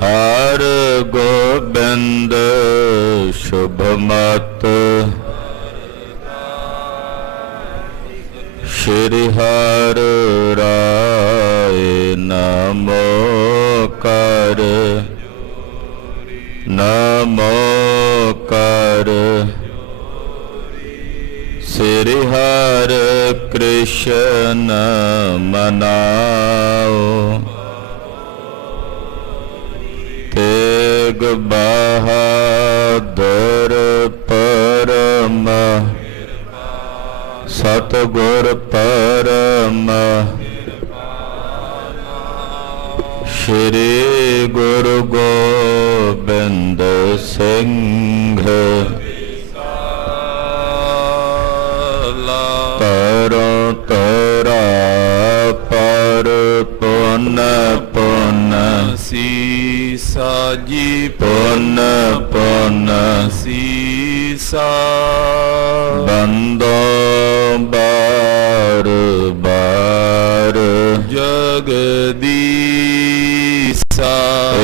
ਹਰ ਗੋਬਿੰਦ ਸ਼ੁਭ ਮਤ ਸ਼੍ਰੀ ਹਰਿ ਰਾਏ ਨਮੋ ਕਰ ਨਮੋ ਕਰ ਸ੍ਰੀ ਹਰਿ ਕ੍ਰਿਸ਼ਨ ਮਨਾਓ ਤੇਗ ਬਹਾਦਰ ਪਰਮ ਸਤਿਗੁਰ ਪਰਮ ਸ਼੍ਰੀ ਗੁਰੂ ਗੋਬਿੰਦ ਸਿੰਘ ਤਰੋ ਤਰਾ ਪਰ ਪੁਨ ਪੁਨ ਸੀਸਾ ਜੀ ਪੁਨ ਪੁਨ ਸੀਸਾ ਬੰਦੋ ਬਾਰ ਬਾਰ ਜਗਦੀਸਾ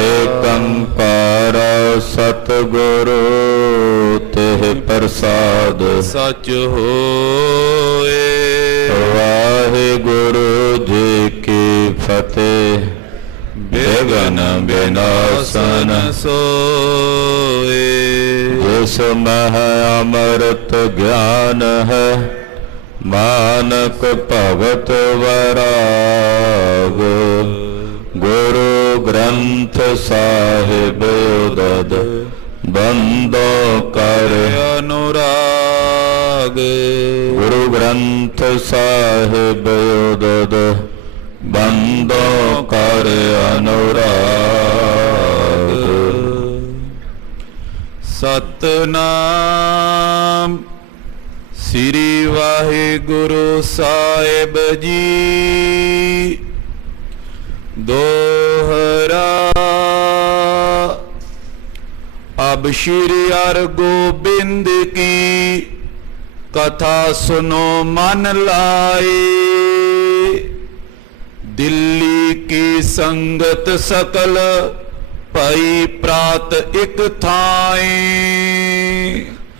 ਏਕੰਕਾਰ ਸਤਿਗੁਰੂ ਤੇ ਪ੍ਰਸਾਦ ਸਚ ਹੋਏ। ਵਾਹਿਗੁਰੂ ਜੀ ਕੀ ਫਤਿਹ। ਬਿਘਨ ਬਿਨਾਸਨ ਸੋਏ ਜਿਸ ਮਹਿ ਅੰਮ੍ਰਿਤ ਗਿਆਨ ਹੈ ਮਾਨਕ ਭਗਤ ਵੈਰਾਗ ਗੁਰੂ ਗ੍ਰੰਥ ਸਾਹਿਬ ਉਦਦ ਬੰਦੋ ਕਰ ਅਨੁਰਾਗ ਗੁਰੂ ਗ੍ਰੰਥ ਸਾਹਿਬ ਉਦਦ ਬੰਦੋ ਕਰ ਅਨੁਰਾਗ। ਸਤਨਾਮ ਸ੍ਰੀ ਵਾਹਿਗੁਰੂ ਸਾਹਿਬ ਜੀ। ਦੋਹਰਾ ਅਬ ਸ਼੍ਰੀ ਹਰਿ ਗੋਬਿੰਦ ਕੀ ਕਥਾ ਸੁਨੋ ਮਨ ਲਾਏ। ਦਿੱਲੀ ਕੀ ਸੰਗਤ ਸਕਲ ਭਈ ਪ੍ਰਾਤ ਇਕ ਥਾਈ।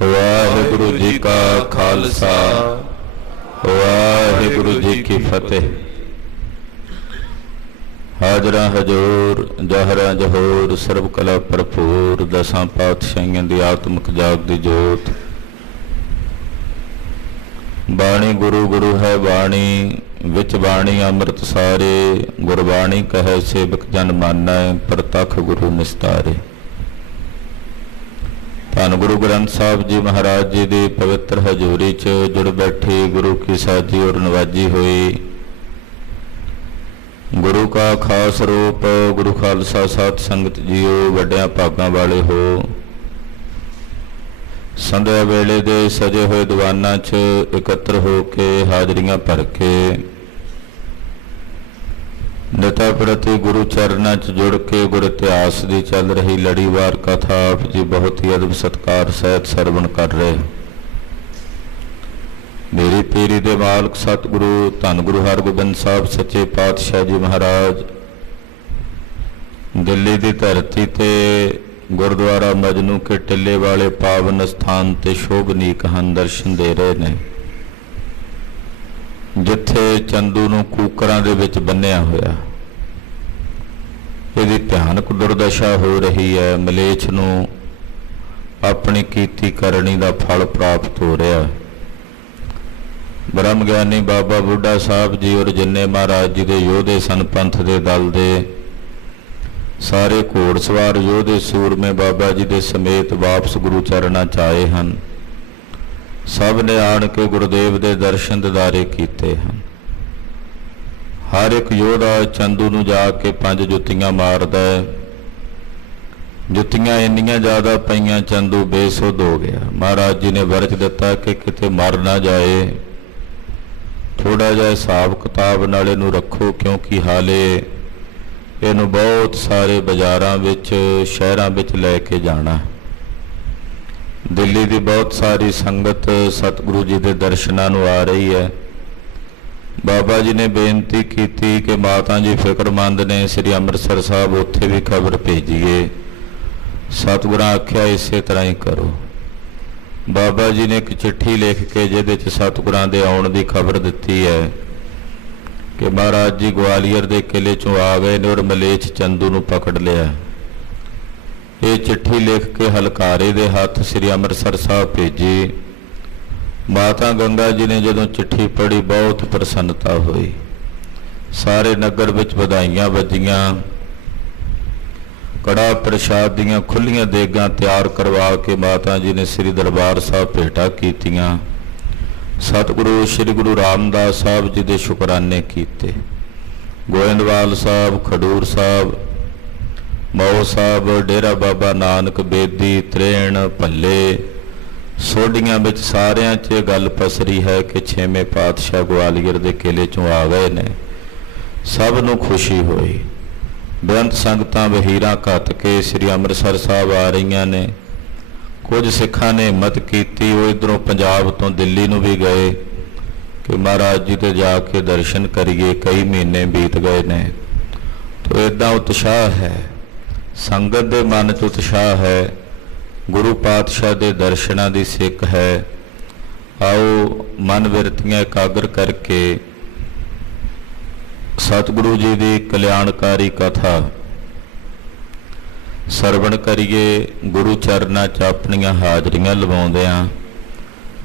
ਵਾਹਿਗੁਰੂ ਜੀ ਕਾ ਖਾਲਸਾ ਵਾਹਿਗੁਰੂ ਜੀ ਕੀ ਫਤਿਹ। ਹਾਜ਼ਰਾਂ ਹਜ਼ੂਰ ਜਹਰਾਂ ਜਹੂਰ ਸਰਬ ਕਲਾ ਭਰਪੂਰ ਦਸਾਂ ਪਾਤਸ਼ਾਹੀਆਂ ਦੀ ਆਤਮਿਕ ਜਾਗਦੀ ਜੋਤ। ਬਾਣੀ ਗੁਰੂ ਗੁਰੂ ਹੈ ਬਾਣੀ ਵਿੱਚ ਬਾਣੀ ਅੰਮ੍ਰਿਤ ਸਾਰੇ। ਗੁਰਬਾਣੀ ਕਹੈ ਸੇਵਕ ਜਨ ਮਾਨੈ ਪ੍ਰਤੱਖ ਗੁਰੂ ਨਿਸਤਾਰੇ। ਧੰਨ ਗੁਰੂ ਗ੍ਰੰਥ ਸਾਹਿਬ ਜੀ ਮਹਾਰਾਜ ਜੀ ਦੀ ਪਵਿੱਤਰ ਹਜ਼ੂਰੀ 'ਚ ਜੁੜ ਬੈਠੀ ਗੁਰੂ ਕੀ ਸਾਜੀ ਔਰ ਨਵਾਜੀ ਹੋਈ ਗੁਰੂ ਕਾ ਖਾਸ ਰੂਪ ਗੁਰੂ ਖਾਲਸਾ ਸਾਧ ਸੰਗਤ ਜੀਓ ਵੱਡਿਆਂ ਭਾਗਾਂ ਵਾਲੇ ਹੋ। ਸੰਧਿਆ ਵੇਲੇ ਦੇ ਸਜੇ ਹੋਏ ਦੀਵਾਨਾਂ 'ਚ ਇਕੱਤਰ ਹੋ ਕੇ ਹਾਜ਼ਰੀਆਂ ਭਰ ਕੇ ਨਿਤਾ ਪ੍ਰਤੀ ਗੁਰੂ ਚਰਨਾਂ 'ਚ ਜੁੜ ਕੇ ਗੁਰ ਇਤਿਹਾਸ ਦੀ ਚੱਲ ਰਹੀ ਲੜੀਵਾਰ ਕਥਾ ਆਪ ਜੀ ਬਹੁਤ ਹੀ ਅਦਬ ਸਤਿਕਾਰ ਸਹਿਤ ਸਰਵਣ ਕਰ ਰਹੇ। ਮੇਰੀ ਪੀਰੀ ਦੇ ਮਾਲਕ ਸਤਿਗੁਰੂ ਧੰਨ ਗੁਰੂ ਹਰਗੋਬਿੰਦ ਸਾਹਿਬ ਸੱਚੇ ਪਾਤਸ਼ਾਹ ਜੀ ਮਹਾਰਾਜ ਦਿੱਲੀ ਦੀ ਧਰਤੀ ਤੇ ਗੁਰਦੁਆਰਾ ਮਜਨੂ ਕੇ ਟਿੱਲੇ ਵਾਲੇ ਪਾਵਨ ਸਥਾਨ ਤੇ ਸ਼ੋਭਨੀਕ ਹਨ ਦਰਸ਼ਨ ਦੇ ਰਹੇ ਨੇ, ਜਿੱਥੇ ਚੰਦੂ ਨੂੰ ਕੂਕਰਾਂ ਦੇ ਵਿੱਚ ਬੰਨਿਆ ਹੋਇਆ ਇਹਦੀ ਭਿਆਨਕ ਦੁਰਦਸ਼ਾ ਹੋ ਰਹੀ ਹੈ। ਮਲੇਛ ਨੂੰ ਆਪਣੀ ਕੀਤੀ ਕਰਨੀ ਦਾ ਫਲ ਪ੍ਰਾਪਤ ਹੋ ਰਿਹਾ। ਬ੍ਰਹਮ ਗਿਆਨੀ ਬਾਬਾ ਬੁੱਢਾ ਸਾਹਿਬ ਜੀ ਔਰ ਜਿੰਨੇ ਮਹਾਰਾਜ ਜੀ ਦੇ ਯੋਧੇ ਸਨ ਪੰਥ ਦੇ ਦਲ ਦੇ ਸਾਰੇ ਘੋੜਸਵਾਰ ਯੋਧੇ ਸੂਰਮੇ ਬਾਬਾ ਜੀ ਦੇ ਸਮੇਤ ਵਾਪਸ ਗੁਰੂ ਚਰਨਾਂ 'ਚ ਆਏ ਹਨ। ਸਭ ਨੇ ਆਣ ਕੇ ਗੁਰਦੇਵ ਦੇ ਦਰਸ਼ਨ ਦਿਦਾਰੇ ਕੀਤੇ ਹਨ। ਹਰ ਇੱਕ ਯੋਧਾ ਚੰਦੂ ਨੂੰ ਜਾ ਕੇ 5 ਜੁੱਤੀਆਂ ਮਾਰਦਾ ਹੈ। ਜੁੱਤੀਆਂ ਇੰਨੀਆਂ ਜ਼ਿਆਦਾ ਪਈਆਂ ਚੰਦੂ ਬੇਸੁੱਧ ਹੋ ਗਿਆ। ਮਹਾਰਾਜ ਜੀ ਨੇ ਵਰਜ ਦਿੱਤਾ ਕਿ ਕਿਤੇ ਮਰ ਨਾ ਜਾਏ, ਥੋੜਾ ਜਿਹਾ ਹਿਸਾਬ ਕਿਤਾਬ ਨਾਲ ਇਹਨੂੰ ਰੱਖੋ, ਕਿਉਂਕਿ ਹਾਲੇ ਇਹਨੂੰ ਬਹੁਤ ਸਾਰੇ ਬਾਜ਼ਾਰਾਂ ਵਿੱਚ ਸ਼ਹਿਰਾਂ ਵਿੱਚ ਲੈ ਕੇ ਜਾਣਾ। ਦਿੱਲੀ ਦੀ ਬਹੁਤ ਸਾਰੀ ਸੰਗਤ ਸਤਿਗੁਰੂ ਜੀ ਦੇ ਦਰਸ਼ਨਾਂ ਨੂੰ ਆ ਰਹੀ ਹੈ। ਬਾਬਾ ਜੀ ਨੇ ਬੇਨਤੀ ਕੀਤੀ ਕਿ ਮਾਤਾ ਜੀ ਫਿਕਰਮੰਦ ਨੇ, ਸ੍ਰੀ ਅੰਮ੍ਰਿਤਸਰ ਸਾਹਿਬ ਉੱਥੇ ਵੀ ਖਬਰ ਭੇਜੀਏ। ਸਤਿਗੁਰਾਂ ਆਖਿਆ ਇਸੇ ਤਰ੍ਹਾਂ ਹੀ ਕਰੋ। ਬਾਬਾ ਜੀ ਨੇ ਇੱਕ ਚਿੱਠੀ ਲਿਖ ਕੇ ਜਿਹਦੇ 'ਚ ਸਤਿਗੁਰਾਂ ਦੇ ਆਉਣ ਦੀ ਖਬਰ ਦਿੱਤੀ ਹੈ ਕਿ ਮਹਾਰਾਜ ਜੀ ਗਵਾਲੀਅਰ ਦੇ ਕਿਲੇ 'ਚੋਂ ਆ ਗਏ ਨੇ ਔਰ ਮਲੇਛ ਚੰਦੂ ਨੂੰ ਪਕੜ ਲਿਆ। ਇਹ ਚਿੱਠੀ ਲਿਖ ਕੇ ਹਲਕਾਰੇ ਦੇ ਹੱਥ ਸ੍ਰੀ ਅੰਮ੍ਰਿਤਸਰ ਸਾਹਿਬ ਭੇਜੀ। ਮਾਤਾ ਗੰਗਾ ਜੀ ਨੇ ਜਦੋਂ ਚਿੱਠੀ ਪੜ੍ਹੀ ਬਹੁਤ ਪ੍ਰਸੰਨਤਾ ਹੋਈ। ਸਾਰੇ ਨਗਰ ਵਿੱਚ ਵਧਾਈਆਂ ਵੱਜੀਆਂ। ਕੜਾ ਪ੍ਰਸ਼ਾਦ ਦੀਆਂ ਖੁੱਲੀਆਂ ਦੇਗਾਂ ਤਿਆਰ ਕਰਵਾ ਕੇ ਮਾਤਾ ਜੀ ਨੇ ਸ੍ਰੀ ਦਰਬਾਰ ਸਾਹਿਬ ਭੇਟਾ ਕੀਤੀਆਂ। ਸਤਿਗੁਰੂ ਸ੍ਰੀ ਗੁਰੂ ਰਾਮਦਾਸ ਸਾਹਿਬ ਜੀ ਦੇ ਸ਼ੁਕਰਾਨੇ ਕੀਤੇ। ਗੋਇੰਦਵਾਲ ਸਾਹਿਬ, ਖਡੂਰ ਸਾਹਿਬ, ਮੌ ਸਾਹਿਬ, ਡੇਰਾ ਬਾਬਾ ਨਾਨਕ, ਬੇਦੀ, ਤਰੇਣ, ਭੱਲੇ, ਸੋਢੀਆਂ ਵਿੱਚ ਸਾਰਿਆਂ 'ਚ ਇਹ ਗੱਲ ਪਸਰੀ ਹੈ ਕਿ 6ਵੇਂ ਪਾਤਸ਼ਾਹ ਗਵਾਲੀਅਰ ਦੇ ਕਿਲੇ 'ਚੋਂ ਆ ਗਏ ਨੇ। ਸਭ ਨੂੰ ਖੁਸ਼ੀ ਹੋਈ। ਬੇਅੰਤ ਸੰਗਤਾਂ ਵਹੀਰਾਂ ਘੱਤ ਕੇ ਸ੍ਰੀ ਅੰਮ੍ਰਿਤਸਰ ਸਾਹਿਬ ਆ ਰਹੀਆਂ ਨੇ। ਕੁਝ ਸਿੱਖਾਂ ਨੇ ਹਿੰਮਤ ਕੀਤੀ, ਉਹ ਇੱਧਰੋਂ ਪੰਜਾਬ ਤੋਂ ਦਿੱਲੀ ਨੂੰ ਵੀ ਗਏ ਕਿ ਮਹਾਰਾਜ ਜੀ ਤੇ ਜਾ ਕੇ ਦਰਸ਼ਨ ਕਰੀਏ। ਕਈ ਮਹੀਨੇ ਬੀਤ ਗਏ ਨੇ। ਤੋ ਇੱਦਾਂ ਉਤਸ਼ਾਹ ਹੈ, ਸੰਗਤ ਦੇ ਮਨ 'ਚ ਉਤਸ਼ਾਹ ਹੈ, ਗੁਰੂ ਪਾਤਸ਼ਾਹ ਦੇ ਦਰਸ਼ਨਾਂ ਦੀ ਸਿੱਖ ਹੈ। ਆਓ ਮਨ ਬਿਰਤੀਆਂ ਇਕਾਗਰ ਕਰਕੇ ਸਤਿਗੁਰੂ ਜੀ ਦੀ ਕਲਿਆਣਕਾਰੀ ਕਥਾ ਸਰਵਣ ਕਰੀਏ। ਗੁਰੂ ਚਰਨਾਂ 'ਚ ਆਪਣੀਆਂ ਹਾਜ਼ਰੀਆਂ ਲਵਾਉਂਦਿਆਂ,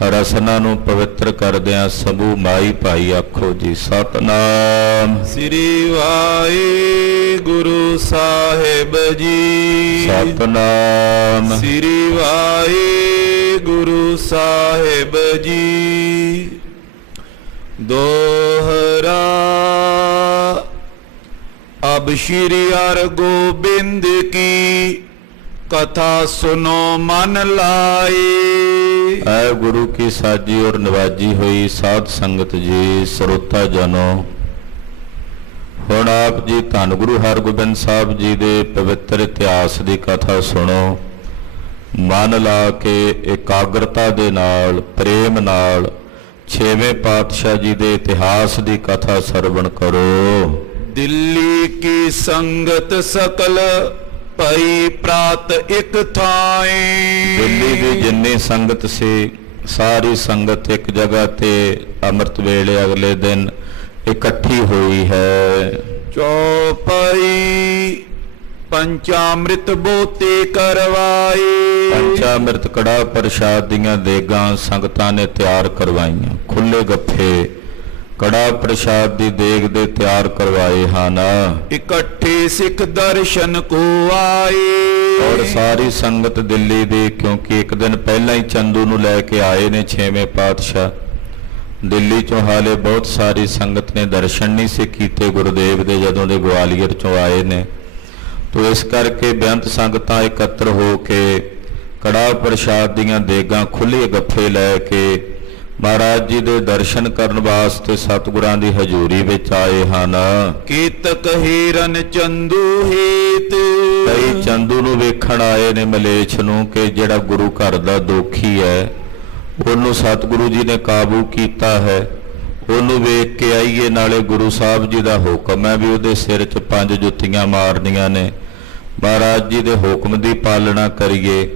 ਰਸਨਾ ਨੂੰ ਪਵਿੱਤਰ ਕਰਦਿਆਂ ਸਮੂਹ ਮਾਈ ਭਾਈ ਆਖੋ ਜੀ ਸਤਨਾਮ ਸ੍ਰੀ ਵਾਹਿਗੁਰੂ ਸਾਹਿਬ ਜੀ। ਸਤਨਾਮ ਸ੍ਰੀ ਵਾਹਿਗੁਰੂ ਸਾਹਿਬ ਜੀ। ਦੋਹਰਾ अब श्री हरगोबिंद की कथा सुनो मन लाए। ऐ गुरु की साजी और नवाजी हुई साध संगत जी, ਸਰੋਤਾ ਜਨੋ, ਹੁਣ ਆਪ ਜੀ ਧੰਨ ਗੁਰੂ ਹਰਗੋਬਿੰਦ ਸਾਹਿਬ ਜੀ ਦੇ ਪਵਿੱਤਰ ਇਤਿਹਾਸ ਦੀ ਕਥਾ ਸੁਣੋ। ਮਨ ਲਾ ਕੇ ਇਕਾਗਰਤਾ ਦੇ ਨਾਲ, ਪ੍ਰੇਮ ਨਾਲ 6ਵੇਂ ਪਾਤਸ਼ਾਹ ਜੀ ਦੇ ਇਤਿਹਾਸ ਦੀ ਕਥਾ ਸਰਵਣ ਕਰੋ। दिल्ली की संगत सकल पई प्रात एक थाए। ਦਿੱਲੀ ਦੀ ਜਿੰਨੀ ਸੰਗਤ ਸੀ ਸਾਰੀ ਸੰਗਤ ਇੱਕ ਜਗ੍ਹਾ ਤੇ ਅੰਮ੍ਰਿਤ ਵੇਲੇ ਅਗਲੇ ਦਿਨ ਇਕੱਠੀ ਹੋਈ ਹੈ। ਚੌਪਈ ਪੰਚਾਮ੍ਰਿਤ ਬੋਤੇ ਕਰਵਾਏ। ਪੰਚਾਮ੍ਰਿਤ ਕੜਾ ਪ੍ਰਸ਼ਾਦ ਦੀਆਂ ਦੇਗਾਂ ਸੰਗਤਾਂ ਨੇ ਤਿਆਰ ਕਰਵਾਈਆਂ। ਖੁੱਲੇ ਗੱਫੇ ਕੜਾ ਪ੍ਰਸ਼ਾਦ ਦੀ ਦੇਗ ਦੇ ਤਿਆਰ ਕਰਵਾਏ ਹਨ। ਇਕੱਠੇ ਸਿੱਖ ਦਰਸ਼ਨ ਕੋ ਆਏ। ਔਰ ਸਾਰੀ ਸੰਗਤ ਦਿੱਲੀ ਦੀ, ਕਿਉਂਕਿ ਇੱਕ ਦਿਨ ਪਹਿਲਾਂ ਹੀ ਚੰਦੂ ਨੂੰ ਲੈ ਕੇ ਆਏ ਨੇ 6ਵੇਂ ਪਾਤਸ਼ਾਹ। ਦਿੱਲੀ ਚੋਂ ਹਾਲੇ ਬਹੁਤ ਸਾਰੀ ਸੰਗਤ ਨੇ ਦਰਸ਼ਨ ਨਹੀਂ ਸੀ ਕੀਤੇ ਗੁਰਦੇਵ ਦੇ ਜਦੋਂ ਦੇ ਗਵਾਲੀਅਰ ਚੋਂ ਆਏ ਨੇ। ਤੋ ਇਸ ਕਰਕੇ ਬੇਅੰਤ ਸੰਗਤਾਂ ਇਕੱਤਰ ਹੋ ਕੇ ਕੜਾ ਪ੍ਰਸ਼ਾਦ ਦੀਆਂ ਦੇਗਾਂ ਖੁੱਲੇ ਗੱਫੇ ਲੈ ਕੇ ਮਹਾਰਾਜ ਜੀ ਦੇ ਦਰਸ਼ਨ ਕਰਨ ਵਾਸਤੇ ਸਤਿਗੁਰਾਂ ਦੀ ਹਜ਼ੂਰੀ ਵਿੱਚ ਆਏ ਹਨ। ਕੀਤਕ ਹੀਰਨ ਚੰਦੂ ਹੀਤ। ਕਈ ਚੰਦੂ ਨੂੰ ਵੇਖਣ ਆਏ ਨੇ, ਮਲੇਛ ਨੂੰ, ਕਿ ਜਿਹੜਾ ਗੁਰੂ ਘਰ ਦਾ ਦੋਖੀ ਹੈ ਉਹਨੂੰ ਸਤਿਗੁਰੂ ਜੀ ਨੇ ਕਾਬੂ ਕੀਤਾ ਹੈ। ਉਹਨੂੰ ਵੇਖ ਕੇ ਆਈਏ। ਨਾਲੇ ਗੁਰੂ ਸਾਹਿਬ ਜੀ ਦਾ ਹੁਕਮ ਹੈ ਵੀ ਉਹਦੇ ਸਿਰ 'ਚ 5 ਜੁੱਤੀਆਂ ਮਾਰਨੀਆਂ ਨੇ। ਮਹਾਰਾਜ ਜੀ ਦੇ ਹੁਕਮ ਦੀ ਪਾਲਣਾ ਕਰੀਏ।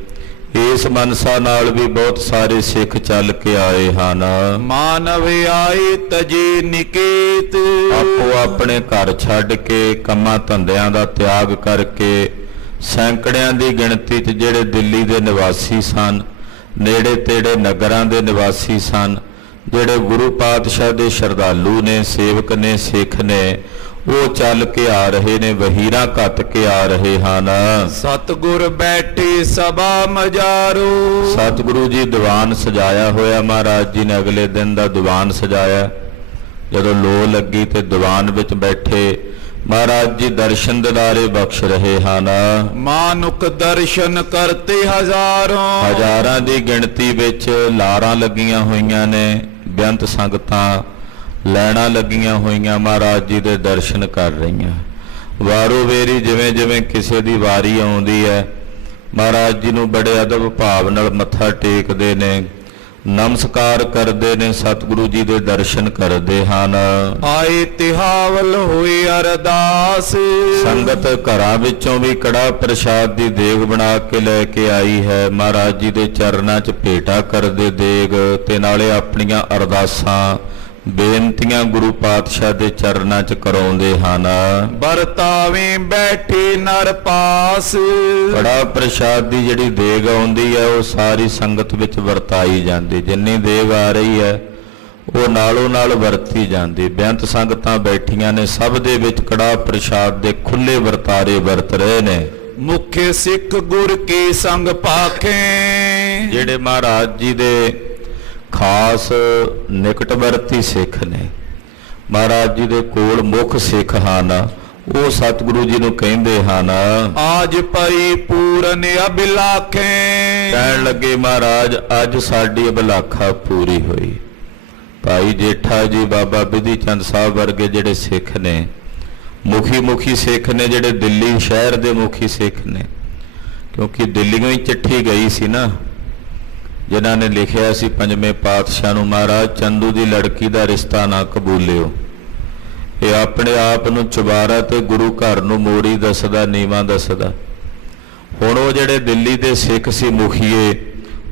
ਇਸ ਮਨਸਾ ਨਾਲ ਵੀ ਬਹੁਤ ਸਾਰੇ ਸਿੱਖ ਚੱਲ ਕੇ ਆਏ ਹਨ। ਮਾਨਵ ਆਏ ਤਜੇ ਨਿਕੇਤ। ਆਪੋ ਆਪਣੇ ਘਰ ਛੱਡ ਕੇ, ਕੰਮਾਂ ਧੰਦਿਆਂ ਦਾ ਤਿਆਗ ਕਰਕੇ, ਸੈਂਕੜਿਆਂ ਦੀ ਗਿਣਤੀ 'ਚ ਜਿਹੜੇ ਦਿੱਲੀ ਦੇ ਨਿਵਾਸੀ ਸਨ, ਨੇੜੇ ਤੇੜੇ ਨਗਰਾਂ ਦੇ ਨਿਵਾਸੀ ਸਨ, ਜਿਹੜੇ ਗੁਰੂ ਪਾਤਸ਼ਾਹ ਦੇ ਸ਼ਰਧਾਲੂ ਨੇ, ਸੇਵਕ ਨੇ, ਸਿੱਖ ਨੇ, ਉਹ ਚੱਲ ਕੇ ਆ ਰਹੇ ਨੇ। ਵਹੀਰਾਂ ਘੱਤ ਕੇ ਆ ਰਹੇ ਹਨ। ਸਤਿਗੁਰ ਬੈਠੇ ਸਭਾ ਮਜਾਰੋ। ਸਤਿਗੁਰੂ ਜੀ ਦੀਵਾਨ ਸਜਾਇਆ ਹੋਇਆ। ਮਹਾਰਾਜ ਜੀ ਨੇ ਅਗਲੇ ਦਿਨ ਦਾ ਦੀਵਾਨ ਸਜਾਇਆ। ਜਦੋਂ ਲੋ ਲੱਗੀ ਤੇ ਦੀਵਾਨ ਵਿੱਚ ਬੈਠੇ ਮਹਾਰਾਜ ਜੀ ਦਰਸ਼ਨ ਦਿਦਾਰੇ ਬਖਸ਼ ਰਹੇ ਹਨ। ਮਾਨੁਕ ਦਰਸ਼ਨ ਕਰਤੇ ਹਜ਼ਾਰਾਂ। ਹਜ਼ਾਰਾਂ ਦੀ ਗਿਣਤੀ ਵਿੱਚ ਲਾਰਾਂ ਲੱਗੀਆਂ ਹੋਈਆਂ ਨੇ। ਬੇਅੰਤ ਸੰਗਤਾਂ ਲੈਣਾ ਲੱਗੀਆਂ ਹੋਈਆਂ ਮਹਾਰਾਜ ਜੀ ਦੇ ਦਰਸ਼ਨ ਕਰ ਰਹੀਆਂ। ਵਾਰੋ ਵੇਰੀ ਜਿਵੇਂ ਜਿਵੇਂ ਕਿਸੇ ਦੀ ਵਾਰੀ ਆਉਂਦੀ ਹੈ ਮਹਾਰਾਜ ਜੀ ਨੂੰ ਬੜੇ ਅਦਬ ਭਾਵ ਨਾਲ ਮੱਥਾ ਟੇਕਦੇ ਨੇ। ਨਮਸਕਾਰ ਕਰਦੇ ਨੇ, ਸਤਿਗੁਰੂ ਜੀ ਦੇ ਦਰਸ਼ਨ ਕਰਦੇ ਹਨ। ਆਏ ਤਿਹਾਵਲ ਹੋਏ ਅਰਦਾਸ। ਸੰਗਤ ਘਰਾਂ ਵਿੱਚੋਂ ਵੀ ਕੜਾ ਪ੍ਰਸ਼ਾਦ ਦੀ ਦੇਗ ਬਣਾ ਕੇ ਲੈ ਕੇ ਆਈ ਹੈ। ਮਹਾਰਾਜ ਜੀ ਦੇ ਚਰਨਾਂ 'ਚ ਭੇਟਾ ਕਰਦੇ ਦੇਗ ਤੇ ਨਾਲੇ ਆਪਣੀਆਂ ਅਰਦਾਸਾਂ ਬੇਨਤੀਆਂ ਗੁਰੂ ਪਾਤਸ਼ਾਹ ਦੇ ਚਰਨਾਂ 'ਚ ਕਰਾਉਂਦੇ ਹਨ। ਵਰਤਾਵੇਂ ਬੈਠੇ ਨਰ ਪਾਸ। ਕੜਾ ਪ੍ਰਸ਼ਾਦ ਦੀ ਜਿਹੜੀ ਦੇਗ ਆਉਂਦੀ ਹੈ ਉਹ ਸਾਰੀ ਸੰਗਤ ਵਿੱਚ ਵਰਤਾਈ ਜਾਂਦੀ। ਜਿੰਨੀ ਦੇਗ ਆ ਰਹੀ ਹੈ ਉਹ ਨਾਲੋਂ ਨਾਲ ਵਰਤੀ ਜਾਂਦੀ। ਬੇਅੰਤ ਸੰਗਤਾਂ ਬੈਠੀਆਂ ਨੇ, ਸਭ ਦੇ ਵਿੱਚ ਕੜਾ ਪ੍ਰਸ਼ਾਦ ਦੇ ਖੁੱਲੇ ਵਰਤਾਰੇ ਵਰਤ ਰਹੇ ਨੇ। ਮੁਖੇ ਸਿੱਖ ਗੁਰ ਕੀ ਸੰਗ ਪਾਖੇ। ਜਿਹੜੇ ਮਹਾਰਾਜ ਜੀ ਦੇ ਖਾਸ ਨਿਕਟਵਰਤੀ ਸਿੱਖ ਨੇ, ਮਹਾਰਾਜ ਜੀ ਦੇ ਕੋਲ ਮੁੱਖ ਸਿੱਖ ਹਨ, ਉਹ ਸਤਿਗੁਰੂ ਜੀ ਨੂੰ ਕਹਿੰਦੇ ਹਨ ਆਜ ਪਈ ਪੂਰਨ ਅਭਿਲਾਖੇ। ਕਹਿਣ ਲੱਗੇ ਮਹਾਰਾਜ ਅੱਜ ਸਾਡੀ ਅਭਿਲਾਖਾ ਪੂਰੀ ਹੋਈ। ਭਾਈ ਜੇਠਾ ਜੀ, ਬਾਬਾ ਬਿਧੀ ਚੰਦ ਸਾਹਿਬ ਵਰਗੇ ਜਿਹੜੇ ਸਿੱਖ ਨੇ, ਮੁਖੀ ਸਿੱਖ ਨੇ, ਜਿਹੜੇ ਦਿੱਲੀ ਸ਼ਹਿਰ ਦੇ ਮੁਖੀ ਸਿੱਖ ਨੇ, ਕਿਉਂਕਿ ਦਿੱਲੀੋਂ ਹੀ ਚਿੱਠੀ ਗਈ ਸੀ ਨਾ, ਜਿਨ੍ਹਾਂ ਨੇ ਲਿਖਿਆ ਸੀ ਪੰਜਵੇਂ ਪਾਤਸ਼ਾਹ ਨੂੰ, ਮਹਾਰਾਜ ਚੰਦੂ ਦੀ ਲੜਕੀ ਦਾ ਰਿਸ਼ਤਾ ਨਾ ਕਬੂਲਿਓ। ਇਹ ਆਪਣੇ ਆਪ ਨੂੰ ਚੁਬਾਰਾ ਤੇ ਗੁਰੂ ਘਰ ਨੂੰ ਮੋੜੀ ਦੱਸਦਾ, ਨੀਵਾਂ ਦੱਸਦਾ। ਹੁਣ ਉਹ ਜਿਹੜੇ ਦਿੱਲੀ ਦੇ ਸਿੱਖ ਸੀ ਮੁਖੀਏ,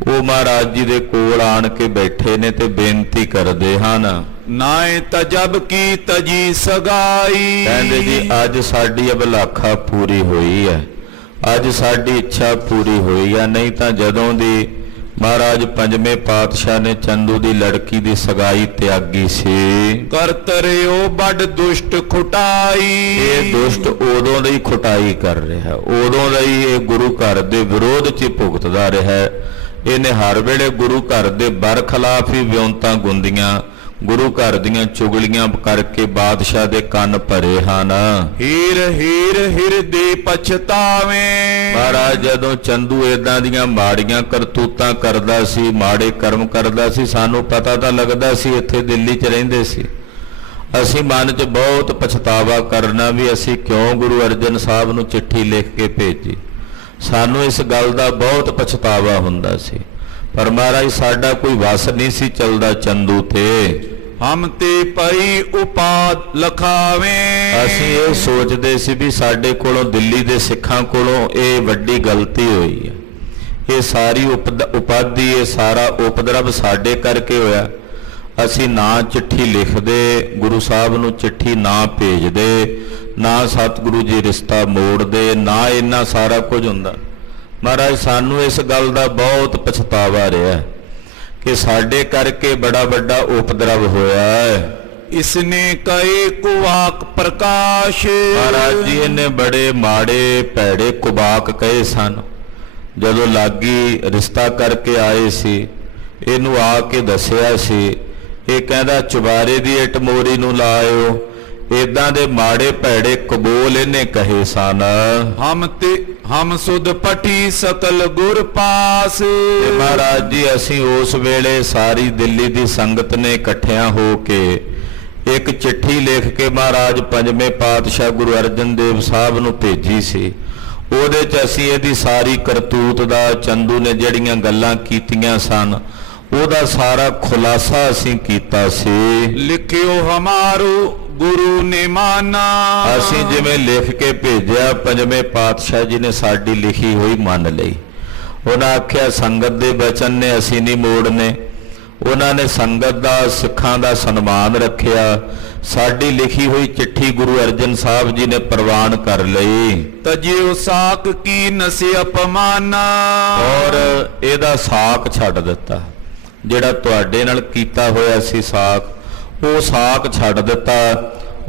ਉਹ ਮਹਾਰਾਜ ਜੀ ਦੇ ਕੋਲ ਆਣ ਕੇ ਬੈਠੇ ਨੇ ਤੇ ਬੇਨਤੀ ਕਰਦੇ ਹਨ। ਨਾਏ ਤਜਬ ਕੀ ਤਜੀ ਸਗਾਈ। ਕਹਿੰਦੇ ਜੀ ਅੱਜ ਸਾਡੀ ਅਭਿਲਾਖਾ ਪੂਰੀ ਹੋਈ ਹੈ, ਅੱਜ ਸਾਡੀ ਇੱਛਾ ਪੂਰੀ ਹੋਈ ਹੈ। ਨਹੀਂ ਤਾਂ ਜਦੋਂ ਦੀ ਮਹਾਰਾਜ ਪੰਜਵੇਂ ਪਾਤਸ਼ਾਹ ਨੇ ਚੰਦੂ ਦੀ ਲੜਕੀ ਦੀ ਸਗਾਈ ਤਿਆਗੀ ਸੀ, ਕਰਤਰਿਓ ਵੱਡ ਦੁਸ਼ਟ ਖੁਟਾਈ। ਇਹ ਦੁਸ਼ਟ ਉਦੋਂ ਦਾ ਹੀ ਖੁਟਾਈ ਕਰ ਰਿਹਾ, ਉਦੋਂ ਦਾ ਹੀ ਇਹ ਗੁਰੂ ਘਰ ਦੇ ਵਿਰੋਧ 'ਚ ਭੁਗਤਦਾ ਰਿਹਾ। ਇਹਨੇ ਹਰ ਵੇਲੇ ਗੁਰੂ ਘਰ ਦੇ ਬਰਖਲਾਫ ਹੀ ਵਿਉਂਤਾਂ ਗੁੰਦੀਆਂ, ਗੁਰੂ ਘਰ ਦੀਆਂ ਚੁਗਲੀਆਂ ਕਰਕੇ ਬਾਦਸ਼ਾਹ ਦੇ ਕੰਨ ਭਰੇ ਹਨ। ਹੀਰ ਹੀਰ ਹਿਰਦੇ ਪਛਤਾਵੇਂ। ਮਹਾਰਾਜ ਜਦੋਂ ਚੰਦੂ ਏਦਾਂ ਦੀਆਂ ਮਾੜੀਆਂ ਕਰਤੂਤਾਂ ਕਰਦਾ ਸੀ, ਮਾੜੇ ਕਰਮ ਕਰਦਾ ਸੀ, ਸਾਨੂੰ ਪਤਾ ਤਾਂ ਲੱਗਦਾ ਸੀ ਇੱਥੇ ਦਿੱਲੀ 'ਚ ਰਹਿੰਦੇ ਸੀ। ਅਸੀਂ ਮਨ 'ਚ ਬਹੁਤ ਪਛਤਾਵਾ ਕਰਨਾ ਵੀ ਅਸੀਂ ਕਿਉਂ ਗੁਰੂ ਅਰਜਨ ਸਾਹਿਬ ਨੂੰ ਚਿੱਠੀ ਲਿਖ ਕੇ ਭੇਜੀ। ਸਾਨੂੰ ਇਸ ਗੱਲ ਦਾ ਬਹੁਤ ਪਛਤਾਵਾ ਹੁੰਦਾ ਸੀ, ਪਰ ਮਹਾਰਾਜ ਸਾਡਾ ਕੋਈ ਵਸ ਨਹੀਂ ਸੀ ਚੱਲਦਾ ਚੰਦੂ ਤੇ। ਹਮ ਤੇ ਪਈ ਉਪਾਦ ਲਖਾਵੇਂ। ਅਸੀਂ ਇਹ ਸੋਚਦੇ ਸੀ ਵੀ ਸਾਡੇ ਕੋਲੋਂ, ਦਿੱਲੀ ਦੇ ਸਿੱਖਾਂ ਕੋਲੋਂ ਇਹ ਵੱਡੀ ਗਲਤੀ ਹੋਈ ਹੈ। ਇਹ ਸਾਰੀ ਉਪਾਧੀ, ਇਹ ਸਾਰਾ ਉਪਦਰਵ ਸਾਡੇ ਕਰਕੇ ਹੋਇਆ। ਅਸੀਂ ਨਾ ਚਿੱਠੀ ਲਿਖਦੇ, ਗੁਰੂ ਸਾਹਿਬ ਨੂੰ ਚਿੱਠੀ ਨਾ ਭੇਜਦੇ, ਨਾ ਸਤਿਗੁਰੂ ਜੀ ਰਿਸ਼ਤਾ ਮੋੜਦੇ, ਨਾ ਇੰਨਾ ਸਾਰਾ ਕੁਝ ਹੁੰਦਾ। ਮਹਾਰਾਜ ਸਾਨੂੰ ਇਸ ਗੱਲ ਦਾ ਬਹੁਤ ਪਛਤਾਵਾ ਰਿਹਾ ਕਿ ਸਾਡੇ ਕਰਕੇ ਬੜਾ ਵੱਡਾ ਉਪਦਰਵ ਹੋਇਆ ਹੈ। ਇਸਨੇ ਕਏ ਕੁਵਾਕ ਪ੍ਰਕਾਸ਼। ਮਹਾਰਾਜ ਜੀ ਇਹਨੇ ਬੜੇ ਮਾੜੇ ਭੈੜੇ ਕੁਬਾਕ ਕਹੇ ਸਨ। ਜਦੋਂ ਲਾਗੀ ਰਿਸ਼ਤਾ ਕਰਕੇ ਆਏ ਸੀ, ਇਹਨੂੰ ਆ ਕੇ ਦੱਸਿਆ ਸੀ, ਇਹ ਕਹਿੰਦਾ ਚੁਬਾਰੇ ਦੀ ਇੱਟ ਮੋਰੀ ਨੂੰ ਲਾਇਓ। ਏਦਾਂ ਦੇ ਮਾੜੇ ਭੈੜੇ ਕਬੋਲ ਇਹਨੇ ਕਹੇ ਸਨ। ਹਮ ਸੁਧ ਪਟੀ ਸਕਲ ਗੁਰ ਪਾਸ। ਤੇ ਮਹਾਰਾਜ ਜੀ ਅਸੀਂ ਉਸ ਵੇਲੇ ਸਾਰੀ ਦਿੱਲੀ ਦੀ ਸੰਗਤ ਨੇ ਇਕੱਠਿਆਂ ਹੋ ਕੇ ਇੱਕ ਚਿੱਠੀ ਲਿਖ ਕੇ ਮਹਾਰਾਜ ਪੰਜਵੇਂ ਪਾਤਸ਼ਾਹ ਗੁਰੂ ਅਰਜਨ ਦੇਵ ਸਾਹਿਬ ਨੂੰ ਭੇਜੀ ਸੀ। ਉਹਦੇ 'ਚ ਅਸੀਂ ਇਹਦੀ ਸਾਰੀ ਕਰਤੂਤ ਦਾ, ਚੰਦੂ ਨੇ ਜਿਹੜੀਆਂ ਗੱਲਾਂ ਕੀਤੀਆਂ ਸਨ, ਉਹਦਾ ਸਾਰਾ ਖੁਲਾਸਾ ਅਸੀਂ ਕੀਤਾ ਸੀ। ਲਿਖਿਓ ਹਮਾਰੂ ਗੁਰੂ ਨੇ ਮਾਨਾ। ਅਸੀਂ ਜਿਵੇਂ ਲਿਖ ਕੇ ਭੇਜਿਆ, ਪੰਜਵੇਂ ਪਾਤਸ਼ਾਹ ਜੀ ਨੇ ਸਾਡੀ ਲਿਖੀ ਹੋਈ ਮੰਨ ਲਈ। ਉਹਨਾਂ ਆਖਿਆ ਸੰਗਤ ਦੇ ਬਚਨ ਨੇ ਅਸੀਂ ਨਹੀਂ ਮੋੜਨੇ। ਉਹਨਾਂ ਨੇ ਸੰਗਤ ਦਾ, ਸਿੱਖਾਂ ਦਾ ਸਨਮਾਨ ਰੱਖਿਆ। ਸਾਡੀ ਲਿਖੀ ਹੋਈ ਚਿੱਠੀ ਗੁਰੂ ਅਰਜਨ ਸਾਹਿਬ ਜੀ ਨੇ ਪ੍ਰਵਾਨ ਕਰ ਲਈ। ਤਜਿਓ ਸਾਕ ਕੀ ਨਸਿ ਅਪਮਾਨਾ। ਔਰ ਇਹਦਾ ਸਾਕ ਛੱਡ ਦਿੱਤਾ, ਜਿਹੜਾ ਤੁਹਾਡੇ ਨਾਲ ਕੀਤਾ ਹੋਇਆ ਸੀ ਸਾਕ, ਉਹ ਸਾਕ ਛੱਡ ਦਿੱਤਾ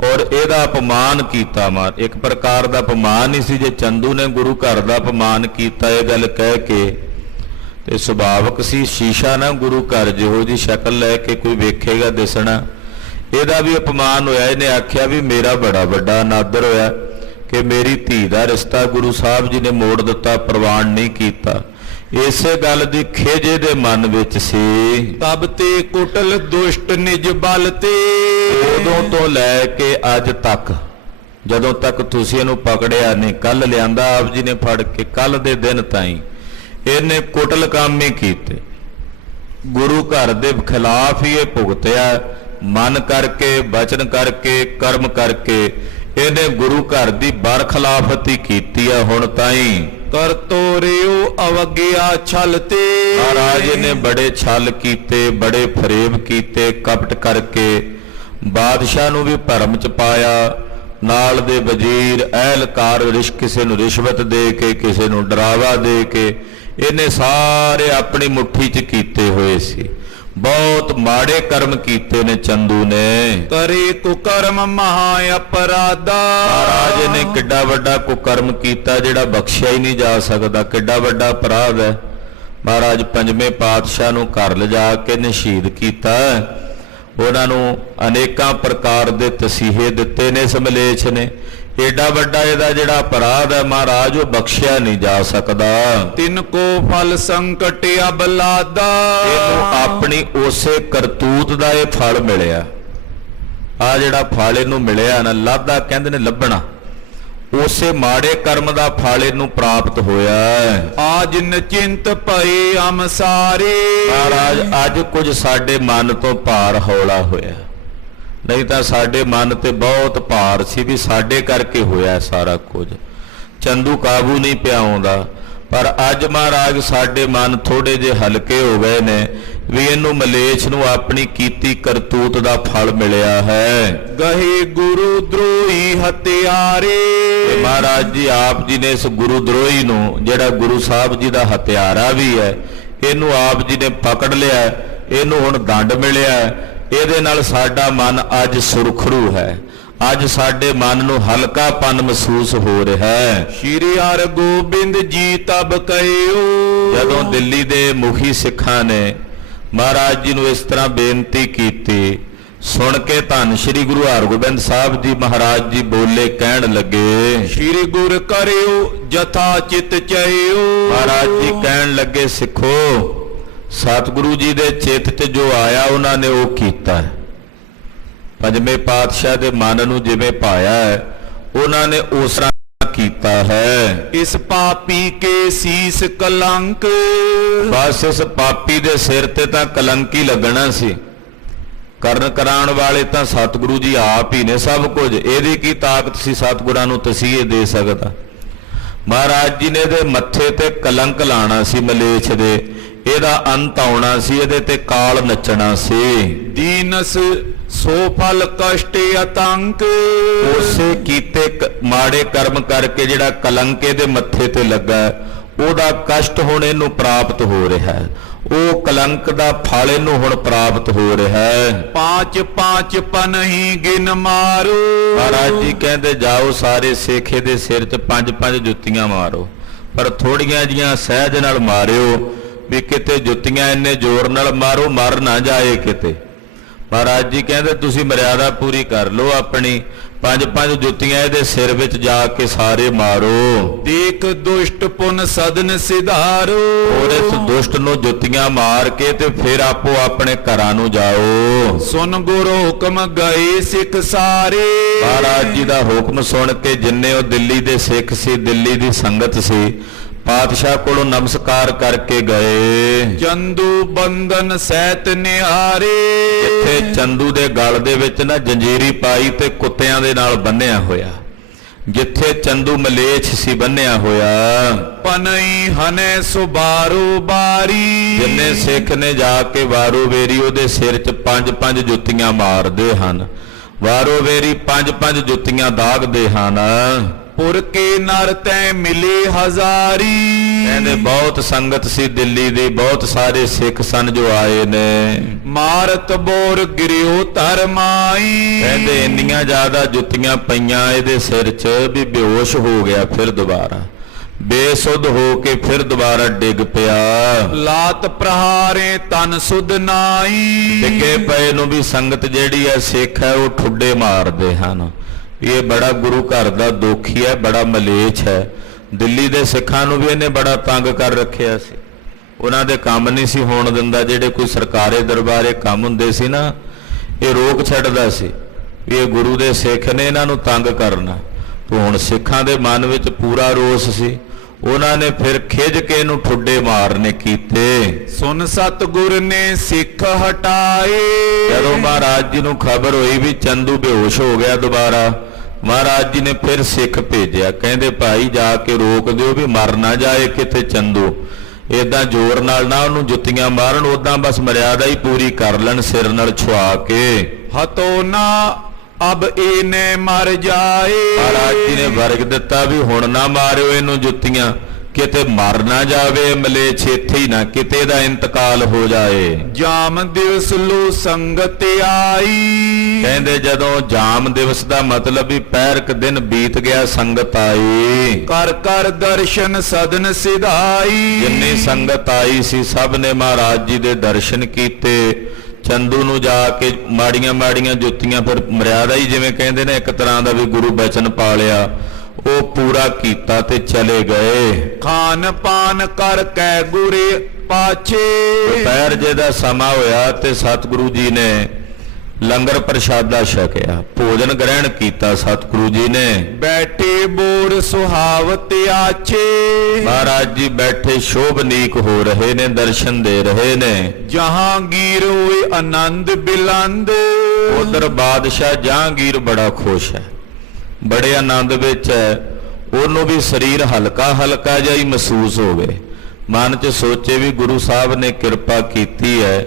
ਔਰ ਇਹਦਾ ਅਪਮਾਨ ਕੀਤਾ। ਇੱਕ ਪ੍ਰਕਾਰ ਦਾ ਅਪਮਾਨ ਹੀ ਸੀ। ਜੇ ਚੰਦੂ ਨੇ ਗੁਰੂ ਘਰ ਦਾ ਅਪਮਾਨ ਕੀਤਾ ਇਹ ਗੱਲ ਕਹਿ ਕੇ, ਤੇ ਸੁਭਾਵਕ ਸੀ ਸ਼ੀਸ਼ਾ ਨਾ ਗੁਰੂ ਘਰ ਜਿਹੋ ਜੀ ਸ਼ਕਲ ਲੈ ਕੇ ਕੋਈ ਵੇਖੇਗਾ ਦਿਸਣਾ, ਇਹਦਾ ਵੀ ਅਪਮਾਨ ਹੋਇਆ। ਇਹਨੇ ਆਖਿਆ ਵੀ ਮੇਰਾ ਬੜਾ ਵੱਡਾ ਅਨਾਦਰ ਹੋਇਆ ਕਿ ਮੇਰੀ ਧੀ ਦਾ ਰਿਸ਼ਤਾ ਗੁਰੂ ਸਾਹਿਬ ਜੀ ਨੇ ਮੋੜ ਦਿੱਤਾ, ਪ੍ਰਵਾਨ ਨਹੀਂ ਕੀਤਾ। ਇਸੇ ਗੱਲ ਦੀ ਖਿਝ ਦੇ ਮਨ ਵਿੱਚ ਸੀ। ਤਬ ਤੇ ਕੁਟਲ ਦੁਸ਼ਟ ਨਿਜ ਬਲ ਤੇ। ਉਦੋਂ ਤੋਂ ਲੈ ਕੇ ਅੱਜ ਤੱਕ, ਜਦੋਂ ਤੱਕ ਤੁਸੀਂ ਇਹਨੂੰ ਪਕੜਿਆ ਨਹੀਂ, ਕੱਲ ਲਿਆਂਦਾ ਆਪ ਜੀ ਨੇ ਫੜ ਕੇ, ਕੱਲ ਦੇ ਦਿਨ ਤਾਈਂ ਇਹਨੇ ਕੁਟਲ ਕੰਮ ਹੀ ਕੀਤੇ। ਗੁਰੂ ਘਰ ਦੇ ਖਿਲਾਫ ਹੀ ਇਹ ਭੁਗਤਿਆ, ਮਨ ਕਰਕੇ, ਬਚਨ ਕਰਕੇ, ਕਰਮ ਕਰਕੇ ਇਹਨੇ ਗੁਰੂ ਘਰ ਦੀ ਬਰਖਲਾਫਤ ਹੀ ਕੀਤੀ ਆ ਹੁਣ ਤਾਈਂ। ਕਰ ਤੋਰਿਓ ਅਵਗਿਆ ਛਲ ਤੇ। ਮਹਾਰਾਜ ਨੇ ਬੜੇ ਛਲ ਕੀਤੇ, ਬੜੇ ਫਰੇਬ ਕੀਤੇ, ਕਪਟ ਕਰਕੇ ਬਾਦਸ਼ਾਹ ਨੂੰ ਵੀ ਭਰਮ ਚ ਪਾਇਆ, ਨਾਲ ਦੇ ਵਜ਼ੀਰ ਅਹਿਲਕਾਰ ਕਿਸੇ ਨੂੰ ਰਿਸ਼ਵਤ ਦੇ ਕੇ, ਕਿਸੇ ਨੂੰ ਡਰਾਵਾ ਦੇ ਕੇ ਇਹਨੇ ਸਾਰੇ ਆਪਣੀ ਮੁੱਠੀ ਚ ਕੀਤੇ ਹੋਏ ਸੀ। ਬਹੁਤ ਮਾੜੇ ਕਰਮ ਕੀਤੇ ਨੇ ਚੰਦੂ ਨੇ। ਕਰੇ ਕੁਕਰਮ ਮਹਾ ਅਪਰਾਧਾ। ਮਹਾਰਾਜ ਨੇ ਕਿੱਡਾ ਵੱਡਾ ਕੁਕਰਮ ਕੀਤਾ ਜਿਹੜਾ ਬਖਸ਼ਿਆ ਹੀ ਨਹੀਂ ਜਾ ਸਕਦਾ, ਕਿੱਡਾ ਵੱਡਾ ਅਪਰਾਧ ਹੈ। ਮਹਾਰਾਜ ਪੰਜਵੇਂ ਪਾਤਸ਼ਾਹ ਨੂੰ ਘਰ ਲਿਜਾ ਕੇ ਨੇ ਸ਼ਹੀਦ ਕੀਤਾ, ਉਹਨਾਂ ਨੂੰ ਅਨੇਕਾਂ ਪ੍ਰਕਾਰ ਦੇ ਤਸੀਹੇ ਦਿੱਤੇ ਨੇ ਇਸ ਮਲੇਛ ਨੇ। ਏਡਾ ਵੱਡਾ ਇਹਦਾ ਜਿਹੜਾ ਅਪਰਾਧ ਹੈ ਮਹਾਰਾਜ, ਉਹ ਬਖਸ਼ਿਆ ਨਹੀਂ ਜਾ ਸਕਦਾ। ਤਿੰਨ ਕੋ ਫਲ ਸੰਕਟ ਅਬਲਾਦਾ। ਇਹਨੂੰ ਆਪਣੀ ਉਸੇ ਕਰਤੂਤ ਦਾ ਇਹ ਫਲ ਮਿਲਿਆ। ਆ ਜਿਹੜਾ ਫਲ ਇਹਨੂੰ ਮਿਲਿਆ ਨਾ, ਲਾਦਾ ਕਹਿੰਦੇ ਨੇ ਲੱਭਣਾ, ਉਸੇ ਮਾੜੇ ਕਰਮ ਦਾ ਫਲ ਇਹਨੂੰ ਪ੍ਰਾਪਤ ਹੋਇਆ। ਆਜ ਨਿਚਿੰਤ ਭਏ ਅਮ ਸਾਰੇ। ਮਹਾਰਾਜ ਅੱਜ ਕੁਝ ਸਾਡੇ ਮਨ ਤੋਂ ਭਾਰ ਹੌਲਾ ਹੋਇਆ, ਨਹੀਂ ਤਾਂ ਸਾਡੇ ਮਨ ਤੇ ਬਹੁਤ ਭਾਰ ਸੀ ਵੀ ਸਾਡੇ ਕਰਕੇ ਹੋਇਆ ਸਾਰਾ ਕੁਝ, ਚੰਦੂ ਕਾਬੂ ਨਹੀਂ ਪਿਆ ਆਉਂਦਾ। ਪਰ ਅੱਜ ਮਹਾਰਾਜ ਸਾਡੇ ਮਨ ਥੋੜੇ ਜਿਹੇ ਹਲਕੇ ਹੋ ਗਏ ਨੇ ਵੀ ਇਹਨੂੰ ਮਲੇਛ ਨੂੰ ਆਪਣੀ ਕੀਤੀ ਕਰਤੂਤ ਦਾ ਫਲ ਮਿਲਿਆ ਹੈ। ਗਹੇ ਗੁਰੂ ਦਰੋਹੀ ਹਤਿਆਰੇ। ਤੇ ਮਹਾਰਾਜ ਜੀ ਆਪ ਜੀ ਨੇ ਇਸ ਗੁਰੂ ਦਰੋਹੀ ਨੂੰ, ਜਿਹੜਾ ਗੁਰੂ ਸਾਹਿਬ ਜੀ ਦਾ ਹਥਿਆਰਾ ਵੀ ਹੈ, ਇਹਨੂੰ ਆਪ ਜੀ ਨੇ ਪਕੜ ਲਿਆ, ਇਹਨੂੰ ਹੁਣ ਦੰਡ ਮਿਲਿਆ। ਇਹਦੇ ਨਾਲ ਸਾਡਾ ਮਨ ਅੱਜ ਸੁਰਖਰੂ ਹੈ, ਅੱਜ ਸਾਡੇ ਮਨ ਨੂੰ ਹਲਕਾਪਨ ਮਹਿਸੂਸ ਹੋ ਰਿਹਾ ਹੈ। ਸ਼੍ਰੀ ਹਰਗੋਬਿੰਦ ਜੀ ਤਬ ਕਹਿਓ। ਜਦੋਂ ਦਿੱਲੀ ਦੇ ਮੁਖੀ ਸਿੱਖਾਂ ਨੇ ਮਹਾਰਾਜ ਜੀ ਨੂੰ ਇਸ ਤਰ੍ਹਾਂ ਬੇਨਤੀ ਕੀਤੀ, ਸੁਣ ਕੇ ਧੰਨ ਸ਼੍ਰੀ ਗੁਰੂ ਹਰਗੋਬਿੰਦ ਸਾਹਿਬ ਜੀ ਮਹਾਰਾਜ ਜੀ ਬੋਲੇ, ਕਹਿਣ ਲੱਗੇ ਸ਼੍ਰੀ ਗੁਰ ਕਰਿਓ ਜਥਾ ਚਿਤ ਚਿਓ। ਮਹਾਰਾਜ ਜੀ ਕਹਿਣ ਲੱਗੇ, ਸਿੱਖੋ ਸਤਿਗੁਰੂ ਜੀ ਦੇ ਚਿੱਤ 'ਚ ਜੋ ਆਇਆ ਉਹਨਾਂ ਨੇ ਉਹ ਕੀਤਾ। ਪੰਜਵੇਂ ਪਾਤਸ਼ਾਹ ਦੇ ਮਨ ਨੂੰ ਜਿਵੇਂ ਪਾਇਆ ਹੈ ਉਹਨਾਂ ਨੇ ਉਸ ਤਰ੍ਹਾਂ ਕੀਤਾ ਹੈ। ਇਸ ਪਾਪੀ ਕੇ ਸੀਸ ਕਲੰਕ। ਬਸ ਇਸ ਪਾਪੀ ਦੇ ਸਿਰ ਤੇ ਤਾਂ ਕਲੰਕ ਹੀ ਲੱਗਣਾ ਸੀ। ਕਰਨ ਕਰਾਉਣ ਵਾਲੇ ਤਾਂ ਸਤਿਗੁਰੂ ਜੀ ਆਪ ਹੀ ਨੇ ਸਭ ਕੁਝ, ਇਹਦੀ ਕੀ ਤਾਕਤ ਸੀ ਸਤਿਗੁਰਾਂ ਨੂੰ ਤਸੀਹੇ ਦੇ ਸਕਦਾ। ਮਹਾਰਾਜ ਜੀ ਨੇ ਇਹਦੇ ਮੱਥੇ ਤੇ ਕਲੰਕ ਲਾਣਾ ਸੀ ਮਲੇਛ ਦੇ, ਇਹਦਾ ਅੰਤ ਆਉਣਾ ਸੀ, ਇਹਦੇ ਤੇ ਕਾਲ ਨੱਚਣਾ ਸੀ। ਦੀਨਸ ਸੋ ਫਲ ਕਸ਼ਟ ਅਤੰਕ। ਉਸੇ ਕੀਤੇ ਮਾੜੇ ਕਰਮ ਕਰਕੇ ਜਿਹੜਾ ਕਲੰਕ ਇਹਦੇ ਮੱਥੇ ਤੇ ਲੱਗਾ, ਉਹਦਾ ਕਸ਼ਟ ਹੁਣ ਇਹਨੂੰ ਪ੍ਰਾਪਤ ਹੋ ਰਿਹਾ ਹੈ, ਉਹ ਕਲੰਕ ਦਾ ਫਲ ਇਹਨੂੰ ਹੁਣ ਪ੍ਰਾਪਤ ਹੋ ਰਿਹਾ ਹੈ। ਪਾਂਚ ਪਾਂਚ ਪਨਹੀ ਗਿਨ ਮਾਰੋ। ਮਹਾਰਾਜ ਜੀ ਕਹਿੰਦੇ ਜਾਓ ਸਾਰੇ ਸੇਖੇ ਦੇ ਸਿਰ 'ਚ 5-5 ਜੁੱਤੀਆਂ ਮਾਰੋ, ਪਰ ਥੋੜੀਆਂ ਜੀਆਂ ਸਹਿਜ ਨਾਲ ਮਾਰਿਓ ਵੀ ਕਿਤੇ ਜੁੱਤੀਆਂ ਇੰਨੇ ਜ਼ੋਰ ਨਾਲ ਮਾਰੋ ਮਰ ਨਾ ਜਾਏ ਕਿਤੇ। ਮਹਾਰਾਜ ਜੀ ਕਹਿੰਦੇ ਤੁਸੀਂ ਮਰਿਆਦਾ ਪੂਰੀ ਕਰ ਲਓ ਆਪਣੀ, 5-5 ਜੁੱਤੀਆਂ ਇਹਦੇ ਸਿਰ ਵਿੱਚ ਜਾ ਕੇ ਸਾਰੇ ਮਾਰੋ। ਦੇਖ ਦੁਸ਼ਟ ਪੁਨ ਸਦਨ ਸਿਧਾਰੋ। ਔਰ ਇਸ ਦੁਸ਼ਟ ਨੂੰ ਜੁੱਤੀਆਂ ਮਾਰ ਕੇ ਤੇ ਫਿਰ ਆਪੋ ਆਪਣੇ ਘਰਾਂ ਨੂੰ ਜਾਓ। ਸੁਨ ਗੁਰੂ ਹੁਕਮ ਗਏ ਸਿੱਖ ਸਾਰੇ। ਮਹਾਰਾਜ ਜੀ ਦਾ ਹੁਕਮ ਸੁਣ ਕੇ ਜਿੰਨੇ ਉਹ ਦਿੱਲੀ ਦੇ ਸਿੱਖ ਸੀ, ਦਿੱਲੀ ਦੀ ਸੰਗਤ ਸੀ, ਪਾਤਸ਼ਾਹ ਕੋਲੋਂ ਨਮਸਕਾਰ ਕਰਕੇ ਗਏ। ਚੰਦੂ ਬੰਧਨ ਸਹਿਤ ਨਿਹਾਰੇ। ਜਿੱਥੇ ਚੰਦੂ ਦੇ ਗਲ ਦੇ ਵਿੱਚ ਨਾ ਜੰਜੀਰੀ ਪਾਈ ਤੇ ਕੁੱਤਿਆਂ ਦੇ ਨਾਲ ਬੰਨਿਆ ਹੋਇਆ, ਜਿੱਥੇ ਚੰਦੂ ਮਲੇਛ ਸੀ ਬੰਨਿਆ ਹੋਇਆ। ਪਨਈ ਹਨੇ ਸੁਬਾਰੋ ਬਾਰੀ। ਜਿੰਨੇ ਸਿੱਖ ਨੇ ਜਾ ਕੇ ਵਾਰੋ ਵੇਰੀ ਉਹਦੇ ਸਿਰ 'ਚ 5-5 ਜੁੱਤੀਆਂ ਮਾਰਦੇ ਹਨ, ਵਾਰੋ ਵੇਰੀ 5-5 ਜੁੱਤੀਆਂ ਦਾਗਦੇ ਹਨ। ਪੁਰ ਕੇ ਨਰ ਤੈ ਮਿਲੇ ਹਜ਼ਾਰੀ। ਕਹਿੰਦੇ ਬਹੁਤ ਸੰਗਤ ਸੀ ਦਿੱਲੀ ਦੀ, ਬਹੁਤ ਸਾਰੇ ਸਿੱਖ ਸਨ ਜੋ ਆਏ ਨੇ। ਮਾਰਤ ਬੋਰ ਗਿਰਿਓ ਧਰਮਾਈ। ਕਹਿੰਦੇ ਇੰਨੀਆਂ ਜ਼ਿਆਦਾ ਜੁੱਤੀਆਂ ਪਈਆਂ ਇਹਦੇ ਸਿਰ 'ਚ ਵੀ ਬੇਹੋਸ਼ ਹੋ ਗਿਆ, ਫਿਰ ਦੁਬਾਰਾ ਬੇਸੁੱਧ ਹੋ ਕੇ ਫਿਰ ਦੁਬਾਰਾ ਡਿੱਗ ਪਿਆ। ਲਾਤ ਪ੍ਰਹਾਰੇ ਤਨ ਸੁਧ ਨਾਈ। ਡਿੱਗੇ ਪਏ ਨੂੰ ਵੀ ਸੰਗਤ ਜਿਹੜੀ ਹੈ ਸਿੱਖ ਹੈ ਉਹ ਠੁੱਡੇ ਮਾਰਦੇ ਹਨ। ਇਹ ਬੜਾ ਗੁਰੂ ਘਰ ਦਾ ਦੋਖੀ ਹੈ, ਬੜਾ ਮਲੇਛ ਹੈ। ਦਿੱਲੀ ਦੇ ਸਿੱਖਾਂ ਨੂੰ ਵੀ ਇਹਨੇ ਬੜਾ ਤੰਗ ਕਰ ਰੱਖਿਆ ਸੀ, ਉਹਨਾਂ ਦੇ ਕੰਮ ਨਹੀਂ ਸੀ ਹੋਣ ਦਿੰਦਾ। ਜਿਹੜੇ ਕੋਈ ਸਰਕਾਰੀ ਦਰਬਾਰੇ ਕੰਮ ਹੁੰਦੇ ਸੀ ਨਾ, ਇਹ ਰੋਕ ਛੱਡਦਾ ਸੀ, ਇਹ ਗੁਰੂ ਦੇ ਸਿੱਖ ਨੇ ਇਹਨਾਂ ਨੂੰ ਤੰਗ ਕਰਨਾ। ਹੁਣ ਸਿੱਖਾਂ ਦੇ ਮਨ ਵਿੱਚ ਪੂਰਾ ਰੋਸ ਸੀ, ਉਹਨਾਂ ਨੇ ਫਿਰ ਖਿੱਚ ਕੇ ਇਹਨੂੰ ਠੁੱਡੇ ਮਾਰਨੇ ਕੀਤੇ। ਸੁਨ ਸਤਿਗੁਰ ਨੇ ਸਿੱਖ ਹਟਾਏ। ਜਦੋਂ ਮਹਾਰਾਜ ਜੀ ਨੂੰ ਖਬਰ ਹੋਈ ਵੀ ਚੰਦੂ ਬੇਹੋਸ਼ ਹੋ ਗਿਆ ਦੁਬਾਰਾ, ਮਹਾਰਾਜ ਜੀ ਨੇ ਫਿਰ ਸਿੱਖ ਭੇਜਿਆ, ਕਹਿੰਦੇ ਭਾਈ ਜਾ ਕੇ ਰੋਕ ਦਿਓ ਵੀ ਮਰ ਨਾ ਜਾਏ ਕਿਤੇ ਚੰਦੂ, ਏਦਾਂ ਜ਼ੋਰ ਨਾਲ ਨਾ ਉਹਨੂੰ ਜੁੱਤੀਆਂ ਮਾਰਨ, ਉਦਾਂ ਬਸ ਮਰਿਆਦਾ ਹੀ ਪੂਰੀ ਕਰ ਲੈਣ ਸਿਰ ਨਾਲ ਛੁਆ ਕੇ। ਹਤੋ ਨਾ ਅਬ ਇਹਨੇ ਮਰ ਜਾਏ। ਮਹਾਰਾਜ ਜੀ ਨੇ ਵਰਗ ਦਿੱਤਾ ਵੀ ਹੁਣ ਨਾ ਮਾਰਿਓ ਇਹਨੂੰ ਜੁੱਤੀਆਂ, ਕਿਤੇ ਮਰ ਨਾ ਜਾਵੇ ਮਲੇਛ, ਇੱਥੇ ਹੀ ਨਾ ਕਿਤੇ ਦਾ ਇੰਤਕਾਲ ਹੋ ਜਾਏ। ਜਾਮ ਦਿਵਸ ਲੋ ਸੰਗਤ ਆਈ। ਕਹਿੰਦੇ ਜਦੋਂ ਜਾਮ ਦਿਵਸ ਦਾ ਮਤਲਬ ਵੀ ਪਹਿਰਕ ਦਿਨ ਬੀਤ ਗਿਆ, ਸੰਗਤ ਆਈ। ਕਰ ਕਰ ਦਰਸ਼ਨ ਸਦਨ ਸਿਧਾਈ। ਜਿੰਨੀ ਸੰਗਤ ਆਈ ਸੀ ਸਭ ਨੇ ਮਹਾਰਾਜ ਜੀ ਦੇ ਦਰਸ਼ਨ ਕੀਤੇ। ਚੰਦੂ ਨੂੰ ਜਾ ਕੇ ਮਾੜੀਆਂ ਮਾੜੀਆਂ ਜੁੱਤੀਆਂ, ਫਿਰ ਮਰਿਆਦਾ ਹੀ ਜਿਵੇਂ ਕਹਿੰਦੇ ਨੇ ਇੱਕ ਤਰ੍ਹਾਂ ਦਾ ਵੀ ਗੁਰੂ ਬਚਨ ਪਾਲਿਆ, ਉਹ ਪੂਰਾ ਕੀਤਾ ਤੇ ਚਲੇ ਗਏ। ਖਾਨ ਪਾਨ ਕਰ ਕੈ ਗੁਰੇ ਪਾਛੇ। ਦੁਪਹਿਰ ਜੇ ਦਾ ਸਮਾਂ ਹੋਇਆ ਤੇ ਸਤਿਗੁਰੂ ਜੀ ਨੇ ਲੰਗਰ ਪ੍ਰਸ਼ਾਦਾ ਛਕਿਆ, ਭੋਜਨ ਗ੍ਰਹਿਣ ਕੀਤਾ ਸਤਿਗੁਰੂ ਜੀ ਨੇ। ਬੈਠੇ ਬੋਰ ਸੁਹਾਵਤ ਆਛੇ। ਮਹਾਰਾਜ ਜੀ ਬੈਠੇ ਸ਼ੋਭਨੀਕ ਹੋ ਰਹੇ ਨੇ, ਦਰਸ਼ਨ ਦੇ ਰਹੇ ਨੇ। ਜਹਾਂਗੀਰ ਹੋਏ ਆਨੰਦ ਬਿਲੰਦ। ਉਧਰ ਬਾਦਸ਼ਾਹ ਜਹਾਂਗੀਰ ਬੜਾ ਖੁਸ਼ ਹੈ, ਬੜੇ ਆਨੰਦ ਵਿੱਚ ਹੈ। ਉਹਨੂੰ ਵੀ ਸਰੀਰ ਹਲਕਾ ਹਲਕਾ ਜਿਹਾ ਹੀ ਮਹਿਸੂਸ ਹੋਵੇ, ਮਨ 'ਚ ਸੋਚੇ ਵੀ ਗੁਰੂ ਸਾਹਿਬ ਨੇ ਕਿਰਪਾ ਕੀਤੀ ਹੈ,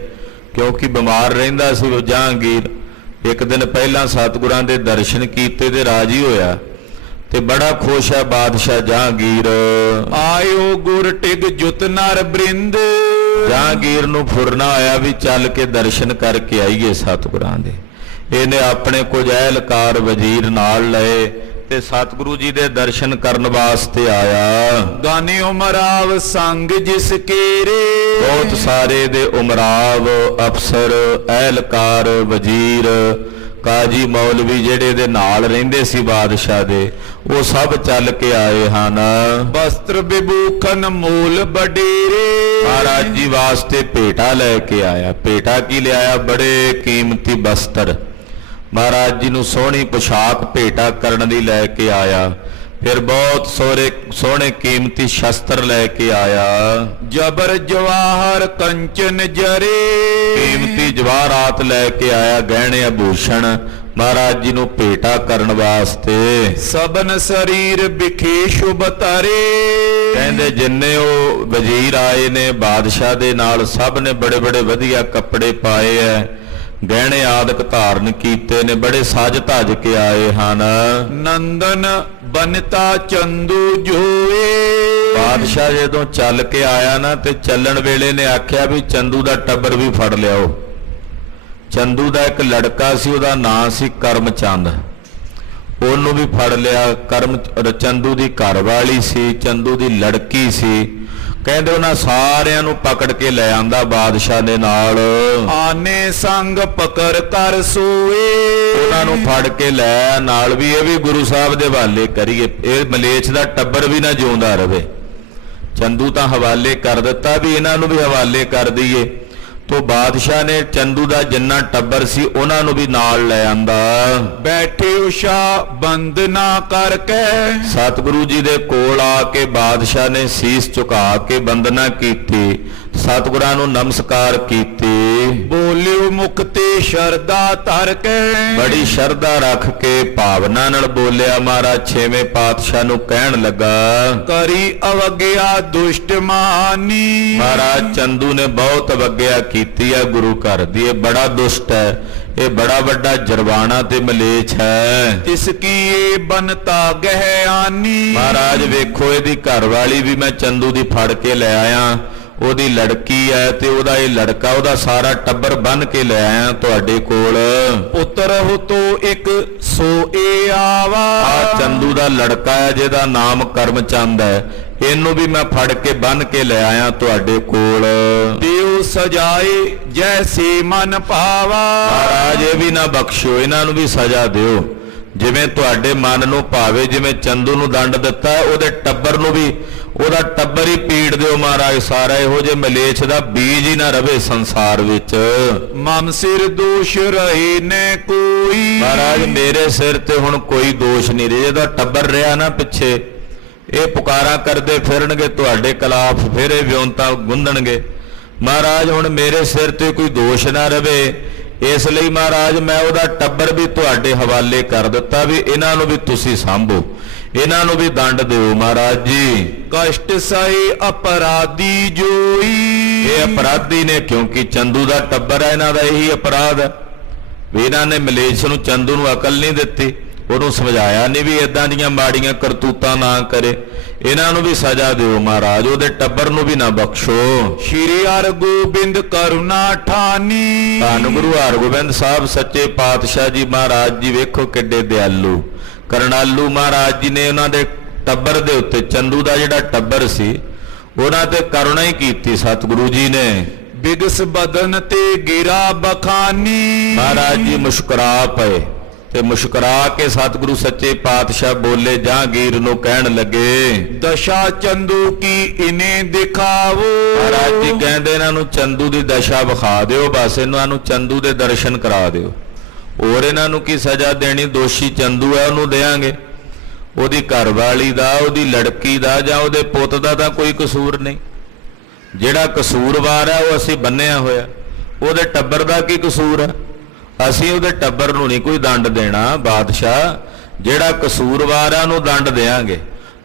ਕਿਉਂਕਿ ਬਿਮਾਰ ਰਹਿੰਦਾ ਸੀ ਉਹ ਜਹਾਂਗੀਰ। ਇੱਕ ਦਿਨ ਪਹਿਲਾਂ ਸਤਿਗੁਰਾਂ ਦੇ ਦਰਸ਼ਨ ਕੀਤੇ ਤੇ ਰਾਜੀ ਹੋਇਆ ਤੇ ਬੜਾ ਖੁਸ਼ ਹੈ ਬਾਦਸ਼ਾਹ ਜਹਾਂਗੀਰ। ਆਇਓ ਗੁਰ ਟਿਗ ਜੁਤ ਨਰ ਬ੍ਰਿੰਦ। ਜਹਾਂਗੀਰ ਨੂੰ ਫੁਰਨਾ ਆਇਆ ਵੀ ਚੱਲ ਕੇ ਦਰਸ਼ਨ ਕਰਕੇ ਆਈਏ ਸਤਿਗੁਰਾਂ ਦੇ। ਇਹਨੇ ਆਪਣੇ ਕੁਝ ਅਹਿਲਕਾਰ ਵਜ਼ੀਰ ਨਾਲ ਲਏ ਤੇ ਸਤਿਗੁਰੂ ਜੀ ਦੇ ਦਰਸ਼ਨ ਕਰਨ ਵਾਸਤੇ ਆਇਆ। ਗਾਨੇ ਉਮਰਾਵ ਸੰਗ ਜਿਸ ਕੇਰੇ। ਬਹੁਤ ਸਾਰੇ ਦੇ ਉਮਰਾਵ, ਅਫਸਰ, ਅਹਿਲਕਾਰ, ਵਜ਼ੀਰ, ਕਾਜੀ, ਮੌਲਵੀ ਜਿਹੜੇ ਦੇ ਨਾਲ ਰਹਿੰਦੇ ਸੀ ਬਾਦਸ਼ਾਹ ਦੇ, ਉਹ ਸਭ ਚੱਲ ਕੇ ਆਏ ਹਨ। ਵਸਤਰ ਵਿਭੂਖਨ ਮੂਲ ਬਡੇਰੇ। ਮਹਾਰਾਜ ਜੀ ਵਾਸਤੇ ਭੇਟਾ ਲੈ ਕੇ ਆਇਆ। ਭੇਟਾ ਕੀ ਲਿਆਇਆ? ਬੜੇ ਕੀਮਤੀ ਬਸਤਰ। ਮਹਾਰਾਜ ਜੀ ਨੂੰ ਸੋਹਣੀ ਪੁਸ਼ਾਕ ਭੇਟਾ ਕਰਨ ਦੀ ਲੈ ਕੇ ਆਇਆ। ਫਿਰ ਬਹੁਤ ਸੋਹਣੇ ਕੀਮਤੀ ਸ਼ਸਤਰ ਲੈ ਕੇ ਆਇਆ। ਜਬਰ ਜਵਾਹਰ ਕੰਚਨ ਜਰੇ। ਕੀਮਤੀ ਜਵਾਹਰਾਤ ਲੈ ਕੇ ਆਇਆ, ਗਹਿਣੇ ਆਭੂਸ਼ਣ ਮਹਾਰਾਜ ਜੀ ਨੂੰ ਭੇਟਾ ਕਰਨ ਵਾਸਤੇ। ਸਬਨ ਸਰੀਰ ਵਿਖੇ ਸ਼ੁਭ ਤਰੇ। ਕਹਿੰਦੇ ਜਿੰਨੇ ਉਹ ਵਜ਼ੀਰ ਆਏ ਨੇ ਬਾਦਸ਼ਾਹ ਦੇ ਨਾਲ, ਸਭ ਨੇ ਬੜੇ ਬੜੇ ਵਧੀਆ ਕੱਪੜੇ ਪਾਏ ਐ, ਗਹਿਣੇ ਆਦਿਕ ਧਾਰਨ ਕੀਤੇ ਨੇ, ਬੜੇ ਸਜ ਧਜ ਕੇ ਆਏ ਹਨ। ਨੰਦਨ ਬਨਤਾ ਚੰਦੂ ਜੋਏ। ਬਾਦਸ਼ਾਹ ਜਦੋਂ ਚੱਲ ਕੇ ਆਇਆ ਨਾ ਤੇ ਚੱਲਣ ਵੇਲੇ ਨੇ ਆਖਿਆ ਵੀ ਚੰਦੂ ਦਾ ਟੱਬਰ ਵੀ ਫੜ ਲਿਆਓ। ਚੰਦੂ ਦਾ ਇੱਕ ਲੜਕਾ ਸੀ, ਉਹਦਾ ਨਾਂ ਸੀ ਕਰਮਚੰਦ, ਉਹਨੂੰ ਵੀ ਫੜ ਲਿਆ। ਚੰਦੂ ਦੀ ਘਰਵਾਲੀ ਸੀ, ਚੰਦੂ ਦੀ ਲੜਕੀ ਸੀ। ਕਹਿੰਦੇ ਉਹਨਾਂ ਸਾਰਿਆਂ ਨੂੰ ਪਕੜ ਕੇ ਲੈ ਆਂਦਾ ਬਾਦਸ਼ਾਹ ਦੇ ਨਾਲ। ਆਨੇ ਸੰਗ ਪਕੜ ਕਰ ਸੋਏ। ਉਹਨਾਂ ਨੂੰ ਫੜ ਕੇ ਲੈ ਨਾਲ ਵੀ, ਇਹ ਵੀ ਗੁਰੂ ਸਾਹਿਬ ਦੇ ਹਵਾਲੇ ਕਰੀਏ, ਇਹ ਮਲੇਛ ਦਾ ਟੱਬਰ ਵੀ ਨਾ ਜਿਉਂਦਾ ਰਵੇ। ਚੰਦੂ ਤਾਂ ਹਵਾਲੇ ਕਰ ਦਿੱਤਾ ਵੀ ਇਹਨਾਂ ਨੂੰ ਵੀ ਹਵਾਲੇ ਕਰ ਦਈਏ। ਤੋ ਬਾਦਸ਼ਾਹ ਨੇ ਚੰਦੂ ਦਾ ਜਿੰਨਾ ਟੱਬਰ ਸੀ ਉਹਨਾਂ ਨੂੰ ਵੀ ਨਾਲ ਲੈ ਆਂਦਾ। ਬੈਠੇ ਉਸ਼ਾ ਬੰਦਨਾ ਕਰਕੇ। ਸਤਿਗੁਰੂ ਜੀ ਦੇ ਕੋਲ ਆ ਕੇ ਬਾਦਸ਼ਾਹ ਨੇ ਸੀਸ ਝੁਕਾ ਕੇ ਬੰਦਨਾ ਕੀਤੀ, ਸਤਿਗੁਰਾਂ ਨੂੰ ਨਮਸਕਾਰ ਕੀਤੀ। ਬੋਲਿਓ ਮੁਖ ਤੇ ਸ਼ਰਧਾ ਧਰ ਕੇ। ਬੜੀ ਸ਼ਰਧਾ ਰੱਖ ਕੇ ਭਾਵਨਾ ਨਾਲ ਬੋਲਿਆ। ਮਹਾਰਾਜ ਛੇਵੇਂ ਪਾਤਸ਼ਾਹ ਨੂੰ ਕਹਿਣ ਲੱਗਾ, ਕਰੀ ਅਵਗਿਆ ਦੁਸ਼ਟ ਮਾਨੀ। ਮਹਾਰਾਜ ਚੰਦੂ ਨੇ ਬਹੁਤ ਅਵਗਿਆ ਕੀਤੀ ਹੈ ਗੁਰੂ ਘਰ ਦੀ, ਇਹ ਬੜਾ ਦੁਸ਼ਟ ਹੈ, ਇਹ ਬੜਾ ਵੱਡਾ ਜਰਵਾਣਾ ਤੇ ਮਲੇਛ ਹੈ। ਤਿਸ ਕੀ ਇਹ ਬਨਤਾ ਗਹਿ ਆਨੀ। ਮਹਾਰਾਜ ਵੇਖੋ ਇਹਦੀ ਘਰਵਾਲੀ ਵੀ ਮੈਂ ਚੰਦੂ ਦੀ ਫੜ ਕੇ ਲੈ ਆਇਆ, ਉਹਦੀ ਲੜਕੀ ਹੈ ਤੇ ਉਹਦਾ ਇਹ ਲੜਕਾ, ਉਹਦਾ ਸਾਰਾ ਟੱਬਰ ਬੰਨ ਕੇ ਲੈ ਆਇਆ ਤੁਹਾਡੇ ਕੋਲ। ਪੁੱਤਰ ਹੋ ਤੋ ਇੱਕ ਸੋ ਏ ਆਵਾ। ਆ ਚੰਦੂ ਦਾ ਲੜਕਾ ਹੈ ਜਿਹਦਾ ਨਾਮ ਕਰਮਚੰਦ ਹੈ, ਇਹਨੂੰ ਵੀ ਮੈਂ ਫੜ ਕੇ ਬੰਨ ਕੇ ਲੈ ਆਇਆ ਤੁਹਾਡੇ ਕੋਲ। ਦਿਓ ਸਜਾਏ ਜੈਸੀ ਮਨ ਭਾਵਾ। ਮਹਾਰਾਜ ਇਹ ਵੀ ਨਾ ਬਖਸ਼ੋ, ਇਹਨਾਂ ਨੂੰ ਵੀ ਸਜ਼ਾ ਦਿਓ ਜਿਵੇਂ ਤੁਹਾਡੇ ਮਨ ਨੂੰ ਭਾਵੇ। ਜਿਵੇਂ ਚੰਦੂ ਨੂੰ ਦੰਡ ਦਿੱਤਾ ਹੈ, ਉਹਦੇ ਟੱਬਰ ਨੂੰ ਵੀ, ਉਹਦਾ ਟੱਬਰ ਹੀ ਪੀੜ ਦਿਓ ਮਹਾਰਾਜ ਸਾਰਾ। ਇਹੋ ਜਿਹੇ ਮਲੇਛ ਦਾ ਬੀਜ ਹੀ ਨਾ ਰਵੇ ਸੰਸਾਰ ਵਿੱਚ। ਮਮ ਸਿਰ ਦੋਸ਼ ਰਹੇ ਨੇ ਕੋਈ। ਮਹਾਰਾਜ ਮੇਰੇ ਸਿਰ ਤੇ ਹੁਣ ਕੋਈ ਦੋਸ਼ ਨਹੀਂ ਰਿਹਾ, ਇਹਦਾ ਟੱਬਰ ਰਿਹਾ ਨਾ ਪਿੱਛੇ, ਇਹ ਪੁਕਾਰਾਂ ਕਰਦੇ ਫਿਰਨਗੇ, ਤੁਹਾਡੇ ਖਿਲਾਫ ਫਿਰ ਇਹ ਵਿਉਂਤਾਂ ਗੁੰਦਣਗੇ। ਮਹਾਰਾਜ ਹੁਣ ਮੇਰੇ ਸਿਰ ਤੇ ਕੋਈ ਦੋਸ਼ ਨਾ ਰਵੇ, ਇਸ ਲਈ ਮਹਾਰਾਜ ਮੈਂ ਉਹਦਾ ਟੱਬਰ ਵੀ ਤੁਹਾਡੇ ਹਵਾਲੇ ਕਰ ਦਿੱਤਾ ਵੀ ਇਹਨਾਂ ਨੂੰ ਵੀ ਤੁਸੀਂ ਸਾਂਭੋ, ਇਹਨਾਂ ਨੂੰ ਵੀ ਦੰਡ ਦਿਓ ਮਹਾਰਾਜ ਜੀ। ਕਸ਼ਟ ਸਹੀ ਅਪਰਾਧੀ ਜੋਈ। ਇਹ ਅਪਰਾਧੀ ਨੇ, ਕਿਉਂਕਿ ਚੰਦੂ ਦਾ ਟੱਬਰ ਹੈ, ਇਹਨਾਂ ਦਾ ਇਹੀ ਅਪਰਾਧ ਹੈ ਵੀ ਇਹਨਾਂ ਨੇ ਮਲੇਸ਼ ਨੂੰ, ਚੰਦੂ ਨੂੰ ਅਕਲ ਨਹੀਂ ਦਿੱਤੀ, ਉਹਨੂੰ ਸਮਝਾਇਆ ਨਹੀਂ ਵੀ ਇਦਾਂ ਦੀਆਂ ਮਾੜੀਆਂ ਕਰਤੂਤਾਂ ਨਾ ਕਰੇ, ਇਹਨਾਂ ਨੂੰ ਵੀ ਸਜ਼ਾ ਦਿਓ ਮਹਾਰਾਜ, ਉਹਦੇ ਟੱਬਰ ਨੂੰ ਵੀ ਨਾ ਬਖਸ਼ੋ। ਸ਼੍ਰੀ ਹਰਗੋਬਿੰਦ ਕਰੁਣਾ ਠਾਨੀ। ਧੰਨ ਗੁਰੂ ਹਰਗੋਬਿੰਦ ਸਾਹਿਬ ਸੱਚੇ ਪਾਤਸ਼ਾਹ ਜੀ ਮਹਾਰਾਜ ਜੀ ਵੇਖੋ ਕਿੱਡੇ ਦਿਆਲੂ ਕਰਨਾਲੂ। ਮਹਾਰਾਜ ਜੀ ਨੇ ਉਹਨਾਂ ਦੇ ਟੱਬਰ ਦੇ ਉੱਤੇ, ਚੰਦੂ ਦਾ ਜਿਹੜਾ ਟੱਬਰ ਸੀ ਉਹਨਾਂ ਤੇ ਕਰੁਣਾ ਹੀ ਕੀਤੀ ਸਤਿਗੁਰੂ ਜੀ ਨੇ। ਬਿਗਸ ਬਦਨ ਤੇ ਗਿਰਾ ਬਖਾਨੀ। ਮਹਾਰਾਜ ਜੀ ਮੁਸਕਰਾ ਪਏ ਤੇ ਮੁਸਕਰਾ ਕੇ ਸਤਿਗੁਰੂ ਸੱਚੇ ਪਾਤਸ਼ਾਹ ਬੋਲੇ, ਜਹਾਂਗੀਰ ਨੂੰ ਕਹਿਣ ਲੱਗੇ, ਦਸ਼ਾ ਚੰਦੂ ਕੀ ਇਨੇ ਦਿਖਾਵੋ। ਮਹਾਰਾਜ ਜੀ ਕਹਿੰਦੇ ਇਹਨਾਂ ਨੂੰ ਚੰਦੂ ਦੀ ਦਸ਼ਾ ਵਿਖਾ ਦਿਓ, ਬਸ ਇਹਨਾਂ ਨੂੰ ਚੰਦੂ ਦੇ ਦਰਸ਼ਨ ਕਰਾ ਦਿਓ, ਹੋਰ ਇਹਨਾਂ ਨੂੰ ਕੀ ਸਜ਼ਾ ਦੇਣੀ। ਦੋਸ਼ੀ ਚੰਦੂ ਹੈ, ਉਹਨੂੰ ਦੇਾਂਗੇ, ਉਹਦੀ ਘਰਵਾਲੀ ਦਾ, ਉਹਦੀ ਲੜਕੀ ਦਾ ਜਾਂ ਉਹਦੇ ਪੁੱਤ ਦਾ ਤਾਂ ਕੋਈ ਕਸੂਰ ਨਹੀਂ। ਜਿਹੜਾ ਕਸੂਰਵਾਰ ਹੈ ਉਹ ਅਸੀਂ ਬੰਨਿਆ ਹੋਇਆ, ਉਹਦੇ ਟੱਬਰ ਦਾ ਕੀ ਕਸੂਰ ਹੈ, ਅਸੀਂ ਉਹਦੇ ਟੱਬਰ ਨੂੰ ਨਹੀਂ ਕੋਈ ਦੰਡ ਦੇਣਾ। ਬਾਦਸ਼ਾਹ ਜਿਹੜਾ ਕਸੂਰਵਾਰ ਹੈ ਉਹਨੂੰ ਦੰਡ ਦੇਾਂਗੇ।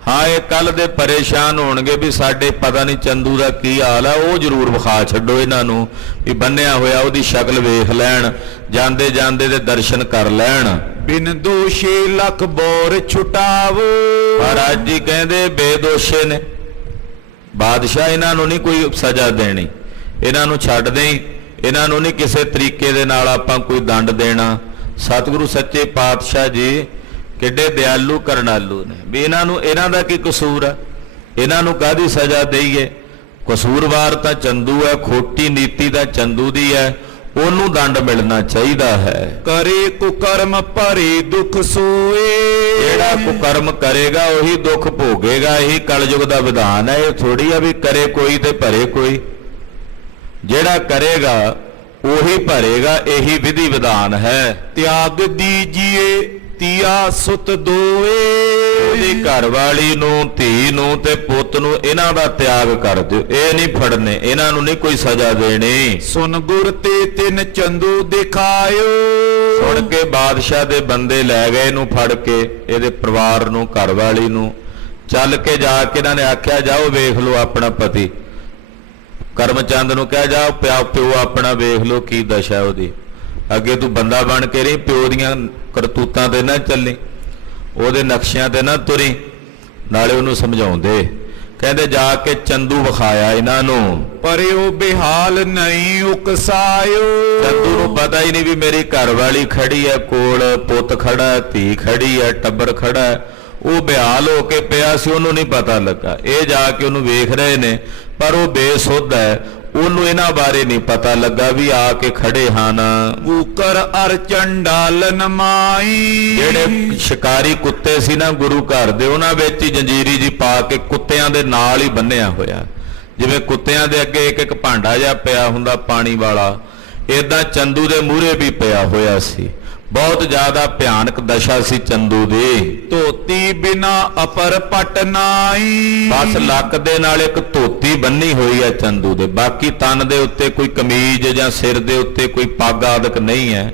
ਹਾਂ, ਇਹ ਕੱਲ ਦੇ ਪਰੇਸ਼ਾਨ ਹੋਣਗੇ ਵੀ ਸਾਡੇ ਪਤਾ ਨਹੀਂ ਚੰਦੂ ਦਾ ਕੀ ਹਾਲ ਹੈ, ਉਹ ਜ਼ਰੂਰ ਵਿਖਾ ਛੱਡੋ ਇਹਨਾਂ ਨੂੰ ਵੀ ਬੰਨਿਆ ਹੋਇਆ, ਉਹਦੀ ਸ਼ਕਲ ਵੇਖ ਲੈਣ, ਜਾਂਦੇ ਜਾਂਦੇ ਦੇ ਦਰਸ਼ਨ ਕਰ ਲੈਣ। ਬਿਨ ਦੋਸ਼ੇ ਲੱਖ ਬੋਰ ਛੁਟਾਵੋ। ਮਹਾਰਾਜ ਜੀ ਕਹਿੰਦੇ ਬੇਦੋਸ਼ੇ ਨੇ ਬਾਦਸ਼ਾਹ, ਇਹਨਾਂ ਨੂੰ ਨਹੀਂ ਕੋਈ ਸਜ਼ਾ ਦੇਣੀ, ਇਹਨਾਂ ਨੂੰ ਛੱਡ ਦੇਈ, ਇਹਨਾਂ ਨੂੰ ਨਹੀਂ ਕਿਸੇ ਤਰੀਕੇ ਦੇ ਨਾਲ ਆਪਾਂ ਕੋਈ ਦੰਡ ਦੇਣਾ। ਸਤਿਗੁਰੂ ਸੱਚੇ ਪਾਤਸ਼ਾਹ ਜੀ ਕਿੱਡੇ ਦਿਆਲੂ ਕਰਨਾਲੂ ਨੇ ਵੀ ਇਹਨਾਂ ਨੂੰ, ਇਹਨਾਂ ਦਾ ਕੀ ਕਸੂਰ ਹੈ, ਇਹਨਾਂ ਨੂੰ ਕਾਹਦੀ ਸਜ਼ਾ ਦੇਈਏ। ਕਸੂਰਵਾਰ ਤਾਂ ਚੰਦੂ ਹੈ, ਖੋਟੀ ਨੀਤੀ ਤਾਂ ਚੰਦੂ ਦੀ ਹੈ, ਉਹਨੂੰ ਦੰਡ ਮਿਲਣਾ ਚਾਹੀਦਾ ਹੈ। ਕਰੇ ਕੁਕਰਮ ਭਰੇ ਦੁੱਖ ਸੋਏ। ਜਿਹੜਾ ਕੁਕਰਮ ਕਰੇਗਾ ਉਹੀ ਦੁੱਖ ਭੋਗੇਗਾ, ਇਹੀ ਕਲਯੁਗ ਦਾ ਵਿਧਾਨ ਹੈ। ਇਹ ਥੋੜੀ ਆ ਵੀ ਕਰੇ ਕੋਈ ਤੇ ਭਰੇ ਕੋਈ, ਜਿਹੜਾ ਕਰੇਗਾ ਉਹੀ ਭਰੇਗਾ, ਇਹੀ ਵਿਧੀ ਵਿਧਾਨ ਹੈ। ਤਿਆਗ ਦੀਜੀਏ ਤੀਆ ਸੁਤ ਦੋਏ। ਉਹਦੀ ਘਰਵਾਲੀ ਨੂੰ, ਧੀ ਨੂੰ ਤੇ ਪੁੱਤ ਨੂੰ ਇਹਨਾਂ ਦਾ ਤਿਆਗ ਕਰ ਦਿਓ, ਇਹ ਨਹੀਂ ਫੜਨੇ, ਇਹਨਾਂ ਨੂੰ ਨਹੀਂ ਕੋਈ ਸਜ਼ਾ ਦੇਣੀ। ਸੁਨ ਗੁਰ ਤੇ ਤਿੰਨ ਚੰਦੂ ਦਿਖਾਇਓ। ਸੁਣ ਕੇ ਬਾਦਸ਼ਾਹ ਦੇ ਬੰਦੇ ਲੈ ਗਏ ਇਹਨੂੰ ਫੜ ਕੇ, ਇਹਦੇ ਪਰਿਵਾਰ ਨੂੰ, ਘਰਵਾਲੀ ਨੂੰ। ਚੱਲ ਕੇ ਜਾ ਕੇ ਇਹਨਾਂ ਨੇ ਆਖਿਆ, ਜਾਓ ਵੇਖ ਲਓ ਆਪਣਾ ਪਤੀ। ਕਰਮਚੰਦ ਨੂੰ ਕਿਹਾ, ਜਾ ਪਿਓ ਆਪਣਾ ਵੇਖ ਲਓ ਕੀ ਦਸ਼ਾ ਉਹਦੀ, ਅੱਗੇ ਤੂੰ ਬੰਦਾ ਬਣ ਕੇ ਰਹੀ, ਪਿਓ ਦੀਆਂ ਕਰਤੂਤਾਂ ਤੇ ਨਾ ਚੱਲੀ, ਉਹਦੇ ਨਕਸ਼ਿਆਂ ਤੇ ਨਾ ਤੁਰੀ। ਨਾਲੇ ਉਹਨੂੰ ਸਮਝਾਉਂਦੇ, ਕਹਿੰਦੇ ਜਾ ਕੇ ਚੰਦੂ ਵਿਖਾਇਆ ਇਹਨਾਂ ਨੂੰ, ਪਰ ਉਹ ਬਿਹਾਲ ਨਹੀਂ ਉਕਸਾਇਓ। ਚੰਦੂ ਨੂੰ ਪਤਾ ਹੀ ਨਹੀਂ ਵੀ ਮੇਰੀ ਘਰਵਾਲੀ ਖੜੀ ਹੈ ਕੋਲ, ਪੁੱਤ ਖੜਾ ਹੈ, ਧੀ ਖੜੀ ਹੈ, ਟੱਬਰ ਖੜਾ ਹੈ, ਉਹ ਬਿਹਾਲ ਹੋ ਕੇ ਪਿਆ ਸੀ, ਉਹਨੂੰ ਨਹੀਂ ਪਤਾ ਲੱਗਾ। ਇਹ ਜਾ ਕੇ ਉਹਨੂੰ ਵੇਖ ਰਹੇ ਨੇ, ਪਰ ਉਹ ਬੇਸੁੱਧ ਹੈ, ਉਹਨੂੰ ਇਹਨਾਂ ਬਾਰੇ ਨਹੀਂ ਪਤਾ ਲੱਗਾ ਵੀ ਆ ਕੇ ਖੜੇ ਹਨ। ਕੂਕਰ ਅਰ ਚੰਡਾਲਨ ਮਾਈ। ਜਿਹੜੇ ਸ਼ਿਕਾਰੀ ਕੁੱਤੇ ਸੀ ਨਾ ਗੁਰੂ ਘਰ ਦੇ, ਉਹਨਾਂ ਵਿੱਚ ਹੀ ਜੰਜੀਰੀ ਜੀ ਪਾ ਕੇ ਕੁੱਤਿਆਂ ਦੇ ਨਾਲ ਹੀ ਬੰਨਿਆ ਹੋਇਆ, ਜਿਵੇਂ ਕੁੱਤਿਆਂ ਦੇ ਅੱਗੇ ਇੱਕ ਇੱਕ ਭਾਂਡਾ ਜਿਹਾ ਪਿਆ ਹੁੰਦਾ ਪਾਣੀ ਵਾਲਾ, ਏਦਾਂ ਚੰਦੂ ਦੇ ਮੂਹਰੇ ਵੀ ਪਿਆ ਹੋਇਆ ਸੀ। ਬਹੁਤ ਜ਼ਿਆਦਾ ਭਿਆਨਕ ਦਸ਼ਾ ਸੀ ਚੰਦੂ ਦੀ। ਧੋਤੀ ਬਿਨਾ ਅਪਰ ਪਟ ਨਾਈ। ਬਸ ਲੱਕ ਦੇ ਨਾਲ ਇੱਕ ਧੋਤੀ ਬੰਨੀ ਹੋਈ ਹੈ ਚੰਦੂ ਦੇ, ਬਾਕੀ ਤਨ ਦੇ ਉੱਤੇ ਕੋਈ ਕਮੀਜ਼ ਜਾਂ ਸਿਰ ਦੇ ਉੱਤੇ ਕੋਈ ਪੱਗ ਆਦਿਕ ਨਹੀਂ ਹੈ,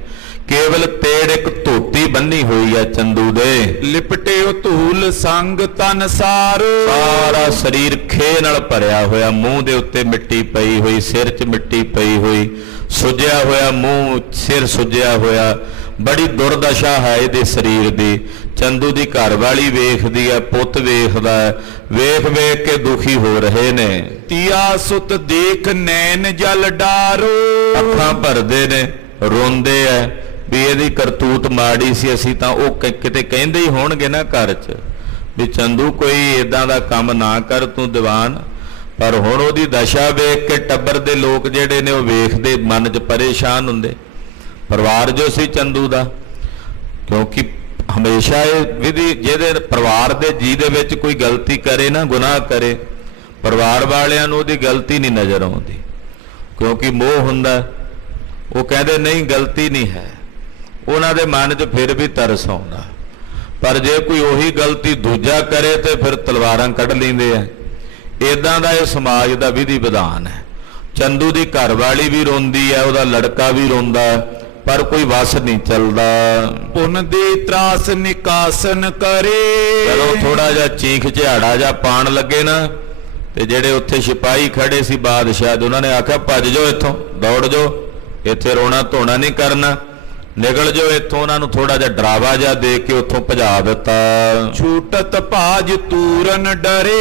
ਕੇਵਲ ਤੇੜ ਇੱਕ ਧੋਤੀ ਬੰਨੀ ਹੋਈ ਹੈ ਚੰਦੂ ਦੇ। ਲਿਪਟੇ ਧੂਲ ਸੰਗ ਤਨ ਸਾਰ। ਸਾਰਾ ਸਰੀਰ ਖੇ ਨਾਲ ਭਰਿਆ ਹੋਇਆ, ਮੂੰਹ ਦੇ ਉੱਤੇ ਮਿੱਟੀ ਪਈ ਹੋਈ, ਸਿਰ 'ਚ ਮਿੱਟੀ ਪਈ ਹੋਈ, ਸੁੱਜਿਆ ਹੋਇਆ ਮੂੰਹ, ਸਿਰ ਸੁੱਜਿਆ ਹੋਇਆ, ਬੜੀ ਦੁਰਦਸ਼ਾ ਹੈ ਇਹਦੇ ਸਰੀਰ ਦੀ। ਚੰਦੂ ਦੀ ਘਰਵਾਲੀ ਵੇਖਦੀ ਹੈ, ਪੁੱਤ ਵੇਖਦਾ ਹੈ, ਵੇਖ ਵੇਖ ਕੇ ਦੁਖੀ ਹੋ ਰਹੇ ਨੇ। ਤੀਆ ਸੁਤ ਦੇਖ ਨੈਣ ਜਲ ਡਾਰੋ। ਅੱਖਾਂ ਭਰਦੇ ਨੇ, ਰੋਂਦੇ ਐ ਵੀ ਇਹਦੀ ਕਰਤੂਤ ਮਾੜੀ ਸੀ, ਅਸੀਂ ਤਾਂ ਉਹ ਕਿਤੇ ਕਹਿੰਦੇ ਹੀ ਹੋਣਗੇ ਨਾ ਘਰ 'ਚ ਵੀ ਚੰਦੂ ਕੋਈ ਇਦਾਂ ਦਾ ਕੰਮ ਨਾ ਕਰ ਤੂੰ ਦੀਵਾਨ। ਪਰ ਹੁਣ ਉਹਦੀ ਦਸ਼ਾ ਵੇਖ ਕੇ ਟੱਬਰ ਦੇ ਲੋਕ ਜਿਹੜੇ ਨੇ ਉਹ ਵੇਖਦੇ, ਮਨ 'ਚ ਪਰੇਸ਼ਾਨ ਹੁੰਦੇ। ਪਰਿਵਾਰ ਜੋ ਸੀ ਚੰਦੂ ਦਾ, ਕਿਉਂਕਿ ਹਮੇਸ਼ਾ ਇਹ ਵਿਧੀ, ਜਿਹਦੇ ਪਰਿਵਾਰ ਦੇ ਜੀ ਦੇ ਵਿੱਚ ਕੋਈ ਗਲਤੀ ਕਰੇ ਨਾ, ਗੁਨਾਹ ਕਰੇ, ਪਰਿਵਾਰ ਵਾਲਿਆਂ ਨੂੰ ਉਹਦੀ ਗਲਤੀ ਨਹੀਂ ਨਜ਼ਰ ਆਉਂਦੀ, ਕਿਉਂਕਿ ਮੋਹ ਹੁੰਦਾ। ਉਹ ਕਹਿੰਦੇ ਨਹੀਂ ਗਲਤੀ ਨਹੀਂ ਹੈ, ਉਹਨਾਂ ਦੇ ਮਨ 'ਚ ਫਿਰ ਵੀ ਤਰਸ ਆਉਂਦਾ। ਪਰ ਜੇ ਕੋਈ ਉਹੀ ਗਲਤੀ ਦੂਜਾ ਕਰੇ ਤੇ ਫਿਰ ਤਲਵਾਰਾਂ ਕੱਢ ਲੈਂਦੇ ਆ। ਇਦਾਂ ਦਾ ਇਹ ਸਮਾਜ ਦਾ ਵਿਧੀ ਵਿਧਾਨ ਹੈ। ਚੰਦੂ ਦੀ ਘਰਵਾਲੀ ਵੀ ਰੋਂਦੀ ਹੈ, ਉਹਦਾ ਲੜਕਾ ਵੀ ਰੋਂਦਾ, ਪਰ ਕੋਈ ਵਸ ਨਹੀਂ ਚੱਲਦਾ। ਪੁਨ ਦੇ ਤਰਾਸ ਨਿਕਾਸਨ ਕਰੇ। ਜਦੋਂ ਥੋੜਾ ਜਿਹਾ ਚੀਖ ਝਾੜਾ ਜਾਂ ਪਾਣ ਲੱਗੇ ਨਾ, ਤੇ ਜਿਹੜੇ ਉੱਥੇ ਸਿਪਾਹੀ ਖੜੇ ਸੀ ਬਾਦਸ਼ਾਹ ਦੇ, ਉਹਨਾਂ ਨੇ ਆਖਿਆ ਭੱਜ ਜਾਓ ਇੱਥੋਂ, ਦੌੜ ਜਾਓ, ਇੱਥੇ ਰੋਣਾ ਧੋਣਾ ਨਹੀਂ ਕਰਨਾ, ਨਿਕਲ ਜਾਓ ਇੱਥੋਂ। ਉਹਨਾਂ ਨੂੰ ਥੋੜਾ ਜਿਹਾ ਡਰਾਵਾ ਜਿਹਾ ਦੇ ਕੇ ਉੱਥੋਂ ਭਜਾ ਦਿੱਤਾ। ਛੂਟਤ ਭਾਜ ਤੂਰਨ ਡਰੇ।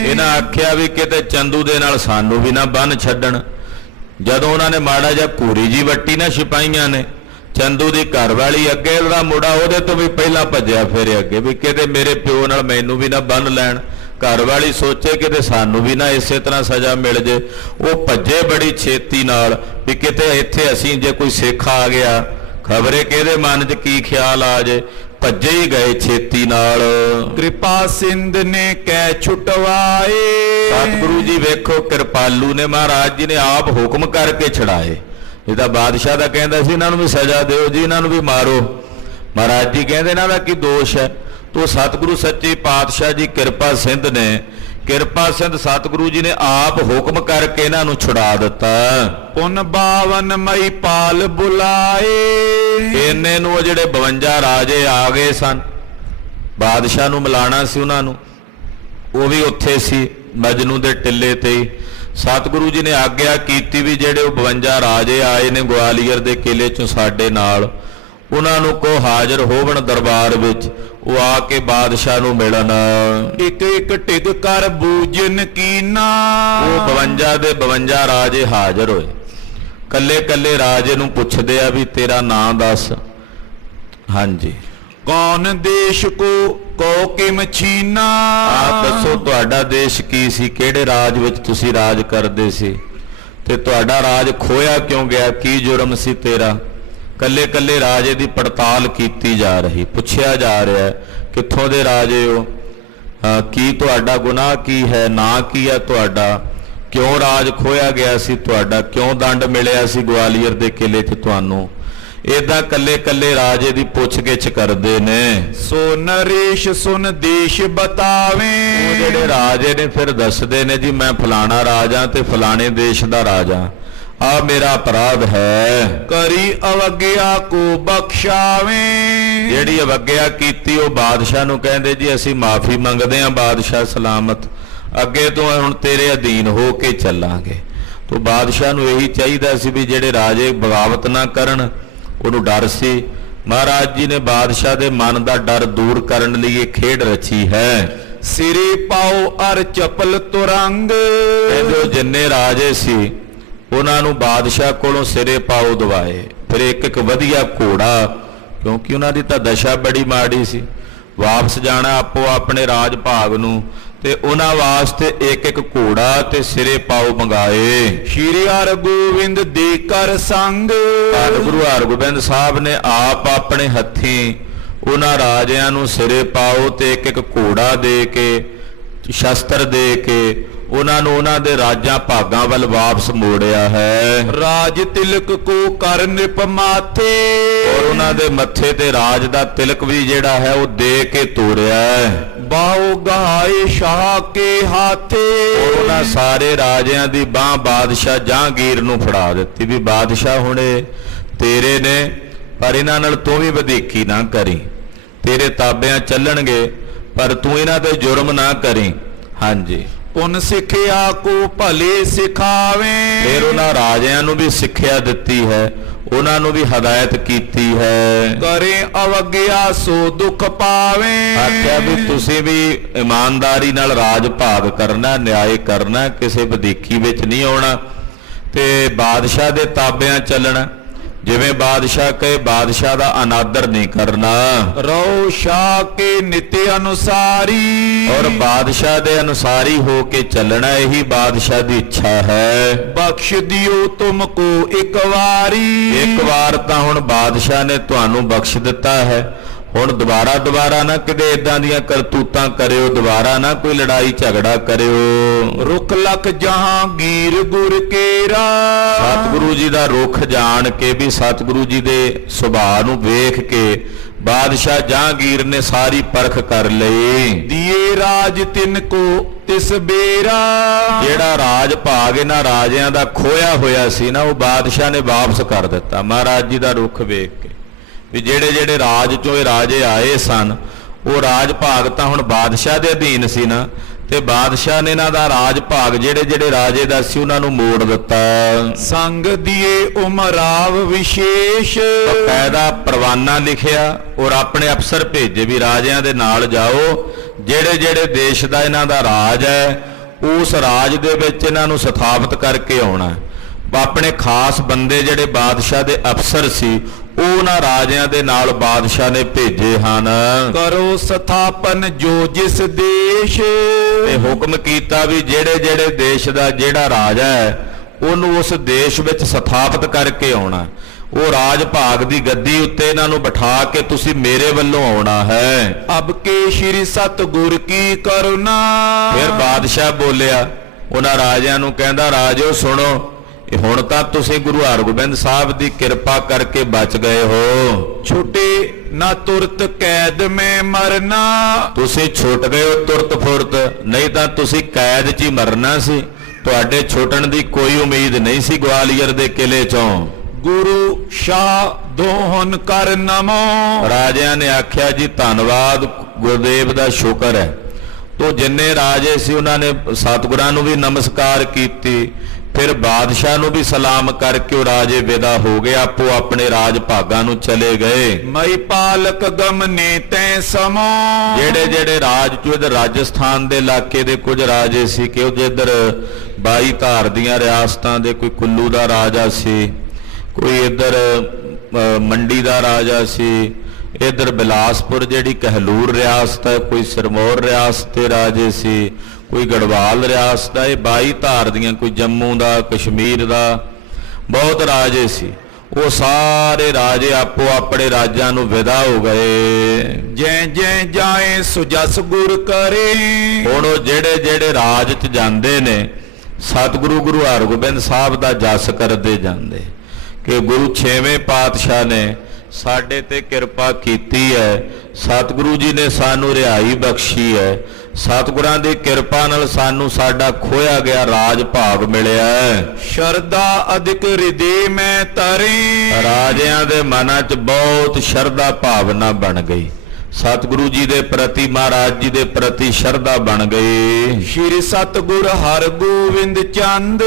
ਇਹਨਾਂ ਆਖਿਆ ਵੀ ਕਿਤੇ ਚੰਦੂ ਦੇ ਨਾਲ ਸਾਨੂੰ ਵੀ ਨਾ ਬੰਨ ਛੱਡਣ। ਜਦੋਂ ਉਹਨਾਂ ਨੇ ਮਾੜਾ ਜਿਹਾ ਘੂਰੀ ਜੀ ਵੱਟੀ ਨਾ ਸਿਪਾਹੀਆਂ ਨੇ, ਚੰਦੂ ਦੀ ਘਰਵਾਲੀ ਅੱਗੇ ਦਾ ਮੁੰਡਾ ਉਹਦੇ ਤੋਂ ਵੀ ਪਹਿਲਾਂ ਭੱਜਿਆ ਫਿਰੇ ਅੱਗੇ, ਵੀ ਕਿਤੇ ਮੇਰੇ ਪਿਓ ਨਾਲ ਮੈਨੂੰ ਵੀ ਨਾ ਬੰਨ ਲੈਣ। ਘਰਵਾਲੀ ਸੋਚੇ ਕਿਤੇ ਸਾਨੂੰ ਵੀ ਨਾ ਇਸੇ ਤਰ੍ਹਾਂ ਸਜ਼ਾ ਮਿਲ ਜੇ। ਉਹ ਭੱਜੇ ਬੜੀ ਛੇਤੀ ਨਾਲ ਵੀ ਕਿਤੇ ਇੱਥੇ ਅਸੀਂ ਜੇ ਕੋਈ ਸਿੱਖ ਆ ਗਿਆ, ਖਬਰੇ ਕਿਹਦੇ ਮਨ 'ਚ ਕੀ ਖਿਆਲ ਆ ਜੇ। ਭੱਜੇ ਹੀ ਗਏ ਛੇਤੀ ਨਾਲ। ਕਿਰਪਾ ਸਿੰਧ ਨੇ ਕਹਿ ਛੁਟਵਾਏ। ਸਤਿਗੁਰੂ ਜੀ ਵੇਖੋ ਕਿਰਪਾਲੂ ਨੇ, ਮਹਾਰਾਜ ਜੀ ਨੇ ਆਪ ਹੁਕਮ ਕਰਕੇ ਛੜਾਏ। ਇਹ ਤਾਂ ਬਾਦਸ਼ਾਹ ਦਾ ਕਹਿੰਦਾ ਸੀ ਇਹਨਾਂ ਨੂੰ ਵੀ ਸਜ਼ਾ ਦਿਓ ਜੀ, ਇਹਨਾਂ ਨੂੰ ਵੀ ਮਾਰੋ। ਮਹਾਰਾਜ ਜੀ ਕਹਿੰਦੇ ਇਹਨਾਂ ਦਾ ਕੀ ਦੋਸ਼ ਹੈ? ਤੋ ਸਤਿਗੁਰੂ ਸੱਚੇ ਪਾਤਸ਼ਾਹ ਜੀ ਕਿਰਪਾ ਸਿੰਧ ਨੇ, ਕਿਰਪਾ ਸਿੰਧ ਸਤਿਗੁਰੂ ਜੀ ਨੇ ਆਪ ਹੁਕਮ ਕਰਕੇ ਇਹਨਾਂ ਨੂੰ ਛੁਡਾ ਦਿੱਤਾ। ਪੁਨ 52 ਮਈ ਪਾਲ ਬੁਲਾਏ। ਇੰਨੇ ਨੂੰ ਉਹ ਜਿਹੜੇ 52 ਰਾਜੇ ਆ ਗਏ ਸਨ, ਬਾਦਸ਼ਾਹ ਨੂੰ ਮਿਲਾਣਾ ਸੀ ਉਹਨਾਂ ਨੂੰ, ਉਹ ਵੀ ਉੱਥੇ ਸੀ ਮਜਨੂ ਦੇ ਟਿੱਲੇ ਤੇ ਹੀ। ਸਤਿਗੁਰੂ ਜੀ ਨੇ ਆਗਿਆ ਕੀਤੀ ਵੀ ਜਿਹੜੇ ਉਹ 52 ਰਾਜੇ ਆਏ ਨੇ ਗਵਾਲੀਅਰ ਦੇ ਕਿਲੇ ਚੋਂ ਸਾਡੇ ਨਾਲ, ਉਹਨਾਂ ਨੂੰ ਕੋ ਹਾਜ਼ਰ ਹੋਵਣ ਦਰਬਾਰ ਵਿੱਚ, ਉਹ ਆ ਕੇ ਬਾਦਸ਼ਾਹ ਨੂੰ ਮਿਲਣ। ਇੱਕ ਇੱਕ ਟਿਕ ਕਰ ਬੂਝਨ ਕੀਨਾ। ਉਹ 52 ਦੇ 52 ਰਾਜੇ ਹਾਜ਼ਰ ਹੋਏ। ਕੱਲੇ ਕੱਲੇ ਰਾਜੇ ਨੂੰ ਪੁੱਛਦੇ ਆ ਵੀ ਤੇਰਾ ਨਾਂ ਦੱਸ। ਹਾਂਜੀ। ਕੌਣ ਦੇਸ਼ ਕੋ ਕਿਮ ਛੀਨਾ। ਆਪ ਦੱਸੋ ਤੁਹਾਡਾ ਦੇਸ਼ ਕੀ ਸੀ, ਕਿਹੜੇ ਰਾਜ ਵਿੱਚ ਤੁਸੀਂ ਰਾਜ ਕਰਦੇ ਸੀ, ਤੇ ਤੁਹਾਡਾ ਰਾਜ ਖੋਇਆ ਕਿਉਂ ਗਿਆ, ਕੀ ਜੁਰਮ ਸੀ ਤੇਰਾ। ਕੱਲੇ ਕੱਲੇ ਰਾਜੇ ਦੀ ਪੜਤਾਲ ਕੀਤੀ ਜਾ ਰਹੀ, ਪੁੱਛਿਆ ਜਾ ਰਿਹਾ ਕਿੱਥੋਂ ਦੇ ਰਾਜੇ ਹੋ, ਕੀ ਤੁਹਾਡਾ ਗੁਨਾਹ ਕੀ ਹੈ, ਨਾਂ ਕੀ ਹੈ ਤੁਹਾਡਾ, ਕਿਉਂ ਰਾਜ ਖੋਇਆ ਗਿਆ ਸੀ ਤੁਹਾਡਾ, ਕਿਉਂ ਦੰਡ ਮਿਲਿਆ ਸੀ ਗਵਾਲੀਅਰ ਦੇ ਕਿਲੇ 'ਚ ਤੁਹਾਨੂੰ। ਏਦਾਂ ਕੱਲੇ ਕੱਲੇ ਰਾਜੇ ਦੀ ਪੁੱਛਗਿੱਛ ਕਰਦੇ ਨੇ। ਸੋ ਨਰੇਸ਼ ਸੁਨ ਦੇਸ਼ ਬਤਾਵੇਂ। ਉਹ ਜਿਹੜੇ ਰਾਜੇ ਨੇ ਫਿਰ ਦੱਸਦੇ ਨੇ ਜੀ ਮੈਂ ਫਲਾਣਾ ਰਾਜਾ ਤੇ ਫਲਾਣੇ ਦੇਸ਼ ਦਾ ਰਾਜਾ, ਆ ਮੇਰਾ ਅਪਰਾਧ ਹੈ। ਕਰੀ ਅਵਗਿਆ ਕੋ ਬਖਸ਼ਾਵੇਂ। ਜਿਹੜੀ ਅਵਗਿਆ ਕੀਤੀ ਉਹ ਬਾਦਸ਼ਾਹ ਨੂੰ ਕਹਿੰਦੇ ਜੀ ਅਸੀਂ ਮਾਫੀ ਮੰਗਦੇ ਹਾਂ ਬਾਦਸ਼ਾਹ ਸਲਾਮਤ, ਅੱਗੇ ਤੋਂ ਹੁਣ ਤੇਰੇ ਅਧੀਨ ਹੋ ਕੇ ਚੱਲਾਂਗੇ। ਤੋ ਬਾਦਸ਼ਾਹ ਨੂੰ ਇਹੀ ਚਾਹੀਦਾ ਸੀ ਵੀ ਜਿਹੜੇ ਰਾਜੇ ਬਗਾਵਤ ਨਾ ਕਰਨ, ਉਹਨੂੰ ਡਰ ਸੀ। ਮਹਾਰਾਜ ਜੀ ਨੇ ਬਾਦਸ਼ਾਹ ਦੇ ਮਨ ਦਾ ਡਰ ਦੂਰ ਕਰਨ ਲਈ ਇਹ ਖੇਡ ਰਚੀ ਹੈ। ਸਿਰੇ ਪਾਓ ਅਰ ਚਪਲ ਤੁਰੰਗ। ਜੋ ਜਿੰਨੇ ਰਾਜੇ ਸੀ ਉਹਨਾਂ ਨੂੰ ਬਾਦਸ਼ਾਹ ਕੋਲੋਂ ਸਿਰੇ ਪਾਓ ਦਵਾਏ, ਫਿਰ ਇੱਕ ਇੱਕ ਵਧੀਆ ਘੋੜਾ, ਕਿਉਂਕਿ ਉਹਨਾਂ ਦੀ ਤਾਂ ਦਸ਼ਾ ਬੜੀ ਮਾੜੀ ਸੀ, ਵਾਪਸ ਜਾਣਾ ਆਪੋ ਆਪਣੇ ਰਾਜ ਭਾਗ ਨੂੰ, ਤੇ ਉਹਨਾਂ ਵਾਸਤੇ ਇੱਕ ਇੱਕ ਘੋੜਾ ਤੇ ਸਿਰੇ ਪਾਓ ਮੰਗਾਏ। ਸ਼੍ਰੀ ਹਰਗੋਬਿੰਦ ਦੇ ਕਰ ਸੰਗ। ਗੁਰੂ ਹਰਗੋਬਿੰਦ ਸਾਹਿਬ ਨੇ ਆਪ ਆਪਣੇ ਹੱਥੀਂ ਉਹਨਾਂ ਰਾਜਿਆਂ ਨੂੰ ਸਿਰੇ ਪਾਓ ਤੇ ਇੱਕ ਇੱਕ ਘੋੜਾ ਦੇ ਕੇ, ਸ਼ਸਤਰ ਦੇ ਕੇ ਉਹਨਾਂ ਨੂੰ ਉਹਨਾਂ ਦੇ ਰਾਜਾਂ ਭਾਗਾਂ ਵੱਲ ਵਾਪਸ ਮੋੜਿਆ ਹੈ। ਰਾਜ ਤਿਲਕ ਕੋ ਕਰ ਨਿਪ ਮਾਥੇ। ਔਰ ਉਹਨਾਂ ਦੇ ਮੱਥੇ ਤੇ ਰਾਜ ਦਾ ਤਿਲਕ ਵੀ ਜਿਹੜਾ ਹੈ ਉਹ ਦੇ ਕੇ ਤੋਰਿਆ ਹੈ। ਬਾਹੋ ਗਾਏ ਸ਼ਾਹ ਕੇ ਹਾਥੇ। ਉਹਨਾਂ ਸਾਰੇ ਰਾਜਿਆਂ ਦੀ ਬਾਹ ਬਾਦਸ਼ਾਹ ਜਹਾਂਗੀਰ ਨੂੰ ਫੜਾ ਦਿੱਤੀ ਵੀ ਬਾਦਸ਼ਾਹ ਹੁਣੇ ਤੇਰੇ ਨੇ, ਪਰ ਇਹਨਾਂ ਨਾਲ ਤੂੰ ਵੀ ਵਧੀਕੀ ਨਾ ਕਰੀ, ਤੇਰੇ ਤਾਬਿਆਂ ਚੱਲਣਗੇ ਪਰ ਤੂੰ ਇਹਨਾਂ ਤੇ ਜੁਰਮ ਨਾ ਕਰੀ। ਹਾਂਜੀ। ਪੁਨ ਸਿੱਖਿਆ ਕੋ ਭਲੇ ਸਿਖਾਵੇਂ। ਫਿਰ ਉਹਨਾਂ ਰਾਜਿਆਂ ਨੂੰ ਵੀ ਸਿੱਖਿਆ ਦਿੱਤੀ ਹੈ, ਉਹਨਾਂ ਨੂੰ ਵੀ ਹਦਾਇਤ ਕੀਤੀ ਹੈ। ਕਰੇ ਅਵਗਿਆ ਸੋ ਦੁੱਖ ਪਾਵੇਂ। ਆਖਿਆ ਵੀ ਤੁਸੀਂ ਵੀ ਇਮਾਨਦਾਰੀ ਨਾਲ ਰਾਜ ਭਾਗ ਕਰਨਾ, ਨਿਆਏ ਕਰਨਾ, ਕਿਸੇ ਵਧੀਕੀ ਵਿੱਚ ਨਹੀਂ ਆਉਣਾ ਤੇ ਬਾਦਸ਼ਾਹ ਦੇ ਤਾਬਿਆਂ ਚੱਲਣਾ। ਜਿਵੇਂ ਬਾਦਸ਼ਾਹ ਕਹੇ ਬਾਦਸ਼ਾਹ ਦਾ ਅਨਾਦਰ ਨਹੀਂ ਕਰਨਾ। ਰੋ ਸ਼ਾਹ ਕੇ ਨਿਤ ਅਨੁਸਾਰੀ। ਔਰ ਬਾਦਸ਼ਾਹ ਦੇ ਅਨੁਸਾਰੀ ਹੋ ਕੇ ਚੱਲਣਾ, ਇਹੀ ਬਾਦਸ਼ਾਹ ਦੀ ਇੱਛਾ ਹੈ। ਬਖਸ਼ ਦਿਓ ਤੁਮ ਕੋ ਇੱਕ ਵਾਰੀ। ਇੱਕ ਵਾਰ ਤਾਂ ਹੁਣ ਬਾਦਸ਼ਾਹ ਨੇ ਤੁਹਾਨੂੰ ਬਖਸ਼ ਦਿੱਤਾ ਹੈ, ਹੁਣ ਦੁਬਾਰਾ ਨਾ ਕਿਤੇ ਇਦਾਂ ਦੀਆਂ ਕਰਤੂਤਾਂ ਕਰਿਓ, ਦੁਬਾਰਾ ਨਾ ਕੋਈ ਲੜਾਈ ਝਗੜਾ ਕਰਿਓ। ਰੁਖ ਲਖ ਜਹਾਂਗੀਰ ਗੁਰ ਕੇਰਾ। ਸਤਿਗੁਰੂ ਜੀ ਦਾ ਰੁਖ ਜਾਣ ਕੇ ਵੀ, ਸਤਿਗੁਰੂ ਜੀ ਦੇ ਸੁਭਾਅ ਨੂੰ ਵੇਖ ਕੇ ਬਾਦਸ਼ਾਹ ਜਹਾਂਗੀਰ ਨੇ ਸਾਰੀ ਪਰਖ ਕਰ ਲਈ। दिए राज तिनको तिस बेरा। ਜਿਹੜਾ ਰਾਜ ਭਾਗ ਇਹਨਾਂ ਰਾਜਿਆਂ ਦਾ ਖੋਇਆ ਹੋਇਆ ਸੀ ਨਾ, ਉਹ ਬਾਦਸ਼ਾਹ ਨੇ ਵਾਪਸ ਕਰ ਦਿੱਤਾ ਮਹਾਰਾਜ ਜੀ ਦਾ ਰੁੱਖ ਵੇਖ ਕੇ, ਵੀ ਜਿਹੜੇ ਜਿਹੜੇ ਰਾਜ ਚੋਂ ਇਹ ਰਾਜੇ ਆਏ ਸਨ, ਉਹ ਰਾਜ ਭਾਗ ਤਾਂ ਹੁਣ ਬਾਦਸ਼ਾਹ ਦੇ ਅਧੀਨ ਸੀ ਨਾ, ਤੇ ਬਾਦਸ਼ਾਹ ਨੇ ਇਹਨਾਂ ਦਾ ਰਾਜ ਭਾਗ ਜਿਹੜੇ ਜਿਹੜੇ ਰਾਜੇ ਦਾ ਸੀ ਉਹਨਾਂ ਨੂੰ ਮੋੜ ਦਿੱਤਾ। संग दिए उमराव विशेष। ਬਕਾਇਦਾ ਪਰਵਾਨਾ ਲਿਖਿਆ ਔਰ ਆਪਣੇ ਅਫਸਰ ਭੇਜੇ ਵੀ ਰਾਜਿਆਂ ਦੇ ਨਾਲ ਜਾਓ, ਜਿਹੜੇ ਜਿਹੜੇ ਦੇਸ਼ ਦਾ ਇਹਨਾਂ ਦਾ ਰਾਜ ਹੈ ਉਸ ਰਾਜ ਦੇ ਵਿੱਚ ਇਹਨਾਂ ਨੂੰ ਸਥਾਪਿਤ ਕਰਕੇ ਆਉਣਾ। ਆਪਣੇ ਖਾਸ ਬੰਦੇ ਜਿਹੜੇ ਬਾਦਸ਼ਾਹ ਦੇ ਅਫਸਰ ਸੀ ਉਹ ਉਹਨਾਂ ਰਾਜਿਆਂ ਦੇ ਨਾਲ ਬਾਦਸ਼ਾਹ ਨੇ ਭੇਜੇ ਹਨ। करो स्थापन जो जिस देश। ਤੇ ਹੁਕਮ ਕੀਤਾ ਵੀ ਜਿਹੜੇ ਜਿਹੜੇ ਦੇਸ਼ ਦਾ ਜਿਹੜਾ ਰਾਜਾ ਹੈ ਉਹਨੂੰ ਉਸ ਦੇਸ਼ ਵਿੱਚ ਸਥਾਪਿਤ ਕਰਕੇ ਆਉਣਾ। ਉਹ ਰਾਜ ਭਾਗ ਦੀ ਗੱਦੀ ਉੱਤੇ ਇਹਨਾਂ ਨੂੰ ਬਿਠਾ ਕੇ ਤੁਸੀਂ ਮੇਰੇ ਵੱਲੋਂ ਆਉਣਾ ਹੈ। अब के श्री सतगुर की करुणा। ਫਿਰ ਬਾਦਸ਼ਾਹ ਬੋਲਿਆ, ਉਹਨਾਂ ਰਾਜਿਆਂ ਨੂੰ ਕਹਿੰਦਾ, ਰਾਜੋ ਸੁਣੋ, ਇਹ ਹੁਣ ਤਾਂ ਤੁਸੀਂ ਗੁਰੂ ਹਰਗੋਬਿੰਦ ਸਾਹਿਬ ਦੀ ਕਿਰਪਾ ਕਰਕੇ ਬਚ ਗਏ ਹੋ। छुटे न तुरत कैद में मरना। ਤੁਸੀਂ ਛੁੱਟ ਗਏ ਹੋ ਤੁਰਤ ਫੁਰਤ, ਨਹੀਂ ਤਾਂ ਤੁਸੀਂ ਕੈਦ 'ਚ ਹੀ ਮਰਨਾ ਸੀ। ਤੁਹਾਡੇ ਛੁੱਟਣ ਦੀ ਕੋਈ ਉਮੀਦ ਨਹੀਂ ਸੀ ਗਵਾਲੀਅਰ ਦੇ ਕਿਲੇ 'ਚੋਂ। गुरु शाह दोहन कर नमो। ਰਾਜਿਆਂ ਨੇ ਆਖਿਆ, ਜੀ ਧੰਨਵਾਦ, ਗੁਰਦੇਵ ਦਾ ਸ਼ੁਕਰ ਹੈ। ਤੋ ਜਿੰਨੇ ਰਾਜੇ ਸੀ ਉਹਨਾਂ ਨੇ ਸਤਿਗੁਰਾਂ ਨੂੰ ਵੀ ਨਮਸਕਾਰ ਕੀਤੀ, ਫਿਰ ਬਾਦਸ਼ਾਹ ਨੂੰ ਵੀ ਸਲਾਮ ਕਰਕੇ ਉਹ ਰਾਜੇ ਵਿਦਾ ਹੋ ਗਏ, ਆਪੋ ਆਪਣੇ ਰਾਜ ਭਾਗਾਂ ਨੂੰ ਚਲੇ ਗਏ। मई पालक गमने तै समो। ਜਿਹੜੇ ਜਿਹੜੇ ਰਾਜ ਚੋਂ ਇਧਰ ਰਾਜਸਥਾਨ ਦੇ ਇਲਾਕੇ ਦੇ ਕੁਝ ਰਾਜੇ ਸੀ ਕਿ ਉਹ ਜਿੱਧਰ 22 ਧਾਰ ਦੀਆਂ ਰਿਆਸਤਾਂ ਦੇ, ਕੋਈ ਕੁੱਲੂ ਦਾ ਰਾਜਾ ਸੀ, ਕੋਈ ਇੱਧਰ ਮੰਡੀ ਦਾ ਰਾਜਾ ਸੀ, ਇੱਧਰ ਬਿਲਾਸਪੁਰ ਜਿਹੜੀ ਕਹਿਲੂਰ ਰਿਆਸਤ ਹੈ, ਕੋਈ ਸਿਰਮੌਰ ਰਿਆਸਤ ਦੇ ਰਾਜੇ ਸੀ, ਕੋਈ ਗੜਵਾਲ ਰਿਆਸਤ ਦਾ, ਇਹ 22 ਧਾਰ ਦੀਆਂ, ਕੋਈ ਜੰਮੂ ਦਾ, ਕਸ਼ਮੀਰ ਦਾ, ਬਹੁਤ ਰਾਜੇ ਸੀ। ਉਹ ਸਾਰੇ ਰਾਜੇ ਆਪੋ ਆਪਣੇ ਰਾਜਾਂ ਨੂੰ ਵਿਦਾ ਹੋ ਗਏ। जै जै जाए सुजस गुर करे। ਹੁਣ ਉਹ ਜਿਹੜੇ ਜਿਹੜੇ ਰਾਜ 'ਚ ਜਾਂਦੇ ਨੇ ਸਤਿਗੁਰੂ ਗੁਰੂ ਹਰਗੋਬਿੰਦ ਸਾਹਿਬ ਦਾ ਜਸ ਕਰਦੇ ਜਾਂਦੇ ਕਿ ਗੁਰੂ 6ਵੇਂ ਪਾਤਸ਼ਾਹ ਨੇ ਸਾਡੇ ਤੇ ਕਿਰਪਾ ਕੀਤੀ ਹੈ, ਸਤਿਗੁਰੂ ਜੀ ਨੇ ਸਾਨੂੰ ਰਿਹਾਈ ਬਖਸ਼ੀ ਹੈ, ਸਤਿਗੁਰਾਂ ਦੀ ਕਿਰਪਾ ਨਾਲ ਸਾਨੂੰ ਸਾਡਾ ਖੋਇਆ ਗਿਆ ਰਾਜ ਭਾਗ ਮਿਲਿਆ ਹੈ। शरदा अधिक हृदय में तरे। ਰਾਜਿਆਂ ਦੇ ਮਨਾਂ 'ਚ ਬਹੁਤ ਸ਼ਰਧਾ ਭਾਵਨਾ ਬਣ ਗਈ, ਸਤਿਗੁਰੂ ਜੀ ਦੇ ਪ੍ਰਤੀ, ਮਹਾਰਾਜ ਜੀ ਦੇ ਪ੍ਰਤੀ ਸ਼ਰਧਾ ਬਣ ਗਈ। श्री सतगुर हर गोविंद चंद।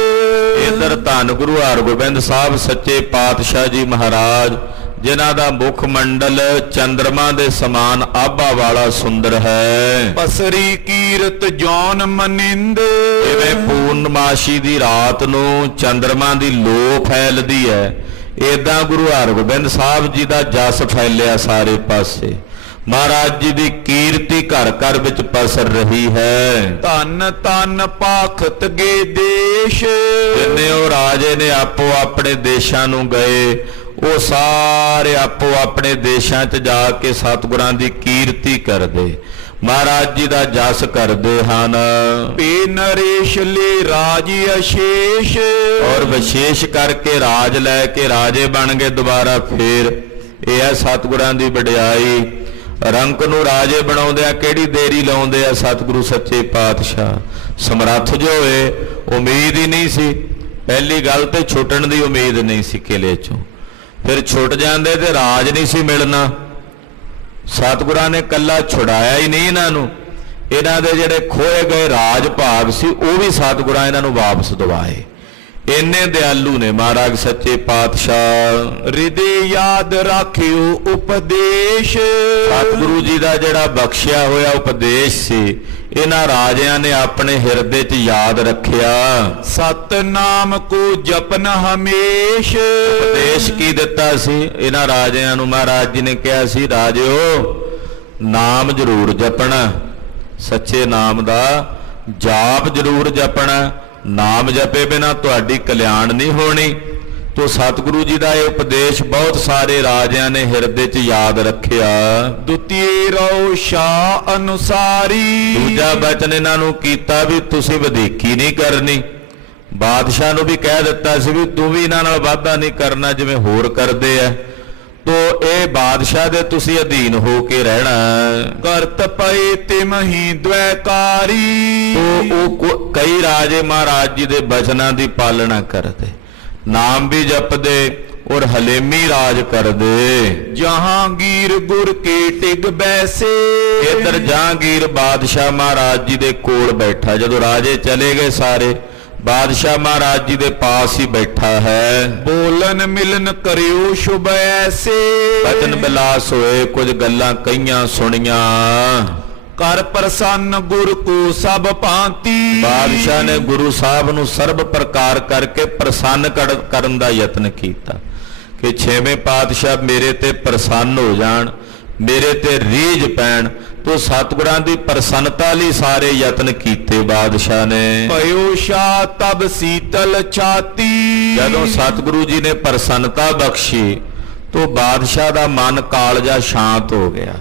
ਇਧਰ ਧੰਨ ਗੁਰੂ ਹਰਗੋਬਿੰਦ ਸਾਹਿਬ ਸੱਚੇ ਪਾਤਸ਼ਾਹ ਜੀ ਮਹਾਰਾਜ, ਜਿਨ੍ਹਾਂ ਦਾ ਮੁਖ ਮੰਡਲ ਚੰਦਰਮਾ ਦੇ ਸਮਾਨ ਆਭਾ ਵਾਲਾ ਸੁੰਦਰ ਹੈ। पसरी कीरत जौन मनिंद। ਜਿਵੇਂ ਪੂਰਨਮਾਸ਼ੀ ਦੀ ਰਾਤ ਨੂੰ ਚੰਦਰਮਾ ਦੀ ਲੋ ਫੈਲਦੀ ਹੈ, ਏਦਾਂ ਗੁਰੂ ਹਰਗੋਬਿੰਦ ਸਾਹਿਬ ਜੀ ਦਾ ਜਸ ਫੈਲਿਆ ਸਾਰੇ ਪਾਸੇ। ਮਹਾਰਾਜ ਜੀ ਦੀ ਕੀਰਤੀ ਘਰ ਘਰ ਵਿੱਚ ਪਸਰ ਰਹੀ ਹੈ। ਧਨ ਧਨ ਪਾਖਤ ਗੇ ਦੇਸ਼। ਜਿੰਨੇ ਉਹ ਰਾਜੇ ਨੇ ਆਪੋ ਆਪਣੇ ਦੇਸ਼ਾਂ ਨੂੰ ਗਏ, ਉਹ ਸਾਰੇ ਆਪੋ ਆਪਣੇ ਦੇਸ਼ਾਂ 'ਚ ਜਾ ਕੇ ਸਤਿਗੁਰਾਂ ਦੀ ਕੀਰਤੀ ਕਰਦੇ, ਮਹਾਰਾਜ ਜੀ ਦਾ ਜਸ ਕਰਦੇ ਹਨ। ਪੇ ਨਰੇਸ਼ ਲੈ ਰਾਜ ਅਸ਼ੇਸ਼। ਔਰ ਵਿਸ਼ੇਸ਼ ਕਰਕੇ ਰਾਜ ਲੈ ਕੇ ਰਾਜੇ ਬਣ ਗਏ ਦੁਬਾਰਾ ਫੇਰ। ਇਹ ਹੈ ਸਤਿਗੁਰਾਂ ਦੀ ਵਡਿਆਈ। ਰੰਕ ਨੂੰ ਰਾਜੇ ਬਣਾਉਂਦਿਆਂ ਕਿਹੜੀ ਦੇਰੀ ਲਾਉਂਦੇ ਆ ਸਤਿਗੁਰੂ ਸੱਚੇ ਪਾਤਸ਼ਾਹ। ਸਮਰੱਥ ਜੋ ਹੋਏ, ਉਮੀਦ ਹੀ ਨਹੀਂ ਸੀ, ਪਹਿਲੀ ਗੱਲ ਤੇ ਛੁੱਟਣ ਦੀ ਉਮੀਦ ਨਹੀਂ ਸੀ ਕਿਲੇ 'ਚੋਂ, ਫਿਰ ਛੁੱਟ ਜਾਂਦੇ ਤੇ ਰਾਜ ਨਹੀਂ ਸੀ ਮਿਲਣਾ। ਸਤਿਗੁਰਾਂ ਨੇ ਕੱਲਾ ਛੁਡਾਇਆ ਹੀ ਨਹੀਂ ਇਹਨਾਂ ਨੂੰ, ਇਹਨਾਂ ਦੇ ਜਿਹੜੇ ਖੋਏ ਗਏ ਰਾਜ ਭਾਗ ਸੀ ਉਹ ਵੀ ਸਤਿਗੁਰਾਂ ਇਹਨਾਂ ਨੂੰ ਵਾਪਸ ਦਿਵਾਏ। ਇੰਨੇ ਦਿਆਲੂ ਨੇ ਮਹਾਰਾਜ ਸੱਚੇ ਪਾਤਸ਼ਾਹ। ਹਿਰਦੇ ਯਾਦ ਰੱਖਿਓ ਉਪਦੇਸ਼। ਸਤਿਗੁਰੂ ਜੀ ਦਾ ਜਿਹੜਾ ਬਖਸ਼ਿਆ ਹੋਇਆ ਉਪਦੇਸ਼ ਸੀ, ਇਹਨਾਂ ਰਾਜਿਆਂ ਨੇ ਆਪਣੇ ਹਿਰਦੇ 'ਚ ਯਾਦ ਰੱਖਿਆ। ਸਤਨਾਮ ਕੋ ਜਪਨ ਹਮੇਸ਼। ਉਪਦੇਸ਼ ਕੀ ਦਿੱਤਾ ਸੀ ਇਹਨਾਂ ਰਾਜਿਆਂ ਨੂੰ? ਮਹਾਰਾਜ ਜੀ ਨੇ ਕਿਹਾ ਸੀ, ਰਾਜਿਓ ਨਾਮ ਜ਼ਰੂਰ ਜਪਣਾ, ਸੱਚੇ ਨਾਮ ਦਾ ਜਾਪ ਜ਼ਰੂਰ ਜਪਣਾ, ਨਾਮ ਜਪੇ ਬਿਨਾ ਤੁਹਾਡੀ ਕਲਿਆਣ ਨਹੀਂ ਹੋਣੀ। ਤੋ ਸਤਿਗੁਰੂ ਜੀ ਦਾ ਇਹ ਉਪਦੇਸ਼ ਬਹੁਤ ਸਾਰੇ ਰਾਜਿਆਂ ਨੇ ਹਿਰਦੇ 'ਚ ਯਾਦ ਰੱਖਿਆ। ਦੁਤੀਏ ਰੋ ਸ਼ਾ ਅਨੁਸਾਰੀ। ਦੂਜਾ ਬਚਨ ਇਹਨਾਂ ਨੂੰ ਕੀਤਾ ਵੀ ਤੁਸੀਂ ਵਧੀਕੀ ਨਹੀਂ ਕਰਨੀ। ਬਾਦਸ਼ਾਹ ਨੂੰ ਵੀ ਕਹਿ ਦਿੱਤਾ ਸੀ ਵੀ ਤੂੰ ਵੀ ਇਹਨਾਂ ਨਾਲ ਵਾਅਦਾ ਨਹੀਂ ਕਰਨਾ ਜਿਵੇਂ ਹੋਰ ਕਰਦੇ ਆ। ਤੋ ਇਹ ਬਾਦਸ਼ਾਹ ਦੇ ਤੁਸੀਂ ਅਧੀਨ ਹੋ ਕੇ ਰਹਿਣਾ ਹੈ। ਕਰਤ ਪਏ ਤਿਮਹੀ ਦ્વੈਕਾਰੀ। ਤੋ ਉਹ ਕਈ ਰਾਜੇ ਮਹਾਰਾਜ ਜੀ ਦੇ ਬਚਨਾਂ ਦੀ ਪਾਲਣਾ ਕਰਦੇ, ਨਾਮ ਵੀ ਜਪਦੇ ਔਰ ਹਲੇਮੀ ਰਾਜ ਕਰਦੇ। ਜਹਾਂਗੀਰ ਗੁਰ ਕੇ ਟਿਗ ਬੈਸੇ। ਇਧਰ ਜਹਾਂਗੀਰ ਬਾਦਸ਼ਾਹ ਮਹਾਰਾਜ ਜੀ ਦੇ ਕੋਲ ਬੈਠਾ, ਜਦੋਂ ਰਾਜੇ ਚਲੇ ਗਏ ਸਾਰੇ, ਬਾਦਸ਼ਾਹ ਮਹਾਰਾਜ ਜੀ ਦੇ ਪਾਸ ਹੀ ਬੈਠਾ ਹੈ। ਬੋਲਨ ਮਿਲਨ ਕਰਿਓ ਸ਼ੁਭ ਐਸੇ। ਬਚਨ ਬਿਲਾਸ ਹੋਏ, ਕੁਝ ਗੱਲਾਂ ਕਹੀਆਂ ਸੁਣੀਆਂ। ਕਰ ਪ੍ਰਸੰਨ ਗੁਰ ਕੋ ਸਭ ਭਾਂਤੀ। ਬਾਦਸ਼ਾਹ ਨੇ ਗੁਰੂ ਸਾਹਿਬ ਨੂੰ ਸਰਬ ਪ੍ਰਕਾਰ ਕਰਕੇ ਪ੍ਰਸੰਨ ਕਰਨ ਦਾ ਯਤਨ ਕੀਤਾ ਕਿ ਛੇਵੇਂ ਪਾਤਸ਼ਾਹ ਮੇਰੇ ਤੇ ਪ੍ਰਸੰਨ ਹੋ ਜਾਣ, ਮੇਰੇ ਤੇ ਰੀਝ ਪੈਣ। ਤੋ ਸਤਿਗੁਰਾਂ ਦੀ ਪ੍ਰਸੰਨਤਾ ਲਈ ਸਾਰੇ ਯਤਨ ਕੀਤੇ ਬਾਦਸ਼ਾਹ ਨੇ। ਭਇਓ ਸ਼ਾ ਤਬ ਸੀਤਲ ਛਾਤੀ। ਜਦੋਂ ਸਤਿਗੁਰੂ ਜੀ ਨੇ ਪ੍ਰਸੰਨਤਾ ਬਖਸ਼ੀ ਤੋ ਬਾਦਸ਼ਾਹ ਦਾ ਮਨ ਕਾਲਜਾ ਸ਼ਾਂਤ ਹੋ ਗਿਆ।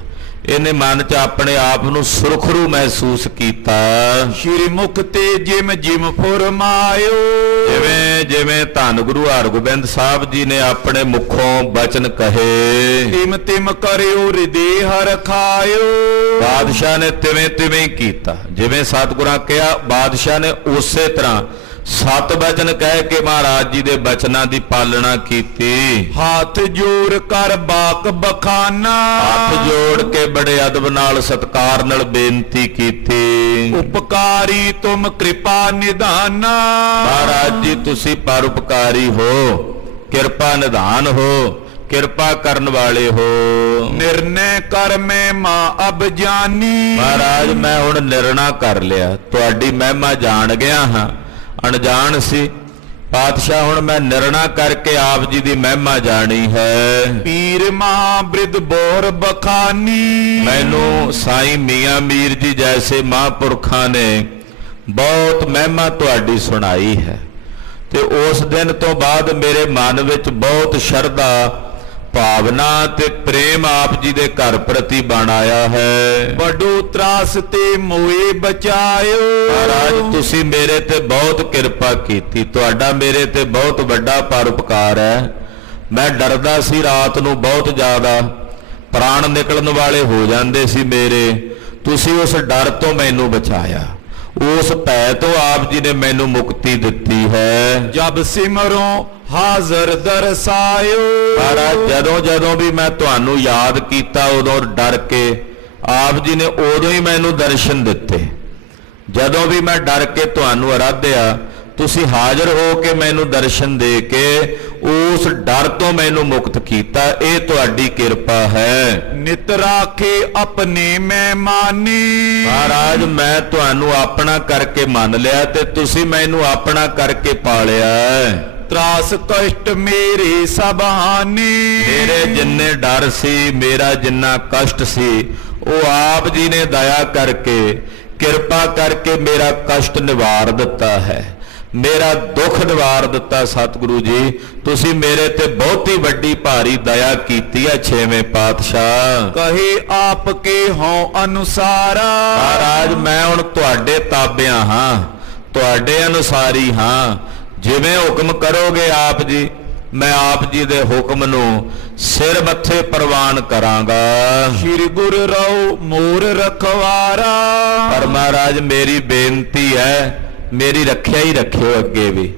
ਇਹਨੇ ਮਨ 'ਚ ਆਪਣੇ ਆਪ ਨੂੰ ਸੁਰਖਰੂ ਮਹਿਸੂਸ ਕੀਤਾ। ਸ਼੍ਰੀ ਮੁਖ ਤੇ ਜਿਮ ਜਿਮ ਫੁਰਮਾਇਓ। ਜਿਵੇਂ ਜਿਵੇਂ ਧੰਨ ਗੁਰੂ ਹਰਗੋਬਿੰਦ ਸਾਹਿਬ ਜੀ ਨੇ ਆਪਣੇ ਮੁਖੋਂ ਬਚਨ ਕਹੇ, ਤਿਮ ਤਿਮ ਕਰਿਓ ਹਿਰਦੇ ਹਰ ਖਾਇਓ। ਬਾਦਸ਼ਾਹ ਨੇ ਤਿਵੇਂ ਤਿਵੇਂ ਹੀ ਕੀਤਾ, ਜਿਵੇਂ ਸਤਿਗੁਰਾਂ ਕਿਹਾ ਬਾਦਸ਼ਾਹ ਨੇ ਉਸੇ ਤਰ੍ਹਾਂ ਸਤ ਬਚਨ ਕਹਿ ਕੇ ਮਹਾਰਾਜ ਜੀ ਦੇ ਬਚਨਾਂ ਦੀ ਪਾਲਣਾ ਕੀਤੀ। ਹੱਥ ਜੋੜ ਕਰ ਬਾਕ ਬਖਾਨਾ। ਹੱਥ ਜੋੜ ਕੇ ਬੜੇ ਅਦਬ ਨਾਲ ਸਤਿਕਾਰ ਨਾਲ ਬੇਨਤੀ ਕੀਤੀ। ਉਪਕਾਰੀ ਤੁਮ ਕਿਰਪਾ ਨਿਧਾਨਾ। ਮਹਾਰਾਜ ਜੀ ਤੁਸੀਂ ਪਰਉਪਕਾਰੀ ਹੋ, ਕਿਰਪਾ ਨਿਧਾਨ ਹੋ, ਕਿਰਪਾ ਕਰਨ ਵਾਲੇ ਹੋ। ਨਿਰਣੈ ਕਰ ਮਹਿਮਾ ਅਬ ਜਾਨੀ। ਮਹਾਰਾਜ ਮੈਂ ਹੁਣ ਨਿਰਣਾ ਕਰ ਲਿਆ, ਤੁਹਾਡੀ ਮਹਿਮਾ ਜਾਣ ਗਿਆ ਹਾਂ, ਅਣਜਾਣ ਸੀ। ਪਾਤਸ਼ਾਹ ਹੁਣ ਮੈਂ ਨਿਰਣਾ ਕਰਕੇ ਆਪ ਜੀ ਦੀ ਮਹਿਮਾ ਜਾਣੀ ਹੈ। ਪੀਰ ਮਹਾਬ੍ਰਿਧ ਬੋਰ ਬਖਾਨੀ। ਮੈਨੂੰ ਸਾਈਂ ਮੀਆਂ ਮੀਰ ਜੀ ਜੈਸੇ ਮਹਾਂਪੁਰਖਾਂ ਨੇ ਬਹੁਤ ਮਹਿਮਾ ਤੁਹਾਡੀ ਸੁਣਾਈ ਹੈ, ਤੇ ਉਸ ਦਿਨ ਤੋਂ ਬਾਅਦ ਮੇਰੇ ਮਨ ਵਿੱਚ ਬਹੁਤ ਸ਼ਰਧਾ ਭਾਵਨਾ ਤੇ ਪ੍ਰੇਮ ਆਪ ਜੀ ਦੇ ਘਰ ਪ੍ਰਤੀ ਬਣ ਆਇਆ ਹੈ। ਵੱਡੋ ਤਰਾਸ ਤੇ ਮੋਏ ਬਚਾਇਓ। ਮਹਾਰਾਜ ਤੁਸੀਂ ਮੇਰੇ ਤੇ ਬਹੁਤ ਕਿਰਪਾ ਕੀਤੀ, ਤੁਹਾਡਾ ਮੇਰੇ ਤੇ ਬਹੁਤ ਵੱਡਾ ਪਰਉਪਕਾਰ ਹੈ। ਮੈਂ ਡਰਦਾ ਸੀ ਰਾਤ ਨੂੰ ਬਹੁਤ ਜ਼ਿਆਦਾ, ਪ੍ਰਾਣ ਨਿਕਲਣ ਵਾਲੇ ਹੋ ਜਾਂਦੇ ਸੀ ਮੇਰੇ। ਤੁਸੀਂ ਉਸ ਡਰ ਤੋਂ ਮੈਨੂੰ ਬਚਾਇਆ, ਉਸ ਭੈ ਤੋਂ ਆਪ ਜੀ ਨੇ ਮੈਨੂੰ ਮੁਕਤੀ ਦਿੱਤੀ ਹੈ। ਜਬ ਸਿਮਰੋਂ ਹਾਜ਼ਰ ਦਰਸਾਇਓ। ਮਹਾਰਾਜ ਜਦੋਂ ਜਦੋਂ ਵੀ ਮੈਂ ਤੁਹਾਨੂੰ ਯਾਦ ਕੀਤਾ ਉਦੋਂ ਡਰ ਕੇ ਆਪ ਜੀ ਨੇ ਉਦੋਂ ਹੀ ਮੈਨੂੰ ਦਰਸ਼ਨ ਦਿੱਤੇ। ਜਦੋਂ ਵੀ ਮੈਂ ਡਰ ਕੇ ਤੁਹਾਨੂੰ ਅਰਾਧਿਆ ਤੁਸੀਂ ਹਾਜ਼ਰ ਹੋ ਕੇ ਮੈਨੂੰ ਦਰਸ਼ਨ ਦੇ ਕੇ ਉਸ ਡਰ ਤੋਂ ਮੈਨੂੰ ਮੁਕਤ ਕੀਤਾ। ਇਹ ਤੁਹਾਡੀ ਕਿਰਪਾ ਹੈ। ਨਿਤ ਰਾਖੇ ਆਪਣੇ ਮਹਿਮਾਨੀ। ਮਹਾਰਾਜ ਮੈਂ ਤੁਹਾਨੂੰ ਆਪਣਾ ਕਰਕੇ ਮੰਨ ਲਿਆ ਤੇ ਤੁਸੀਂ ਮੈਨੂੰ ਆਪਣਾ ਕਰਕੇ ਪਾਲਿਆ। ਤਰਾਸ ਕਸ਼ਟ ਮੇਰੇ ਸਭ ਹਾਨੀ। ਮੇਰੇ ਜਿੰਨੇ ਡਰ ਸੀ, ਮੇਰਾ ਜਿੰਨਾ ਕਸ਼ਟ ਸੀ, ਉਹ ਆਪ ਜੀ ਨੇ ਦਇਆ ਕਰਕੇ ਕਿਰਪਾ ਕਰਕੇ ਮੇਰਾ ਕਸ਼ਟ ਨਿਵਾਰ ਦਿੱਤਾ ਹੈ, ਮੇਰਾ ਦੁੱਖ ਨਿਵਾਰ ਦਿੱਤਾ। ਸਤਿਗੁਰੂ ਜੀ ਤੁਸੀਂ ਮੇਰੇ ਤੇ ਬਹੁਤੀ ਵੱਡੀ ਭਾਰੀ ਦਇਆ ਕੀਤੀ ਹੈ। ਛੇਵੇਂ ਪਾਤਸ਼ਾਹ ਕਹੇ ਆਪ ਕੇ ਹੋਂ ਅਨੁਸਾਰਾ। ਮਹਾਰਾਜ ਮੈਂ ਹੁਣ ਤੁਹਾਡੇ ਤਾਬਿਆਂ ਹਾਂ, ਤੁਹਾਡੇ ਅਨੁਸਾਰੀ ਹਾਂ। ਜਿਵੇਂ ਹੁਕਮ ਕਰੋਗੇ ਆਪ ਜੀ, ਮੈਂ ਆਪ ਜੀ ਦੇ ਹੁਕਮ ਨੂੰ ਸਿਰ ਮੱਥੇ ਪ੍ਰਵਾਨ ਕਰਾਂਗਾ। ਸ਼੍ਰੀ ਗੁਰੂ ਰਉ ਮੋਰ ਰਖਵਾਰਾ। ਪਰ ਮਹਾਰਾਜ ਮੇਰੀ ਬੇਨਤੀ ਹੈ, ਮੇਰੀ ਰੱਖਿਆ ਹੀ ਰੱਖਿਓ, ਅੱਗੇ ਵੀ,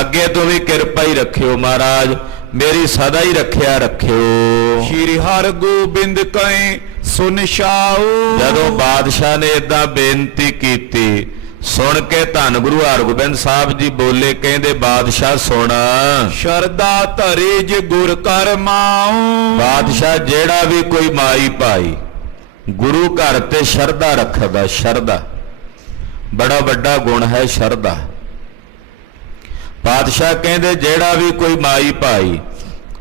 ਅੱਗੇ ਤੋਂ ਵੀ ਕਿਰਪਾ ਹੀ ਰੱਖਿਓ ਮਹਾਰਾਜ, ਮੇਰੀ ਸਦਾ ਹੀ ਰੱਖਿਆ ਰੱਖਿਓ। ਸ਼੍ਰੀ ਹਰਿ ਗੋਬਿੰਦ ਕਹੇ ਸੁਨ ਛਾਉ। ਜਦੋਂ ਬਾਦਸ਼ਾਹ ਨੇ ਏਦਾਂ ਬੇਨਤੀ ਕੀਤੀ ਸੁਣ ਕੇ ਧੰਨ ਗੁਰੂ ਹਰਗੋਬਿੰਦ ਸਾਹਿਬ ਜੀ ਬੋਲੇ, ਕਹਿੰਦੇ ਬਾਦਸ਼ਾਹ ਸੁਣ। ਸ਼ਰਦਾ ਧਰੇ ਜੇ ਗੁਰ ਕਰ ਮਾਉ। ਬਾਦਸ਼ਾਹ ਜਿਹੜਾ ਵੀ ਕੋਈ ਮਾਈ ਭਾਈ ਗੁਰੂ ਘਰ ਤੇ ਸ਼ਰਧਾ ਰੱਖਦਾ, ਸ਼ਰਧਾ ਬੜਾ ਵੱਡਾ ਗੁਣ ਹੈ ਸ਼ਰਧਾ। ਬਾਦਸ਼ਾਹ ਕਹਿੰਦੇ ਜਿਹੜਾ ਵੀ ਕੋਈ ਮਾਈ ਭਾਈ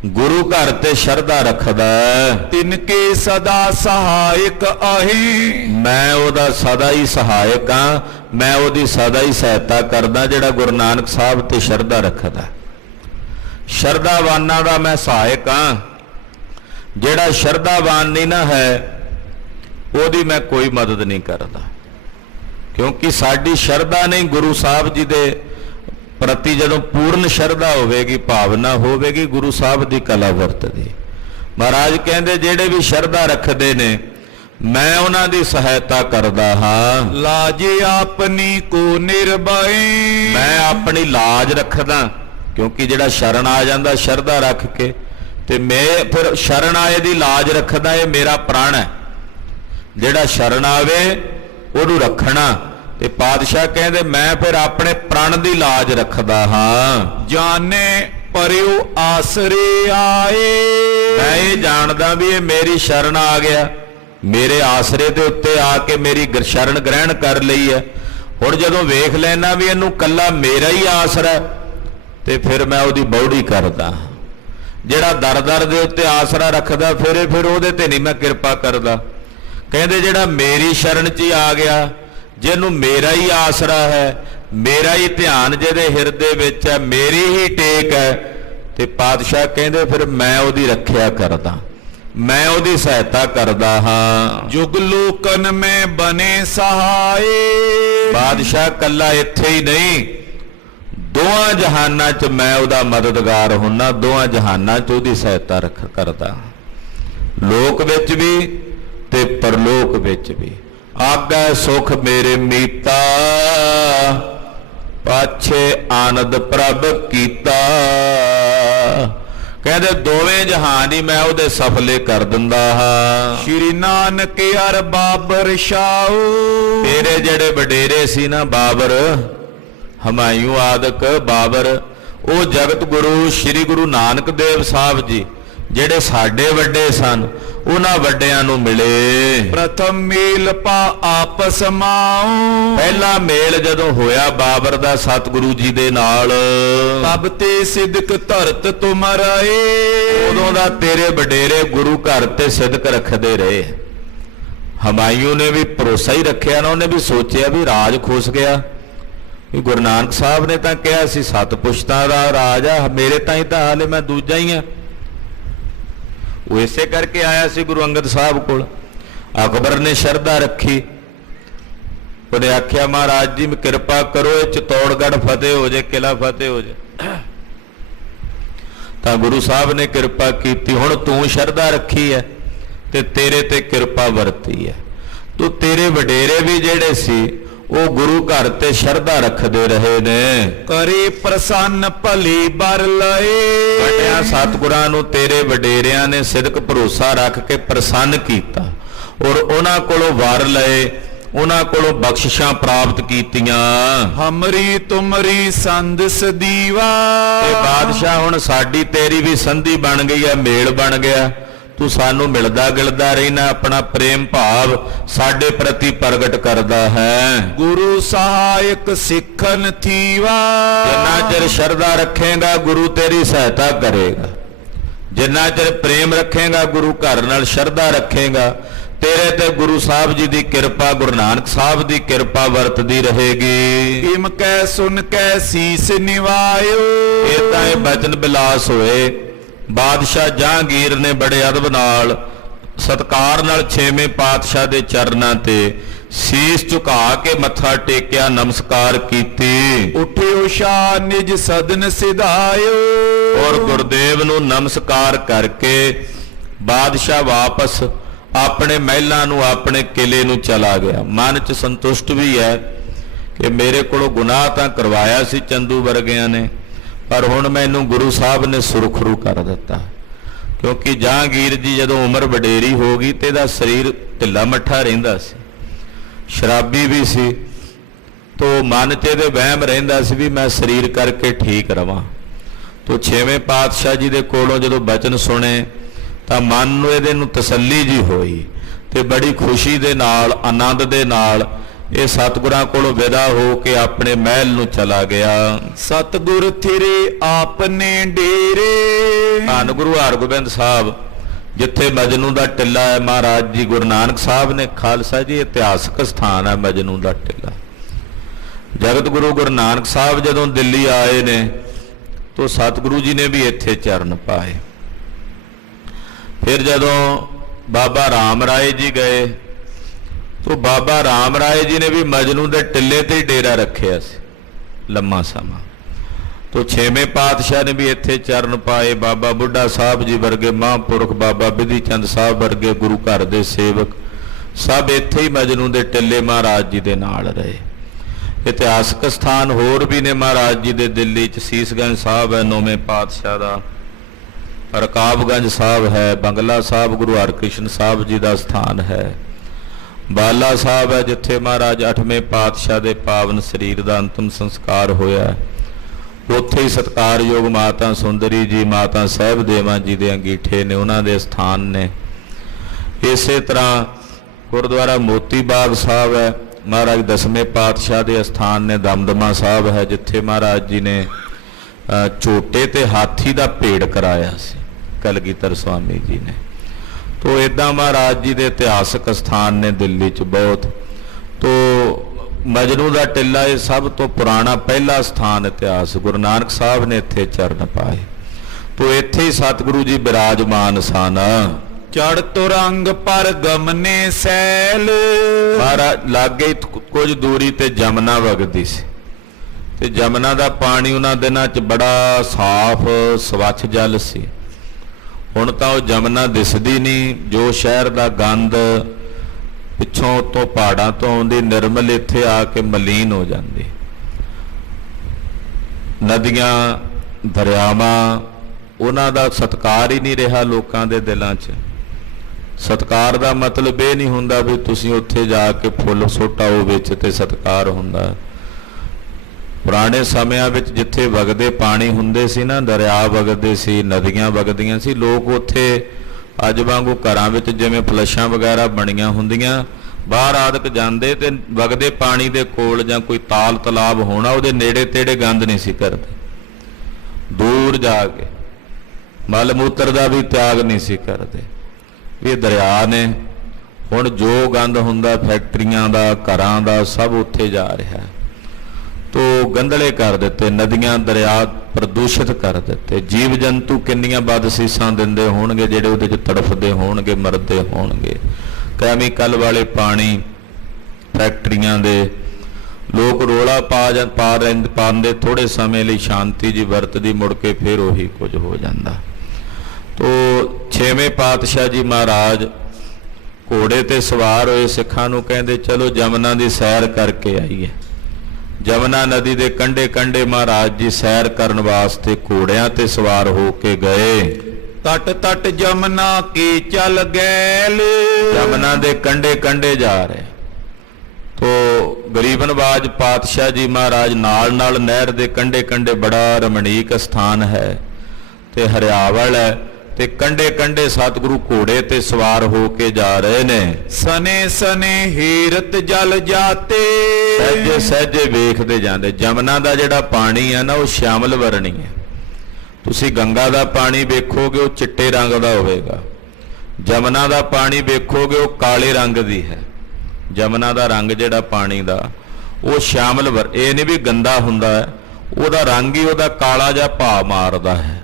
ਗੁਰੂ ਘਰ ਤੇ ਸ਼ਰਧਾ ਰੱਖਦਾ, ਤਿਨ ਕੇ ਸਦਾ ਸਹਾਇਕ ਅਹੀ। ਮੈਂ ਉਹਦਾ ਸਦਾ ਹੀ ਸਹਾਇਕ ਹਾਂ, ਮੈਂ ਉਹਦੀ ਸਦਾ ਹੀ ਸਹਾਇਤਾ ਕਰਦਾ ਜਿਹੜਾ ਗੁਰੂ ਨਾਨਕ ਸਾਹਿਬ ਤੇ ਸ਼ਰਧਾ ਰੱਖਦਾ। ਸ਼ਰਧਾਵਾਨਾਂ ਦਾ ਮੈਂ ਸਹਾਇਕ ਹਾਂ, ਜਿਹੜਾ ਸ਼ਰਧਾਵਾਨ ਨਹੀਂ ਨਾ ਹੈ ਉਹਦੀ ਮੈਂ ਕੋਈ ਮਦਦ ਨਹੀਂ ਕਰਦਾ, ਕਿਉਂਕਿ ਸਾਡੀ ਸ਼ਰਧਾ ਨਹੀਂ ਗੁਰੂ ਸਾਹਿਬ ਜੀ ਦੇ ਪ੍ਰਤੀ ਜਦੋਂ ਪੂਰਨ ਸ਼ਰਧਾ ਹੋਵੇਗੀ, ਭਾਵਨਾ ਹੋਵੇਗੀ, ਗੁਰੂ ਸਾਹਿਬ ਦੀ ਕਲਾ ਵਰਤਦੀ। ਮਹਾਰਾਜ ਕਹਿੰਦੇ ਜਿਹੜੇ ਵੀ ਸ਼ਰਧਾ ਰੱਖਦੇ ਨੇ ਮੈਂ ਉਹਨਾਂ ਦੀ ਸਹਾਇਤਾ ਕਰਦਾ ਹਾਂ। ਲਾਜੇ ਆਪਣੀ ਕੋ ਨਿਰਭੈ, ਮੈਂ ਆਪਣੀ ਲਾਜ ਰੱਖਦਾ, ਕਿਉਂਕਿ ਜਿਹੜਾ ਸ਼ਰਨ ਆ ਜਾਂਦਾ ਸ਼ਰਧਾ ਰੱਖ ਕੇ, ਤੇ ਮੈਂ ਫਿਰ ਸ਼ਰਨ ਆਏ ਦੀ ਲਾਜ ਰੱਖਦਾ। ਇਹ ਮੇਰਾ ਪ੍ਰਣ ਹੈ, ਜਿਹੜਾ ਸ਼ਰਨ ਆਵੇ ਉਹਨੂੰ ਰੱਖਣਾ। ਤੇ ਪਾਤਸ਼ਾਹ ਕਹਿੰਦੇ ਮੈਂ ਫਿਰ ਆਪਣੇ ਪ੍ਰਣ ਦੀ ਲਾਜ ਰੱਖਦਾ ਹਾਂ। ਜਾਣੇ ਪਰਿਉ ਆਸਰੇ ਆਏ, ਮੈਂ ਇਹ ਜਾਣਦਾ ਵੀ ਇਹ ਮੇਰੀ ਸ਼ਰਨ ਆ ਗਿਆ, ਮੇਰੇ ਆਸਰੇ ਦੇ ਉੱਤੇ ਆ ਕੇ ਮੇਰੀ ਸ਼ਰਨ ਗ੍ਰਹਿਣ ਕਰ ਲਈ ਹੈ। ਹੁਣ ਜਦੋਂ ਵੇਖ ਲੈਣਾ ਵੀ ਇਹਨੂੰ ਕੱਲਾ ਮੇਰਾ ਹੀ ਆਸਰਾ, ਤੇ ਫਿਰ ਮੈਂ ਉਹਦੀ ਬੌੜੀ ਕਰਦਾ। ਜਿਹੜਾ ਦਰ ਦਰ ਦੇ ਉੱਤੇ ਆਸਰਾ ਰੱਖਦਾ ਫਿਰ ਉਹਦੇ ਤੇ ਨਹੀਂ ਮੈਂ ਕਿਰਪਾ ਕਰਦਾ। ਕਹਿੰਦੇ ਜਿਹੜਾ ਮੇਰੀ ਸ਼ਰਨ 'ਚ ਹੀ ਆ ਗਿਆ, ਜਿਹਨੂੰ ਮੇਰਾ ਹੀ ਆਸਰਾ ਹੈ, ਮੇਰਾ ਹੀ ਧਿਆਨ ਜਿਹਦੇ ਹਿਰਦੇ ਵਿੱਚ ਹੈ, ਮੇਰੀ ਹੀ ਟੇਕ ਹੈ, ਤੇ ਪਾਤਸ਼ਾਹ ਕਹਿੰਦੇ ਫਿਰ ਮੈਂ ਉਹਦੀ ਰੱਖਿਆ ਕਰਦਾ, ਮੈਂ ਉਹਦੀ ਸਹਾਇਤਾ ਕਰਦਾ ਹਾਂ। ਜੁਗ ਲੋਕਨ ਮੈਂ ਬਨੇ ਸਹਾਏ, ਬਾਦਸ਼ਾਹ ਕੱਲਾ ਇੱਥੇ ਹੀ ਨਹੀਂ, ਦੋਹਾਂ ਜਹਾਨਾਂ 'ਚ ਮੈਂ ਉਹਦਾ ਮਦਦਗਾਰ ਹੁੰਨਾ, ਦੋਹਾਂ ਜਹਾਨਾਂ 'ਚ ਉਹਦੀ ਸਹਾਇਤਾ ਕਰਦਾ, ਲੋਕ ਵਿੱਚ ਵੀ ਤੇ ਪਰਲੋਕ ਵਿੱਚ ਵੀ। ਆਗੈ ਸੁਖ ਮੇਰੇ ਮੀਤਾ, ਪਾਛੇ ਆਨੰਦ ਪ੍ਰਭ ਕੀਤਾ। ਕਹਿੰਦੇ ਦੋਵੇਂ ਜਹਾਨ ਹੀ ਮੈਂ ਉਹਦੇ ਸਫਲੇ ਕਰ ਦਿੰਦਾ ਹਾਂ। ਸ਼੍ਰੀ ਨਾਨਕ ਅਰ ਬਾਬਰ ਸ਼ਾਹੂ, ਤੇਰੇ ਜਿਹੜੇ ਵਡੇਰੇ ਸੀ ਨਾ, ਬਾਬਰ, ਹਮਾਯੂ ਆਦਿਕ ਬਾਬਰ, ਉਹ ਜਗਤ ਗੁਰੂ ਸ਼੍ਰੀ ਗੁਰੂ ਨਾਨਕ ਦੇਵ ਸਾਹਿਬ ਜੀ ਜਿਹੜੇ ਸਾਡੇ ਵੱਡੇ ਸਨ, ਉਹਨਾਂ ਵੱਡਿਆਂ ਨੂੰ ਮਿਲੇ। ਪ੍ਰਥਮ ਮੇਲ ਪਾ ਆਪਸ ਮਾਉ, ਪਹਿਲਾ ਮੇਲ ਜਦੋਂ ਹੋਇਆ ਬਾਬਰ ਦਾ ਸਤਿਗੁਰੂ ਜੀ ਦੇ ਨਾਲ, ਤਬ ਤੇ ਸਿਦਕ ਧਰਤ ਤੁਮਰਾਏ, ਉਦੋਂ ਦਾ ਤੇਰੇ ਵਡੇਰੇ ਗੁਰੂ ਘਰ ਤੇ ਸਿਦਕ ਰੱਖਦੇ ਰਹੇ। ਹਮਾਯੂ ਨੇ ਵੀ ਭਰੋਸਾ ਹੀ ਰੱਖਿਆ ਨਾ, ਉਹਨੇ ਵੀ ਸੋਚਿਆ ਵੀ ਰਾਜ ਖੁੱਸ ਗਿਆ, ਵੀ ਗੁਰੂ ਨਾਨਕ ਸਾਹਿਬ ਨੇ ਤਾਂ ਕਿਹਾ ਸੀ 7 ਪੁਸ਼ਤਾਂ ਦਾ ਰਾਜ ਆ, ਮੇਰੇ ਤਾਈਂ ਤਾਂ ਹਾਲੇ ਮੈਂ ਦੂਜਾ ਹੀ ਆ। ਉਹ ਇਸੇ ਕਰਕੇ ਆਇਆ ਸੀ ਗੁਰੂ ਅੰਗਦ ਸਾਹਿਬ ਕੋਲ। ਅਕਬਰ ਨੇ ਸ਼ਰਧਾ ਰੱਖੀ, ਉਹਨੇ ਆਖਿਆ ਮਹਾਰਾਜ ਜੀ ਕਿਰਪਾ ਕਰੋ, ਇਹ ਚਿਤੌੜਗੜ੍ਹ ਫਤਿਹ ਹੋ ਜਾਏ, ਕਿਲਾ ਫਤਿਹ ਹੋ ਜਾਏ। ਤਾਂ ਗੁਰੂ ਸਾਹਿਬ ਨੇ ਕਿਰਪਾ ਕੀਤੀ। ਹੁਣ ਤੂੰ ਸ਼ਰਧਾ ਰੱਖੀ ਹੈ ਤੇ ਤੇਰੇ ਤੇ ਕਿਰਪਾ ਵਰਤੀ ਹੈ। ਤੂੰ ਤੇਰੇ ਵਡੇਰੇ ਵੀ ਜਿਹੜੇ ਸੀ ਉਹ ਗੁਰੂ ਘਰ ਤੇ ਸ਼ਰਧਾ ਰੱਖਦੇ ਰਹੇ ਨੇ। ਕਰੇ ਪ੍ਰਸੰਨ ਭਲੀ ਬਰ ਲਏ, ਵੱਡਿਆਂ ਸਤਿਗੁਰਾਂ ਨੂੰ ਤੇਰੇ ਵਡੇਰਿਆਂ ਨੇ ਸਿਦਕ ਭਰੋਸਾ ਰੱਖ ਕੇ ਪ੍ਰਸੰਨ ਕੀਤਾ, ਔਰ ਉਹਨਾਂ ਕੋਲੋਂ ਵਰ ਲਏ, ਉਹਨਾਂ ਕੋਲੋਂ ਬਖਸ਼ਿਸ਼ਾਂ ਪ੍ਰਾਪਤ ਕੀਤੀਆਂ। ਹਮਰੀ ਤੁਮਰੀ ਸੰਧ ਸਦੀਵਾ, ਤੇ ਬਾਦਸ਼ਾਹ ਹੁਣ ਸਾਡੀ ਤੇਰੀ ਵੀ ਸੰਧੀ ਬਣ ਗਈ ਹੈ, ਮੇਲ ਬਣ ਗਿਆ। ਤੂੰ ਸਾਨੂੰ ਮਿਲਦਾ ਗਿਲਦਾ ਰਹਿਣਾ, ਆਪਣਾ ਪ੍ਰੇਮ ਭਾਵ ਸਾਡੇ ਪ੍ਰਤੀ ਪ੍ਰਗਟ ਕਰਦਾ ਹੈ। ਗੁਰੂ ਸਹਾਇਕ ਸਿੱਖਨ ਥੀਵਾ, ਜਿੰਨਾ ਚਿਰ ਸ਼ਰਧਾ ਰੱਖੇਗਾ ਗੁਰੂ ਤੇਰੀ ਸਹਾਇਤਾ ਕਰੇਗਾ, ਜਿੰਨਾ ਚਿਰ ਪ੍ਰੇਮ ਰੱਖੇਗਾ ਗੁਰੂ ਘਰ ਨਾਲ ਸ਼ਰਧਾ ਰੱਖੇਗਾ, ਤੇਰੇ ਤੇ ਗੁਰੂ ਸਾਹਿਬ ਜੀ ਦੀ ਕਿਰਪਾ, ਗੁਰੂ ਨਾਨਕ ਸਾਹਿਬ ਦੀ ਕਿਰਪਾ ਵਰਤਦੀ ਰਹੇਗੀ। ਇਮ ਕੈ ਸੁਨ ਕੈ ਸੀਸ ਨਿਵਾਇਓ, ਇਹ ਤਾਂ ਇਹ ਬਚਨ ਬਿਲਾਸ ਹੋਏ। ਬਾਦਸ਼ਾਹ ਜਹਾਂਗੀਰ ਨੇ ਬੜੇ ਅਦਬ ਨਾਲ ਸਤਿਕਾਰ ਨਾਲ 6ਵੇਂ ਪਾਤਸ਼ਾਹ ਦੇ ਚਰਨਾਂ ਤੇ ਸੀਸ ਝੁਕਾ ਕੇ ਮੱਥਾ ਟੇਕਿਆ, ਨਮਸਕਾਰ ਕੀਤੀ। ਉਠਿਓ ਸ਼ਾਹ ਨਿਜ ਸਦਨ ਸਿਧਾਇਓ, ਔਰ ਗੁਰਦੇਵ ਨੂੰ ਨਮਸਕਾਰ ਕਰਕੇ ਬਾਦਸ਼ਾਹ ਵਾਪਸ ਆਪਣੇ ਮਹਿਲਾਂ ਨੂੰ, ਆਪਣੇ ਕਿਲੇ ਨੂੰ ਚਲਾ ਗਿਆ। ਮਨ 'ਚ ਸੰਤੁਸ਼ਟ ਵੀ ਹੈ ਕਿ ਮੇਰੇ ਕੋਲੋਂ ਗੁਨਾਹ ਤਾਂ ਕਰਵਾਇਆ ਸੀ ਚੰਦੂ ਵਰਗਿਆਂ ਨੇ, ਪਰ ਹੁਣ ਮੈਨੂੰ ਗੁਰੂ ਸਾਹਿਬ ਨੇ ਸੁਰਖਰੂ ਕਰ ਦਿੱਤਾ। ਕਿਉਂਕਿ ਜਹਾਂਗੀਰ ਜੀ ਜਦੋਂ ਉਮਰ ਵਡੇਰੀ ਹੋ ਗਈ ਤੇ ਇਹਦਾ ਸਰੀਰ ਢਿੱਲਾ ਮੱਠਾ ਰਹਿੰਦਾ ਸੀ, ਸ਼ਰਾਬੀ ਵੀ ਸੀ, ਤੋ ਮਨ 'ਚ ਇਹਦੇ ਵਹਿਮ ਰਹਿੰਦਾ ਸੀ ਵੀ ਮੈਂ ਸਰੀਰ ਕਰਕੇ ਠੀਕ ਰਵਾਂ। ਤੋ 6ਵੇਂ ਪਾਤਸ਼ਾਹ ਜੀ ਦੇ ਕੋਲੋਂ ਜਦੋਂ ਬਚਨ ਸੁਣੇ ਤਾਂ ਮਨ ਨੂੰ ਇਹਦੇ ਨੂੰ ਤਸੱਲੀ ਜੀ ਹੋਈ, ਤੇ ਬੜੀ ਖੁਸ਼ੀ ਦੇ ਨਾਲ, ਆਨੰਦ ਦੇ ਨਾਲ ਇਹ ਸਤਿਗੁਰਾਂ ਕੋਲੋਂ ਵਿਦਾ ਹੋ ਕੇ ਆਪਣੇ ਮਹਿਲ ਨੂੰ ਚਲਾ ਗਿਆ। ਸਤਿਗੁਰ ਥਿਰੇ ਆਪਨੇ ਡੇਰੇ, ਧੰਨ ਗੁਰੂ ਹਰਗੋਬਿੰਦ ਸਾਹਿਬ ਜਿੱਥੇ ਮਜਨੂ ਦਾ ਟਿੱਲਾ ਹੈ, ਮਹਾਰਾਜ ਜੀ ਗੁਰੂ ਨਾਨਕ ਸਾਹਿਬ ਨੇ, ਖਾਲਸਾ ਜੀ ਇਤਿਹਾਸਕ ਸਥਾਨ ਹੈ ਮਜਨੂ ਦਾ ਟਿੱਲਾ। ਜਗਤ ਗੁਰੂ ਗੁਰੂ ਨਾਨਕ ਸਾਹਿਬ ਜਦੋਂ ਦਿੱਲੀ ਆਏ ਨੇ ਤਾਂ ਸਤਿਗੁਰੂ ਜੀ ਨੇ ਵੀ ਇੱਥੇ ਚਰਨ ਪਾਏ। ਫਿਰ ਜਦੋਂ ਬਾਬਾ ਰਾਮ ਰਾਏ ਜੀ ਗਏ तो बाबा राम राय जी ने भी मजनू के टिले ते ही डेरा रखिया सी लम्मा समा। ਤੋ ਛੇਵੇਂ ਪਾਤਸ਼ਾਹ ਨੇ ਵੀ ਇੱਥੇ ਚਰਨ ਪਾਏ। ਬਾਬਾ ਬੁੱਢਾ ਸਾਹਿਬ ਜੀ ਵਰਗੇ ਮਹਾਂਪੁਰਖ, ਬਾਬਾ ਬਿਧੀ ਚੰਦ ਸਾਹਿਬ ਵਰਗੇ ਗੁਰੂ ਘਰ ਦੇ ਸੇਵਕ ਸਭ ਇੱਥੇ ਹੀ ਮਜਨੂ ਦੇ ਟਿੱਲੇ ਮਹਾਰਾਜ ਜੀ ਦੇ ਨਾਲ ਰਹੇ। ਇਤਿਹਾਸਕ ਸਥਾਨ ਹੋਰ ਵੀ ਨੇ ਮਹਾਰਾਜ ਜੀ ਦੇ ਦਿੱਲੀ 'ਚ। ਸੀਸਗੰਜ ਸਾਹਿਬ ਹੈ ਨੌਵੇਂ ਪਾਤਸ਼ਾਹ ਦਾ, ਰਕਾਬਗੰਜ ਸਾਹਿਬ ਹੈ, ਬੰਗਲਾ ਸਾਹਿਬ ਗੁਰੂ ਹਰਕ੍ਰਿਸ਼ਨ ਸਾਹਿਬ ਜੀ ਦਾ ਸਥਾਨ ਹੈ, ਬਾਲਾ ਸਾਹਿਬ ਹੈ ਜਿੱਥੇ ਮਹਾਰਾਜ 8ਵੇਂ ਪਾਤਸ਼ਾਹ ਦੇ ਪਾਵਨ ਸਰੀਰ ਦਾ ਅੰਤਮ ਸੰਸਕਾਰ ਹੋਇਆ। ਉੱਥੇ ਹੀ ਸਤਿਕਾਰਯੋਗ ਮਾਤਾ ਸੁੰਦਰੀ ਜੀ, ਮਾਤਾ ਸਾਹਿਬ ਦੇਵਾਂ ਜੀ ਦੇ ਅੰਗੀਠੇ ਨੇ, ਉਹਨਾਂ ਦੇ ਸਥਾਨ ਨੇ। ਇਸੇ ਤਰ੍ਹਾਂ ਗੁਰਦੁਆਰਾ ਮੋਤੀ ਬਾਗ ਸਾਹਿਬ ਹੈ, ਮਹਾਰਾਜ 10ਵੇਂ ਪਾਤਸ਼ਾਹ ਦੇ ਅਸਥਾਨ ਨੇ। ਦਮਦਮਾ ਸਾਹਿਬ ਹੈ ਜਿੱਥੇ ਮਹਾਰਾਜ ਜੀ ਨੇ ਝੋਟੇ ਤੇ ਹਾਥੀ ਦਾ ਭੇੜ ਕਰਾਇਆ ਸੀ ਕਲਗੀਧਰ ਸਵਾਮੀ ਜੀ ਨੇ। ਤੋ ਇਦਾਂ ਮਹਾਰਾਜ ਜੀ ਦੇ ਇਤਿਹਾਸਕ ਸਥਾਨ ਨੇ ਦਿੱਲੀ 'ਚ ਬਹੁਤ। ਤੋ ਮਜਨੂ ਦਾ ਟਿੱਲਾ ਇਹ ਸਭ ਤੋਂ ਪੁਰਾਣਾ ਪਹਿਲਾ ਸਥਾਨ ਇਤਿਹਾਸ। ਗੁਰੂ ਨਾਨਕ ਸਾਹਿਬ ਨੇ ਇੱਥੇ ਚਰਨ ਪਾਏ। ਤੋ ਇੱਥੇ ਹੀ ਸਤਿਗੁਰੂ ਜੀ ਬਿਰਾਜਮਾਨ ਸਨ। ਚੜ ਤੁਰੰਗ ਪਰ ਗਮਨੇ ਸੈਲ। ਮਹਾਰਾਜ ਲਾਗੇ ਹੀ ਕੁਝ ਦੂਰੀ ਤੇ ਜਮਨਾ ਵਗਦੀ ਸੀ ਤੇ ਜਮਨਾ ਦਾ ਪਾਣੀ ਉਹਨਾਂ ਦਿਨਾਂ 'ਚ ਬੜਾ ਸਾਫ਼ ਸਵੱਛ ਜਲ ਸੀ। ਹੁਣ ਤਾਂ ਉਹ ਜਮਨਾ ਦਿਸਦੀ ਨਹੀਂ। ਜੋ ਸ਼ਹਿਰ ਦਾ ਗੰਦ ਪਿੱਛੋਂ ਤੋਂ ਪਹਾੜਾਂ ਤੋਂ ਆਉਂਦੀ ਨਿਰਮਲ ਇੱਥੇ ਆ ਕੇ ਮਲੀਨ ਹੋ ਜਾਂਦੀ। ਨਦੀਆਂ ਦਰਿਆਵਾਂ ਉਹਨਾਂ ਦਾ ਸਤਿਕਾਰ ਹੀ ਨਹੀਂ ਰਿਹਾ ਲੋਕਾਂ ਦੇ ਦਿਲਾਂ 'ਚ। ਸਤਿਕਾਰ ਦਾ ਮਤਲਬ ਇਹ ਨਹੀਂ ਹੁੰਦਾ ਵੀ ਤੁਸੀਂ ਉੱਥੇ ਜਾ ਕੇ ਫੁੱਲ ਸੁੱਟ ਆਓ ਵਿੱਚ ਤੇ ਸਤਿਕਾਰ ਹੁੰਦਾ। ਪੁਰਾਣੇ ਸਮਿਆਂ ਵਿੱਚ ਜਿੱਥੇ ਵਗਦੇ ਪਾਣੀ ਹੁੰਦੇ ਸੀ ਨਾ, ਦਰਿਆ ਵਗਦੇ ਸੀ, ਨਦੀਆਂ ਵਗਦੀਆਂ ਸੀ, ਲੋਕ ਉੱਥੇ ਅੱਜ ਵਾਂਗੂ ਘਰਾਂ ਵਿੱਚ ਜਿਵੇਂ ਫਲਸ਼ਾਂ ਵਗੈਰਾ ਬਣੀਆਂ ਹੁੰਦੀਆਂ ਬਾਹਰ ਆਦਿਕ ਜਾਂਦੇ ਤੇ ਵਗਦੇ ਪਾਣੀ ਦੇ ਕੋਲ ਜਾਂ ਕੋਈ ਤਾਲ ਤਲਾਬ ਹੋਣਾ ਉਹਦੇ ਨੇੜੇ ਤੇੜੇ ਗੰਦ ਨਹੀਂ ਸੀ ਕਰਦੇ। ਦੂਰ ਜਾ ਕੇ ਮਲ ਮੂਤਰ ਦਾ ਵੀ ਤਿਆਗ ਨਹੀਂ ਸੀ ਕਰਦੇ। ਇਹ ਦਰਿਆ ਨੇ। ਹੁਣ ਜੋ ਗੰਦ ਹੁੰਦਾ ਫੈਕਟਰੀਆਂ ਦਾ, ਘਰਾਂ ਦਾ, ਸਭ ਉੱਥੇ ਜਾ ਰਿਹਾ। ਤੋ ਗੰਦਲੇ ਕਰ ਦਿੱਤੇ, ਨਦੀਆਂ ਦਰਿਆ ਪ੍ਰਦੂਸ਼ਿਤ ਕਰ ਦਿੱਤੇ। ਜੀਵ ਜੰਤੂ ਕਿੰਨੀਆਂ ਬਦਸੀਸਾਂ ਦਿੰਦੇ ਹੋਣਗੇ ਜਿਹੜੇ ਉਹਦੇ 'ਚ ਤੜਫਦੇ ਹੋਣਗੇ, ਮਰਦੇ ਹੋਣਗੇ। ਕੈਮੀਕਲ ਵਾਲੇ ਪਾਣੀ ਫੈਕਟਰੀਆਂ ਦੇ ਲੋਕ ਰੋਲਾ ਪਾਉਂਦੇ, ਥੋੜੇ ਸਮੇਂ ਲਈ ਸ਼ਾਂਤੀ ਜੀ ਵਰਤਦੀ, ਮੁੜ ਕੇ ਫਿਰ ਉਹੀ ਕੁਝ ਹੋ ਜਾਂਦਾ। ਤੋ ਛੇਵੇਂ ਪਾਤਸ਼ਾਹ ਜੀ ਮਹਾਰਾਜ ਘੋੜੇ ਤੇ ਸਵਾਰ ਹੋਏ। ਸਿੱਖਾਂ ਨੂੰ ਕਹਿੰਦੇ ਚਲੋ ਜਮਨਾ ਦੀ ਸੈਰ ਕਰਕੇ ਆਈਏ। ਜਮਨਾ ਨਦੀ ਦੇ ਕੰਢੇ ਕੰਢੇ ਮਹਾਰਾਜ ਜੀ ਸੈਰ ਕਰਨ ਵਾਸਤੇ ਘੋੜਿਆਂ ਤੇ ਸਵਾਰ ਹੋ ਕੇ ਗਏ। ਤਟ ਤਟ ਜਮਨਾ ਕੀ ਚੱਲ ਗੈਲ। ਜਮਨਾ ਦੇ ਕੰਢੇ ਕੰਢੇ ਜਾ ਰਹੇ। ਤੋ ਗਰੀਬ ਨਵਾਜ ਪਾਤਸ਼ਾਹ ਜੀ ਮਹਾਰਾਜ ਨਾਲ ਨਾਲ ਨਹਿਰ ਦੇ ਕੰਢੇ ਕੰਢੇ, ਬੜਾ ਰਮਣੀਕ ਸਥਾਨ ਹੈ ਤੇ ਹਰਿਆਵਲ ਹੈ ਤੇ ਕੰਢੇ ਕੰਢੇ ਸਤਿਗੁਰੂ ਘੋੜੇ ਤੇ ਸਵਾਰ ਹੋ ਕੇ ਜਾ ਰਹੇ ਨੇ। ਸਨੇ ਸਨੇ ਹੀਰਤ ਜਲ ਜਾਤੇ। ਸਹਿਜੇ ਸਹਿਜੇ ਵੇਖਦੇ ਜਾਂਦੇ। ਜਮਨਾ ਦਾ ਜਿਹੜਾ ਪਾਣੀ ਹੈ ਨਾ ਉਹ ਸ਼ਿਆਮਲ ਵਰਣੀ ਹੈ। ਤੁਸੀਂ ਗੰਗਾ ਦਾ ਪਾਣੀ ਵੇਖੋਗੇ ਉਹ ਚਿੱਟੇ ਰੰਗ ਦਾ ਹੋਵੇਗਾ। ਜਮਨਾ ਦਾ ਪਾਣੀ ਵੇਖੋਗੇ ਉਹ ਕਾਲੇ ਰੰਗ ਦੀ ਹੈ। ਜਮਨਾ ਦਾ ਰੰਗ ਜਿਹੜਾ ਪਾਣੀ ਦਾ ਉਹ ਸ਼ਿਆਮਲ ਵਰ, ਇਹ ਨਹੀਂ ਵੀ ਗੰਦਾ ਹੁੰਦਾ ਹੈ, ਉਹਦਾ ਰੰਗ ਹੀ ਉਹਦਾ ਕਾਲਾ ਜਿਹਾ ਭਾਅ ਮਾਰਦਾ ਹੈ।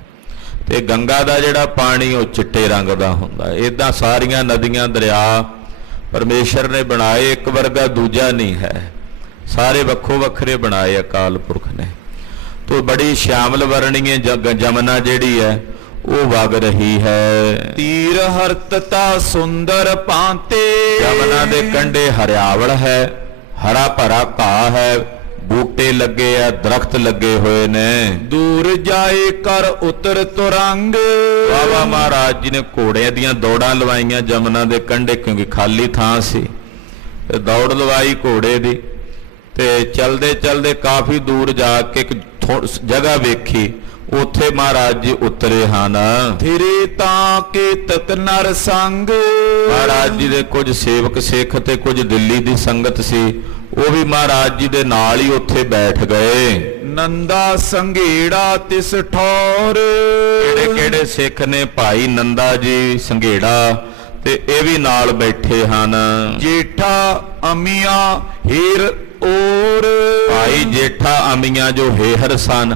ਤੇ ਗੰਗਾ ਦਾ ਜਿਹੜਾ ਪਾਣੀ ਉਹ ਚਿੱਟੇ ਰੰਗ ਦਾ ਹੁੰਦਾ। ਇਦਾਂ ਸਾਰੀਆਂ ਨਦੀਆਂ ਦਰਿਆ ਪਰਮੇਸ਼ਰ ਨੇ ਬਣਾਏ, ਇੱਕ ਵਰਗਾ ਦੂਜਾ ਨਹੀਂ ਹੈ। ਸਾਰੇ ਵੱਖੋ ਵੱਖਰੇ ਬਣਾਏ ਅਕਾਲ ਪੁਰਖ ਨੇ। ਤੋ ਬੜੀ ਸ਼ਿਆਮਲ ਵਰਣੀ ਜਮਨਾ ਜਿਹੜੀ ਹੈ ਉਹ ਵਗ ਰਹੀ ਹੈ। ਤੀਰ ਹਰਤਤਾ ਸੁੰਦਰ ਭਾਂਤੇ। ਜਮਨਾ ਦੇ ਕੰਢੇ ਹਰਿਆਵਲ ਹੈ, ਹਰਾ ਭਰਾ ਘਾਹ ਹੈ, ਬੂਟੇ ਲੱਗੇ ਆ, ਦਰਖਤ ਲੱਗੇ ਹੋਏ ਨੇ। ਦੂਰ ਜਾਏ ਕਰ ਉਤਰ ਤੁਰੰਗ। ਬਾਬਾ ਮਹਾਰਾਜ ਜੀ ਨੇ ਘੋੜਿਆਂ ਦੀਆਂ ਦੌੜਾਂ ਲਵਾਈਆਂ ਜਮਨਾ ਦੇ ਕੰਢੇ, ਕਿਉਂਕਿ ਖਾਲੀ ਥਾਂ ਸੀ। ਤੇ ਦੌੜ ਲਵਾਈ ਘੋੜੇ ਦੀ ਤੇ ਚਲਦੇ ਚਲਦੇ ਕਾਫੀ ਦੂਰ ਜਾ ਕੇ ਇੱਕ ਜਗ੍ਹਾ ਵੇਖੀ, ਉੱਥੇ ਮਹਾਰਾਜ ਜੀ ਉਤਰੇ ਹਨ। ਥਿਰੇ ਤਾਂ ਕੇਤਕ ਨਰ ਸੰਗ। ਮਹਾਰਾਜ ਜੀ ਦੇ ਕੁਝ ਸੇਵਕ ਸਿੱਖ ਤੇ ਕੁਝ ਦਿੱਲੀ ਦੀ ਸੰਗਤ ਸੀ, ਉਹ ਵੀ ਮਹਾਰਾਜ ਜੀ ਦੇ ਨਾਲ ਹੀ ਉੱਥੇ ਬੈਠ ਗਏ। ਨੰਦਾ ਸੰਘੇੜਾ ਤਿਸ ਠੌਰ। ਕਿਹੜੇ ਕਿਹੜੇ ਸਿੱਖ ਨੇ? ਭਾਈ ਨੰਦਾ ਜੀ ਸੰਘੇੜਾ ਤੇ ਇਹ ਵੀ ਨਾਲ ਬੈਠੇ ਹਨ। ਜੇਠਾ ਅਮੀਆਂ ਹੀਰ ਔਰ। ਭਾਈ ਜੇਠਾ ਅਮੀਆਂ ਜੋ ਹੇਹਰ ਸਨ,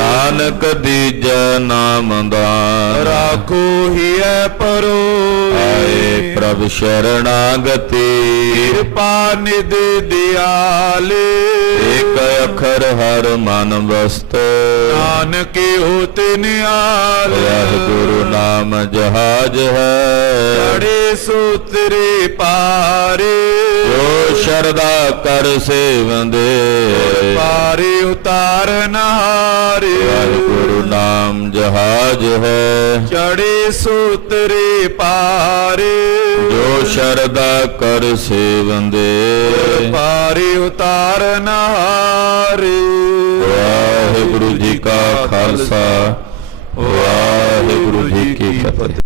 ਨਾਨਕ ਦੀਜੈ ਨਾਮ ਦਾਨ ਰਾਖੋ ਹੀਐ ਪਰੋ ਆਏ ਪ੍ਰਭ ਸ਼ਰਣਾਗਤੀ ਕਿਰਪਾ ਨਿਧ ਦਿਆਲ ਏਕ ਅੱਖਰ ਹਰ ਮਨ ਵਸਤ ਨਾਨਕ ਹੋਤ ਨਿਆਲ ਵਾਹਿਗੁਰੂ ਨਾਮ ਜਹਾਜ ਹੈ ਚੜੇ ਸੂਤਰੇ ਪਾਰੇ ਜੋ ਸ਼ਰਦਾ ਕਰ ਸੇਵੰਦੇ ਪਾਰੇ ਉਤਾਰਨ ਹਾਰੇ ਵਾਹਿਗੁਰੂ ਨਾਮ ਜਹਾਜ ਹੈ ਚੜੇ ਸੂਤਰੇ ਪਾਰੇ ਜੋ ਸ਼ਰਦਾ ਕਰ ਸੇਵੰਦੇ ਪਾਰੇ ਉਤਾਰਨ ਹਾਰੇ ਵਾਹਿਗੁਰੂ ਜੀ ਕਾ ਖਾਲਸਾ ਵਾਹਿਗੁਰੂ ਜੀ ਕੀ ਫਤਿਹ।